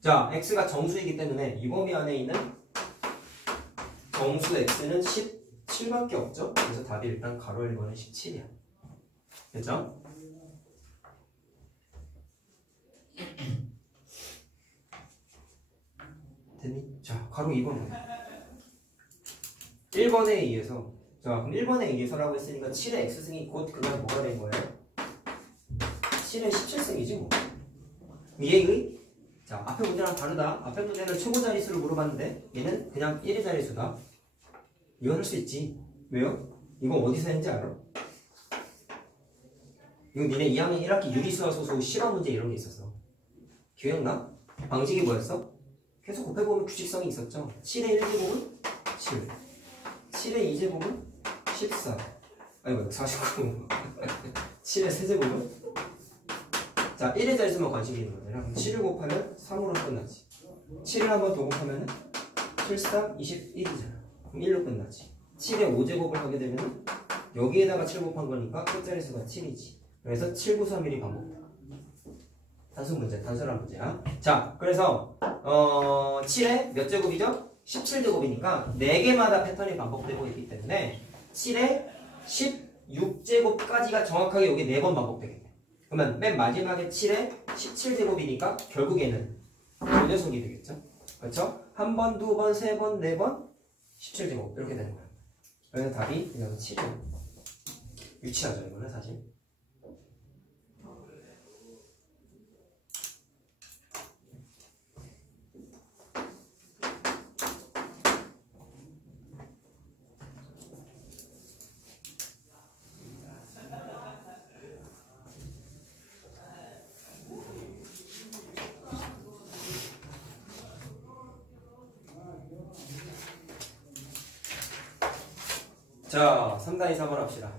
자, x가 정수이기 때문에 이 범위 안에 있는 정수 x는 17밖에 없죠? 그래서 답이 일단 가로 1번은 17이야. 됐죠? 됐니? 자, 가로 2번. 1번에 의해서. 자, 그럼 1번에 의해서라고 했으니까 7의 x승이 곧 그냥 뭐가 된 거예요? 7의 17승이지 뭐. 이해의? 자, 앞에 문제랑 다르다. 앞에 문제는 최고 자릿수를 물어봤는데 얘는 그냥 1의 자릿수다. 이건 할 수 있지. 왜요? 이거 어디서 했는지 알아? 이거 니네 2학년 1학기 유리수와 소수 실험 문제 이런 게 있었어. 기억나? 방식이 뭐였어? 계속 곱해보면 규칙성이 있었죠. 7의 1제곱은 7, 7의 2제곱은 14, 아이고 49, 7의 세제곱은 자 1의 자릿수만 관심이 있는 거잖아. 그럼 7을 곱하면 3으로 끝나지. 7을 한 번 더 곱하면 7, 3, 21이잖아. 그럼 1로 끝나지. 7의 5제곱을 하게 되면 여기에다가 7 곱한 거니까 끝자릿수가 7이지. 그래서 7, 9, 3, 1이 반복돼. 단순 문제, 단순한 문제야. 자, 그래서 7의 몇 제곱이죠? 17제곱이니까 4개마다 패턴이 반복되고 있기 때문에 7의 16제곱까지가 정확하게 여기 4번 반복되겠네. 그러면 맨 마지막에 7의 17제곱이니까 결국에는 이 녀석이 되겠죠? 그렇죠? 한 번, 두 번, 세 번, 네 번, 17제곱 이렇게 되는 거야. 그래서 답이 그냥 7이에요. 유치하죠, 이거는 사실. 자, 3단위 4번 합시다.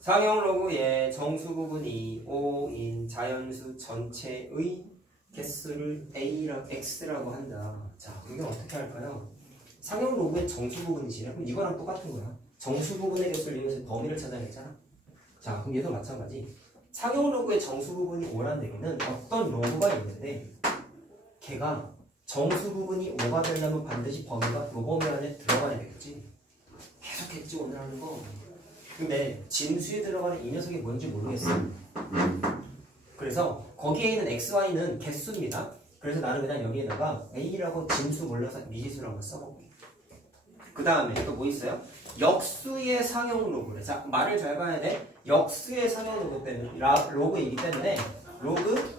상형 로그의 정수 부분이 5인 자연수 전체의 개수를 X라고 한다. 자, 이게 어떻게 할까요? 상형 로그의 정수 부분이시래. 그럼 이거랑 똑같은 거야. 정수 부분의 개수를 이용해서 범위를 찾아냈잖아. 자, 그럼 얘도 마찬가지. 상형 로그의 정수 부분이 5라는 얘기는 어떤 로그가 있는데 걔가 정수 부분이 5가 되려면 반드시 범위가 요 범위 안에 들어가야 되겠지. 계속했지 오늘 하는 거. 근데 진수에 들어가는 이 녀석이 뭔지 모르겠어. 그래서 거기에 있는 xy는 개수입니다. 그래서 나는 그냥 여기에다가 a라고 진수 몰라서 미지수라고 써볼게. 그 다음에 또 뭐 있어요? 역수의 상형 로그래. 자, 말을 잘 봐야 돼. 역수의 상형 로그이기 때문에 로그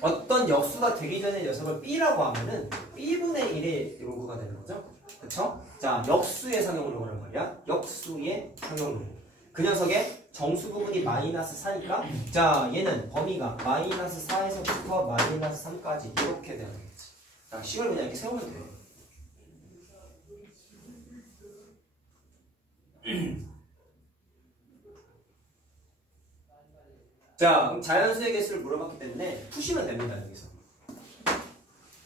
어떤 역수가 되기 전에 녀석을 b라고 하면은 b분의 1의 로그가 되는 거죠. 그쵸? 자, 역수의 상형 로그란 말이야. 역수의 상형 로그. 그 녀석의 정수 부분이 마이너스 4니까 자, 얘는 범위가 마이너스 4에서부터 마이너스 3까지 이렇게 되는 거지. 자, 식을 그냥 이렇게 세우면 돼. 자, 그럼 자연수의 개수를 물어봤기 때문에 푸시면 됩니다, 여기서.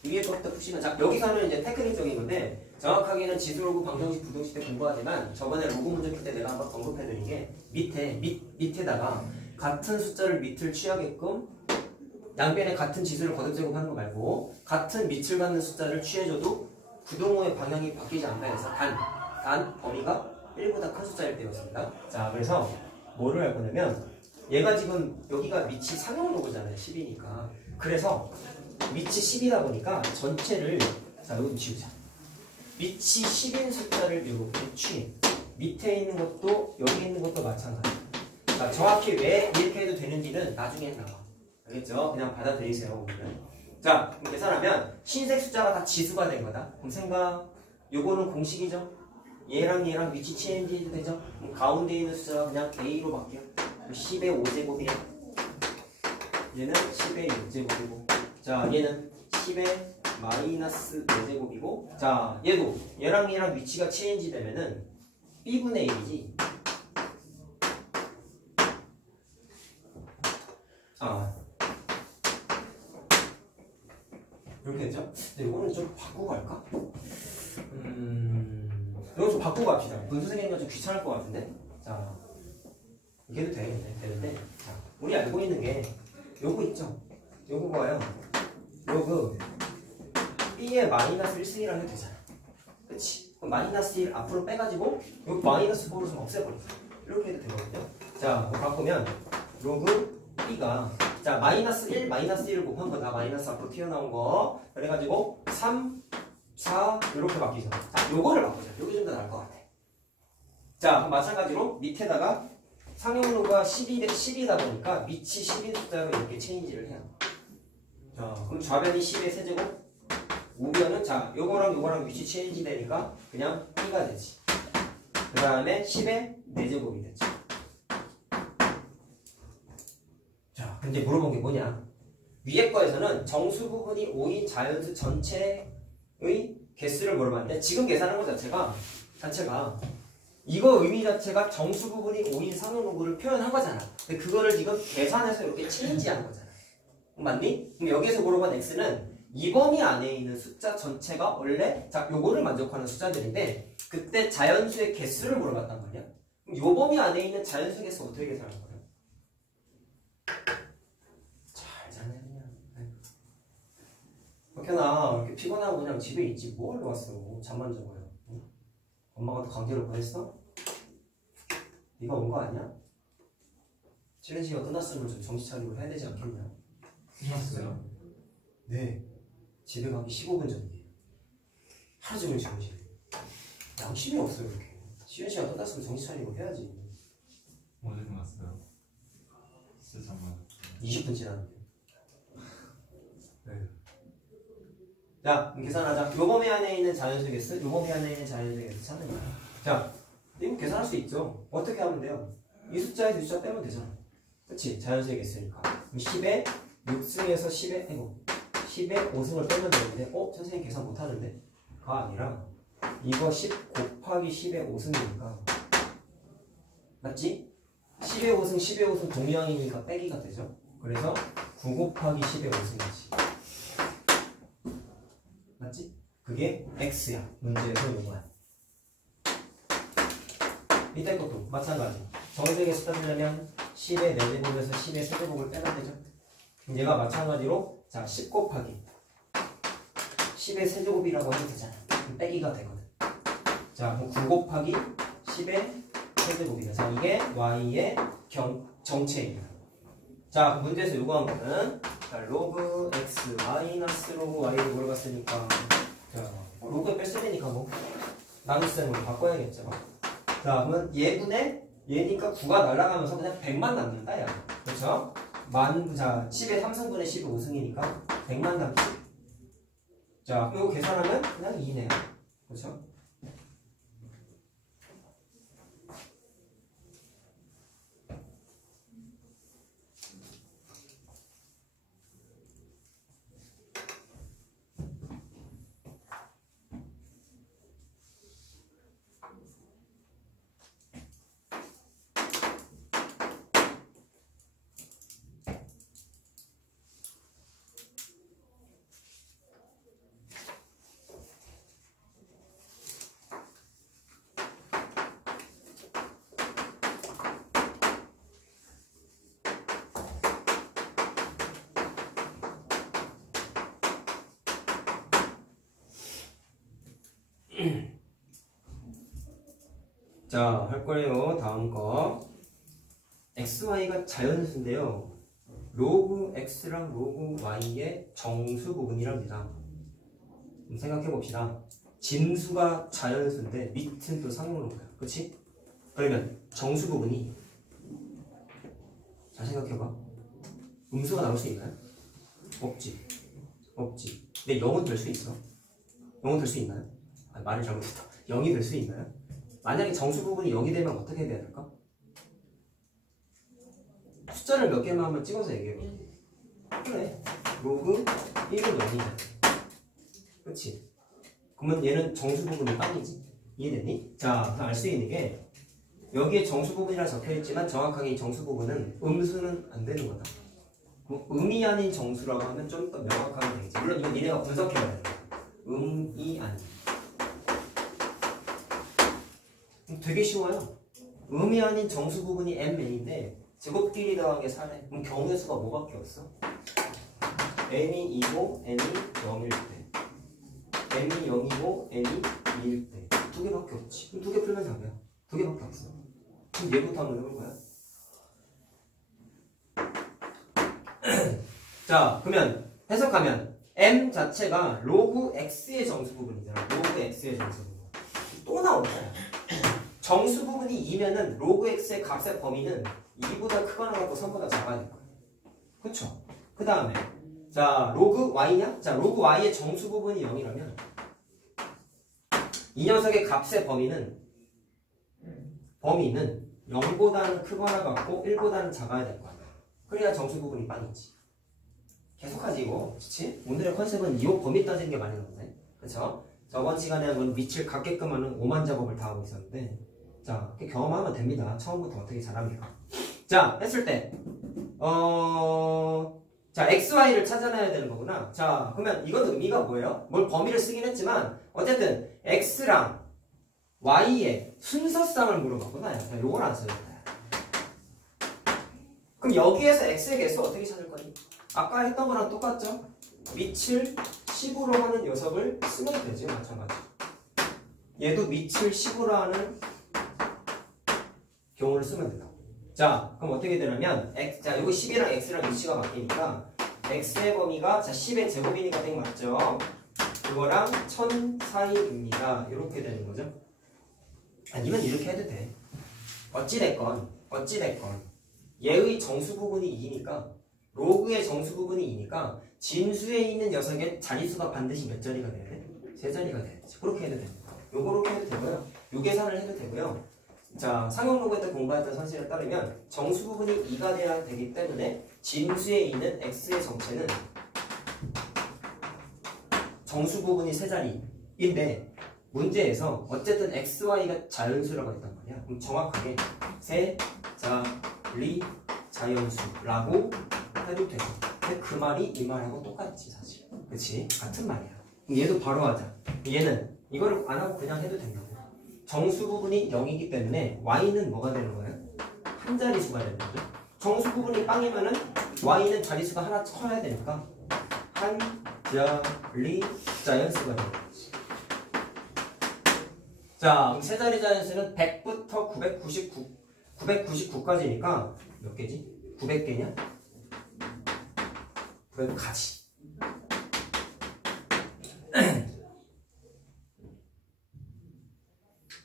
위에 것부터 푸시면. 자, 여기서는 이제 테크닉적인 건데, 정확하게는 지수로그, 방정식, 부등식 때 공부하지만, 저번에 로그 문제 풀 때 내가 한번 언급해드린 게, 밑에다가 같은 숫자를 밑을 취하게끔, 양변에 같은 지수를 거듭제곱하는 거 말고, 같은 밑을 갖는 숫자를 취해줘도 부등호의 방향이 바뀌지 않다 해서, 단 범위가 1보다 큰 숫자일 때였습니다. 자, 그래서 뭐를 할 거냐면, 얘가 지금 여기가 밑이 상형 로그잖아요. 10이니까. 그래서 밑이 10이다 보니까 전체를 자 여기 지우자. 밑이 10인 숫자를 이렇게 취해. 밑에 있는 것도 여기 있는 것도 마찬가지. 자, 정확히 왜 이렇게 해도 되는지는 나중에 나와. 알겠죠? 그냥 받아들이세요. 오늘은. 자, 그럼 계산하면 흰색 숫자가 다 지수가 된 거다. 그럼 생각. 요거는 공식이죠. 얘랑 위치 체인지 해도 되죠? 그럼 가운데 있는 숫자가 그냥 A로 바뀌어. 10의 5제곱이야. 얘는 10의 6제곱이고. 자, 얘는 10의 마이너스 4제곱이고. 자, 얘도 얘랑 위치가 체인지 되면은 B분의 1이지. 이렇게 됐죠? 근데 이거는 좀 바꾸고 갈까? 이거 좀 바꾸고 갑시다. 분수 생기는 좀 귀찮을 것 같은데? 자, 이게 도 되는데. 자, 우리 알고 있는 게 요거 있죠? 요거 뭐예요? 요거 B의 마이너스 1승이라고 해도 되잖아. 그치? 그럼 마이너스 1 앞으로 빼가지고 요 마이너스 4로 좀 없애버리자. 이렇게 해도 되거든요. 자, 뭐 바꾸면 로그 B가 자 마이너스 1, 마이너스 1을 곱한 거다. 마이너스 앞으로 튀어나온 거. 그래가지고 3, 4 이렇게 바뀌죠. 자, 요거를 바꾸자. 요게 좀 더 나을 것 같아. 자, 그럼 마찬가지로 밑에다가 상용로가 10이다 보니까 밑이 10인 숫자로 이렇게 체인지를 해요. 자, 그럼 좌변이 10의 세제곱, 우변은 자, 요거랑 위치 체인지 되니까 그냥 B가 되지. 그 다음에 10의 4제곱이 되지. 자, 근데 물어본 게 뭐냐? 위에 거에서는 정수 부분이 5인 자연수 전체의 개수를 물어봤는데 지금 계산한 것 자체가 이거 의미 자체가 정수 부분이 5인 상용로그를 표현한 거잖아. 근데 그거를 지금 계산해서 이렇게 체인지한 거잖아. 맞니? 그럼 여기서 물어본 x는 이 범위 안에 있는 숫자 전체가 원래 자 요거를 만족하는 숫자들인데 그때 자연수의 개수를 물어봤단 말이야. 그럼 요 범위 안에 있는 자연수 개수 어떻게 계산할 거야? 잘 자네 그냥. 박현아 이렇게 피곤하고 그냥 집에 있지 뭘 왔어? 잠만 자고요. 응? 엄마가 또 강제로 보냈어? 네가 온 거 아니야? 쉬는 시간 끝났으면 좀 정신 차리고 해야 되지 않겠냐? 끝났어요? 네. 집에 가기 15분 전이에요. 하루 종일 주무시네. 양심이 없어요 이렇게. 쉬는 시간 끝났으면 정신 차리고 해야지. 어제 끝났어요? 진짜 잠만 20분 지났는데. 네. 자, 계산하자. 요 범위 안에 있는 자연수 개수, 요 범위 안에 있는 자연수 개수 찾는 거야. 자, 이거 계산할 수 있죠. 어떻게 하면 돼요? 이 숫자에서 이 숫자 빼면 되잖아. 그치? 자연수의 개수니까. 그럼 10에 6승에서 10에 5승을 빼면 되는데 선생님 계산 못하는데? 가 아니라 이거 10 곱하기 10의 5승이니까 맞지? 10의 5승, 10의 5승 동량이니까 빼기가 되죠. 그래서 9 곱하기 10의 5승이지. 맞지? 그게 x야. 문제에서 요거야. 밑에 것도 마찬가지. 정수의 개수 따지려면 10의 4제곱에서 10의 세제곱을 빼면 되죠. 그럼 얘가 마찬가지로 자 10 곱하기 10의 세제곱이라고 해도 되잖아. 그럼 빼기가 되거든. 자 그럼 9 곱하기 10의 세제곱이다. 자 이게 y의 정체예요. 자 문제에서 요구한 거는 자, 로그 x 마이너스 로그 y를 물어봤으니까 자 로그에 뺐으니까 뭐 나눗셈으로 바꿔야겠죠. 자 그러면 얘분의 얘니까 9가 날아가면서 그냥 100만 남는다 야. 그렇죠? 자 10의 3승분의 10의 5승이니까 100만 남지. 자 이거 계산하면 그냥 2네요. 그렇죠? 자, 할 거예요. 다음 거. xy가 자연수인데요. 로그 x랑 로그 y의 정수 부분이랍니다. 생각해 봅시다. 진수가 자연수인데 밑은 또 상용로고요. 그치? 그러면 정수 부분이 잘 생각해봐. 음수가 나올 수 있나요? 없지. 근데 0은 될 수 있어. 0은 될 수 있나요? 말을 잘못했다. 0이 될 수 있나요? 만약에 정수 부분이 0이 되면 어떻게 돼야 될까? 숫자를 몇 개만 한번 찍어서 얘기해봐. 그래. 로그 1은 0이야. 그치? 그러면 얘는 정수 부분이 빵이지. 이해됐니? 자, 알 수 있는 게 여기에 정수 부분이라 적혀있지만 정확하게 이 정수 부분은 음수는 안 되는 거다. 뭐 음이 아닌 정수라고 하면 좀 더 명확하게 되겠지. 물론 이건 니네가 분석해야 돼. 음이 아닌. 되게 쉬워요. 음이 아닌 정수 부분이 mn인데 제곱끼리 더하기 4래. 그럼 경우의 수가 뭐밖에 없어? n이 2고 n이 0일 때, n이 0이고 n이 2일 때. 두 개밖에 없지. 그럼 두 개 풀면 답이야. 두 개밖에 없어. 그럼 얘부터 한번 해볼 거야. 자, 그러면 해석하면 m 자체가 로그 x의 정수 부분이잖아. 로그 x의 정수 부분. 또 나온다. 정수 부분이 2면은 로그 x의 값의 범위는 2보다 크거나 같고 3보다 작아야 될 거야. 그쵸? 그 다음에 자 로그 y냐? 자 로그 y의 정수 부분이 0이라면 이 녀석의 값의 범위는 0보다는 크거나 같고 1보다는 작아야 될 거야. 그래야 정수 부분이 빵이지. 계속하지 이거. 그치? 오늘의 컨셉은 이 범위 따지는 게 많이 나오네. 그쵸? 저번 시간에 한번 밑을 갖게끔 하는 오만 작업을 다 하고 있었는데 자, 경험하면 됩니다. 처음부터 어떻게 잘합니까? 자, 했을 때 자, xy를 찾아내야 되는 거구나. 자, 그러면 이건 의미가 뭐예요? 뭘 범위를 쓰긴 했지만 어쨌든 x랑 y의 순서쌍을 물어봤구나. 자, 요걸 안 써야 돼. 그럼 여기에서 x의 개수 어떻게 찾을 거니? 아까 했던 거랑 똑같죠? 밑을 10으로 하는 녀석을 쓰면 되지. 마찬가지. 얘도 밑을 10으로 하는 경우를 쓰면 된다. 자, 그럼 어떻게 되냐면 자, 요거 10이랑 x랑 위치가 바뀌니까 x의 범위가 자 10의 제곱이니까 100 맞죠? 그거랑 1000 사이입니다. 이렇게 되는 거죠. 아니면 이렇게 해도 돼. 어찌됐건 얘의 정수 부분이 2니까 로그의 정수 부분이 2니까 진수에 있는 녀석의 자리수가 반드시 몇 자리가 돼야 돼? 3자리가 돼야지. 그렇게 해도 돼. 요거렇게 해도 되고요. 요 계산을 해도 되고요. 자, 상용 로그 때 공부했던 선실에 따르면 정수 부분이 2가 돼야 되기 때문에 진수에 있는 x의 정체는 정수 부분이 3자리인데 문제에서 어쨌든 x, y가 자연수라고 했단 말이야. 그럼 정확하게 3자리 자연수라고 해도 되고 근데 그 말이 이 말하고 똑같지 사실. 그치? 같은 말이야. 그럼 얘도 바로 하자. 얘는 이거를 안 하고 그냥 해도 된다고. 정수 부분이 0이기 때문에 y는 뭐가 되는 거예요? 한 자리수가 되는 거죠. 정수 부분이 빵이면은 y는 자리수가 하나 커야 되니까 한 자리 자연수가 되는 거지. 자, 그럼 세 자리 자연수는 100부터 999까지니까 몇 개지? 900개냐? 900가지.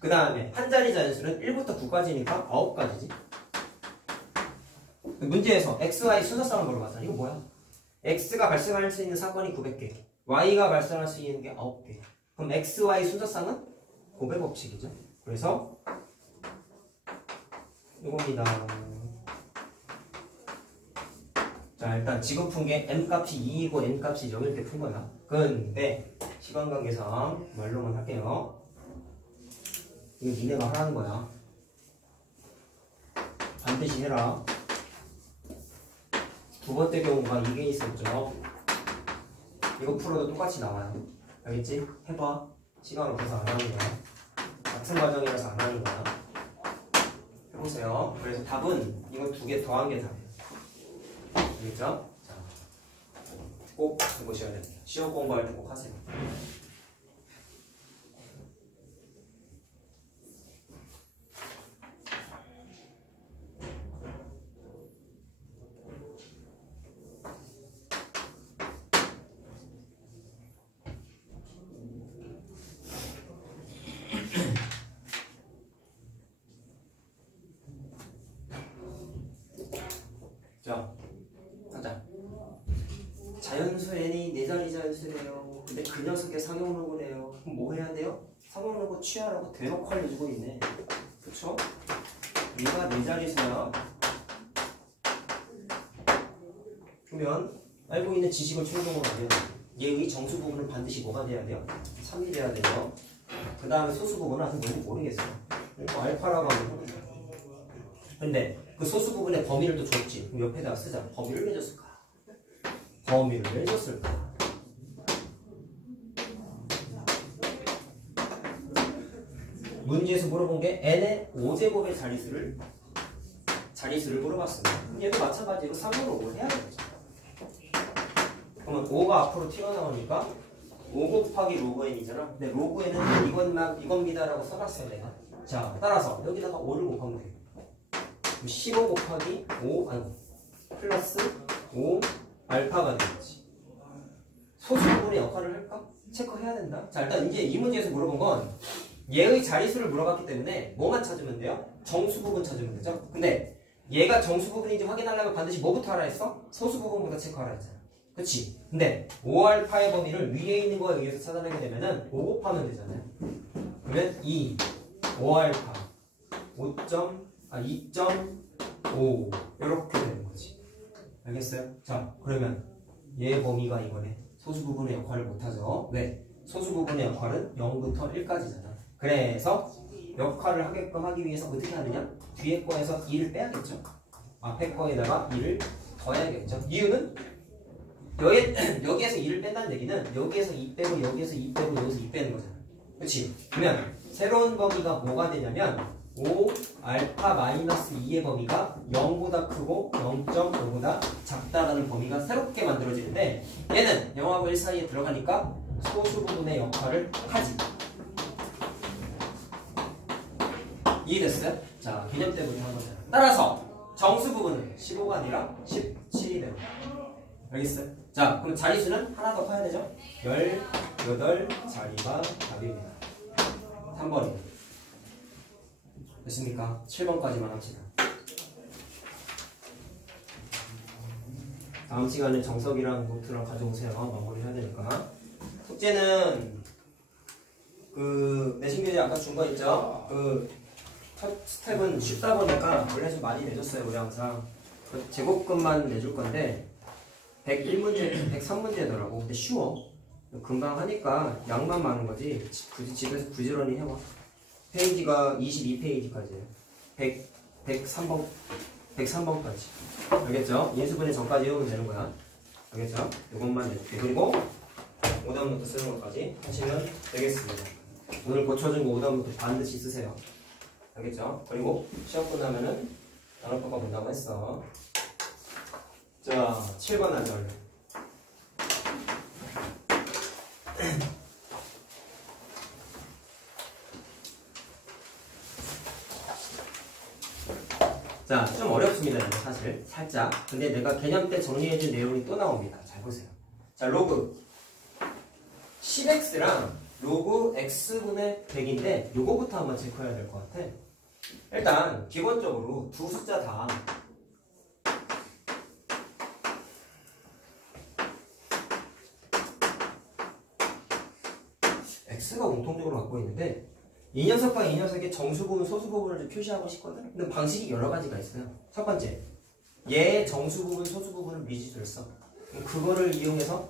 그 다음에 한 자리 자연수는 1부터 9까지니까 9가지지. 문제에서 x, y 순서쌍을 물어봤잖아. 이거 뭐야? x가 발생할 수 있는 사건이 900개, y가 발생할 수 있는 게 9개. 그럼 x, y 순서쌍은 곱의 법칙이죠. 그래서 이겁니다. 자, 일단 지금 푼 게 m값이 2이고 n값이 0일 때 푼 거야. 근데 시간 관계상 말로만 할게요. 이거 니네가 하라는 거야. 반드시 해라. 두 번째 경우가 이게 있었죠. 이거 풀어도 똑같이 나와요. 알겠지? 해봐. 시간 없어서 안 하는 거야. 같은 과정이라서 안 하는 거야. 해보세요. 그래서 답은 이거 두 개 더한 게 답이에요. 알겠죠? 자, 꼭 해보셔야 됩니다. 시험 공부할 때 꼭 하세요. 자, 가자. 자연수 n이 4자리 자연수래요. 근데 그 녀석의 상용 로그래요. 그럼 뭐 해야 돼요? 상용 로그 취하라고 대놓고 알려주고 있네. 그쵸? 얘가 4자리수야. 그러면 알고 있는 지식을 충족을 하면 얘의 정수 부분은 반드시 뭐가 돼야 돼요? 3이 돼야 돼요. 그 다음에 소수 부분은 아직 뭔지 모르겠어요. 이거 알파라고 하면 근데 그 소수 부분의 범위를 또 줬지. 그럼 옆에다가 쓰자. 범위를 내줬을까? 범위를 내줬을까? 문제에서 물어본 게 n의 5제곱의 자릿수를 물어봤습니다. 그럼 얘도 마찬가지로 3으로 5를 해야 되죠. 그러면 5가 앞으로 튀어나오니까 5 곱하기 로그 n이잖아. 근데 로그 n은 이겁니다라고 써놨어요 내가. 자, 따라서 여기다가 5를 곱하면 돼. 15 곱하기 5 아이고 플러스 5 알파가 되겠지. 소수부분의 역할을 할까? 체크해야 된다. 자, 일단 이제 이 문제에서 물어본 건 얘의 자릿수를 물어봤기 때문에 뭐만 찾으면 돼요? 정수 부분 찾으면 되죠. 근데 얘가 정수 부분인지 확인하려면 반드시 뭐부터 알아야 했어? 소수 부분부터 체크하라 했잖아. 그치? 근데 5알파의 범위를 위에 있는 거에 의해서 찾아내게 되면은 5 곱하면 되잖아요. 그러면 5알파 2.5 이렇게 되는 거지. 알겠어요? 자, 그러면 얘의 범위가 이거네. 소수 부분의 역할을 못하죠. 왜? 소수 부분의 역할은 0부터 1까지잖아. 그래서 역할을 하게끔 하기 위해서 어떻게 하느냐? 뒤에 거에서 2를 빼야겠죠. 앞에 거에다가 2를 더해야겠죠. 이유는 여기에서 2를 뺀다는 얘기는 여기에서 2 빼고 여기에서 2 빼고 여기서 2 빼는 거잖아. 그치? 그러면 새로운 범위가 뭐가 되냐면 5 알파 마이너스 2의 범위가 0보다 크고 0.5보다 작다라는 범위가 새롭게 만들어지는데 얘는 0하고 1 사이에 들어가니까 소수 부분의 역할을 하지. 이해됐어요? 자, 개념 때문에 한 거잖아. 따라서 정수 부분은 15가 아니라 17이 되고. 알겠어요? 자, 그럼 자릿수는 하나 더 파야 되죠? 18자리가 답입니다. 3번입니다. 됐습니까? 7번까지만 합시다. 다음 시간에 정석이랑 노트랑 가져오세요. 마무리 해야 되니까. 숙제는 내신 교재 아까 준 거 있죠? 첫 스텝은 쉽다 보니까 원래 좀 많이 내줬어요. 우리 항상 제곱근만 내줄 건데 101문제, 103문제더라고. 근데 쉬워. 금방 하니까 양만 많은 거지. 굳이 집에서 부지런히 해와. 페이지가 22페이지까지예요. 103번까지. 알겠죠? 인수분해 전까지 해오면 되는 거야. 알겠죠? 이것만 내줄게. 그리고 오답노트 쓰는 것까지 하시면 되겠습니다. 오늘 고쳐준 거 오답노트 반드시 쓰세요. 알겠죠? 그리고 시험 끝나면은 단어법과 본다고 했어. 자, 7번 하자 얼른. 자, 좀 어렵습니다. 이거 사실 살짝. 근데 내가 개념 때 정리해준 내용이 또 나옵니다. 잘 보세요. 자, 로그 10x랑 로그 x분의 100인데 요거부터 한번 체크해야 될 것 같아. 일단 기본적으로 두 숫자 다 x가 공통적으로 갖고 있는데 이 녀석과 이 녀석의 정수부분, 소수부분을 좀 표시하고 싶거든. 근데 방식이 여러 가지가 있어요. 첫 번째, 얘의 정수부분, 소수부분을 미지수를 써. 그거를 이용해서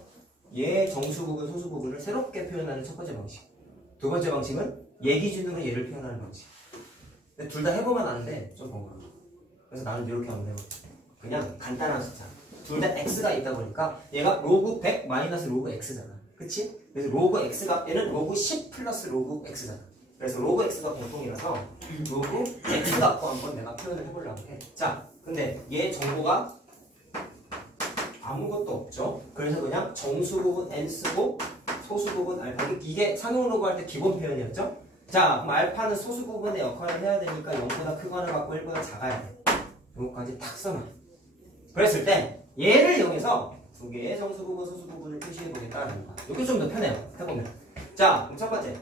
얘의 정수부분, 소수부분을 새롭게 표현하는 첫 번째 방식. 두 번째 방식은 얘 기준으로 얘를 표현하는 방식. 근데 둘 다 해보면 아는데 좀 번거로워. 그래서 나는 이렇게 한번 해볼게. 그냥 간단한 숫자. 둘 다 x가 있다 보니까 얘가 로그 100 마이너스 로그 x잖아. 그치? 그래서 로그 x가 얘는 로그 10 플러스 로그 x잖아. 그래서 로그 x가 공통이라서 로그 x 갖고 한번 내가 표현을 해보려고 해. 자, 근데 얘 정보가 아무것도 없죠. 그래서 그냥 정수 부분 n 쓰고 소수 부분 알파. 이게 상용 로그 할 때 기본 표현이었죠. 자, 그럼 알파는 소수 부분의 역할을 해야 되니까 0보다 크거나 같고 1보다 작아야 돼. 요거까지 탁 써놔. 그랬을 때 얘를 이용해서 두 개의 정수 부분, 소수 부분을 표시해 보겠다는 거야. 이게 좀 더 편해요. 해보면. 자, 그럼 첫 번째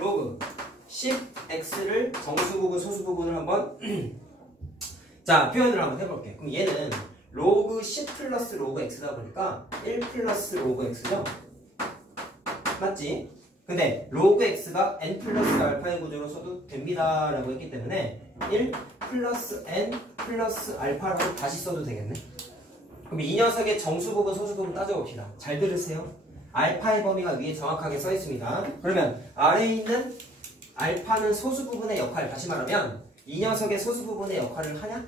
로그 10x를 정수 부분, 소수 부분을 한번 자, 표현을 한번 해볼게. 그럼 얘는 로그 10 플러스 로그 x다 보니까 1 플러스 로그 x죠? 맞지? 근데 로그 x가 n 플러스 알파의 구조로 써도 됩니다 라고 했기 때문에 1 플러스 n 플러스 알파라고 다시 써도 되겠네. 그럼 이 녀석의 정수 부분, 소수 부분 따져봅시다. 잘 들으세요. 알파의 범위가 위에 정확하게 써 있습니다. 그러면 아래에 있는 알파는 소수 부분의 역할, 다시 말하면 이 녀석의 소수 부분의 역할을 하냐?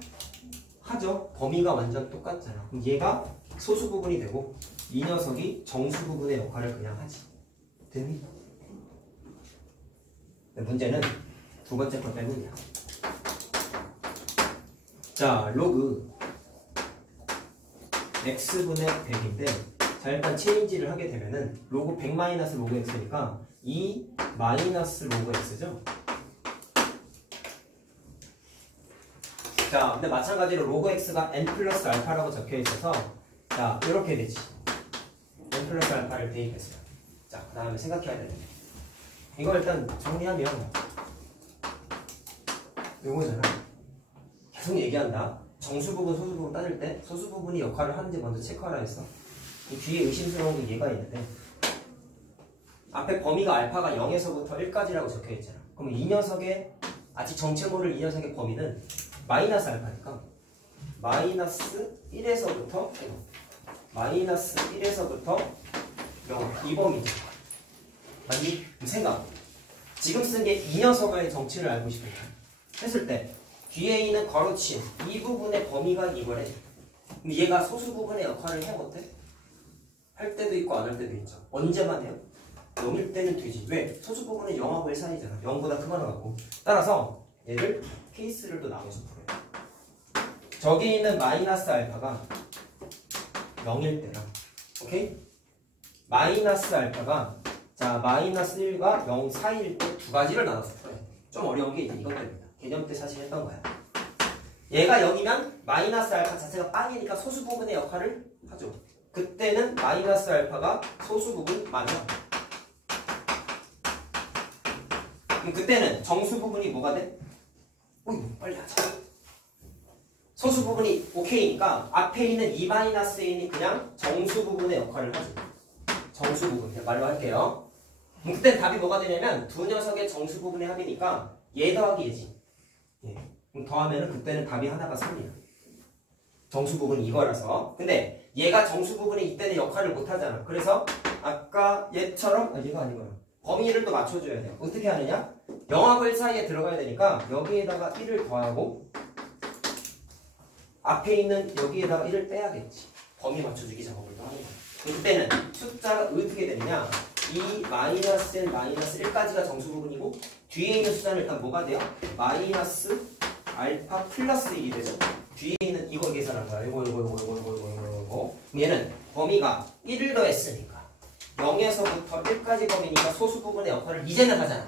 하죠. 범위가 완전 똑같잖아. 그럼 얘가 소수 부분이 되고 이 녀석이 정수 부분의 역할을 그냥 하지. 됐니? 문제는 두 번째 것 때문이야. 자, 로그 x분의 100인데 자, 일단 체인지를 하게 되면은 로그 100 마이너스 로그 x니까 2 마이너스 로그 x죠. 자, 근데 마찬가지로 로그 x가 n 플러스 알파라고 적혀 있어서 자, 이렇게 되지. n 플러스 알파를 대입했어요. 자, 그 다음에 생각해야 되는데 이거 일단 정리하면 요거잖아. 계속 얘기한다. 정수 부분, 소수 부분 따질 때 소수 부분이 역할을 하는지 먼저 체크하라 했어. 이 뒤에 의심스러운 게 얘가 있는데 앞에 범위가 알파가 0에서부터 1까지라고 적혀 있잖아. 그럼 이 녀석의 아직 정체 모를 이 녀석의 범위는 마이너스 알파니까 마이너스 1에서부터 0 이 범위죠. 맞니? 생각. 지금 쓴 게 이 녀석의 정체를 알고 싶은 거야. 했을 때 뒤에 있는 괄호친 이 부분의 범위가 이거래. 그럼 얘가 소수 부분의 역할을 해 못해? 할 때도 있고 안 할 때도 있죠. 언제만 해요? 0일 때는 되지. 왜? 소수 부분은 0하고 1 사이잖아. 0보다 크거나 같고. 따라서 얘를 케이스를 또 나눠서 풀어요. 저기 있는 마이너스 알파가 0일 때랑 오케이? 마이너스 알파가 자 마이너스 1과 0 사이일 때 두 가지를 나눠서 풀어요. 좀 어려운 게 이제 이것들입니다. 개념 때 사실 했던 거야. 얘가 0이면 마이너스 알파 자체가 빵이니까 소수 부분의 역할을 하죠. 그때는 마이너스 알파가 소수 부분 맞아. 그럼 그때는 정수 부분이 뭐가 돼? 어이구 빨리 하자. 소수 부분이 오케이니까 앞에 있는 2-a는 그냥 정수 부분의 역할을 하지. 정수 부분 그냥 말로 할게요. 그럼 그때는 답이 뭐가 되냐면 두 녀석의 정수 부분의 합이니까 얘 더하기 얘지. 예. 그럼 더하면은 그때는 답이 하나가 3이야. 정수 부분이 이거라서. 근데 얘가 정수 부분이 이때는 역할을 못 하잖아. 그래서 아까 얘처럼 얘가 아니구나. 범위를 또 맞춰줘야 돼요. 어떻게 하느냐? 0하고 1 사이에 들어가야 되니까 여기에다가 1을 더하고 앞에 있는 여기에다가 1을 빼야겠지. 범위 맞춰주기 작업을 또 하는 거야. 그때는 숫자가 어떻게 되느냐? 2 마이너스 1 마이너스 1까지가 정수 부분이고 뒤에 있는 숫자는 일단 뭐가 돼요? 마이너스 알파 플러스 1이 되죠. 뒤에 있는 이거 계산한 거야. 이거. 얘는 범위가 1을 더했으니까 0에서부터 1까지 범위니까 소수 부분의 역할을 이제는 하잖아.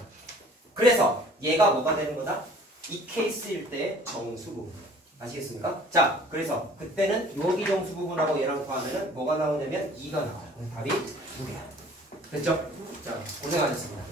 그래서 얘가 뭐가 되는 거다? 이 케이스일 때 정수 부분. 아시겠습니까? 자, 그래서 그때는 여기 정수 부분하고 얘랑 더하면은 뭐가 나오냐면 2가 나와요. 답이 2개야. 됐죠? 자, 고생하셨습니다.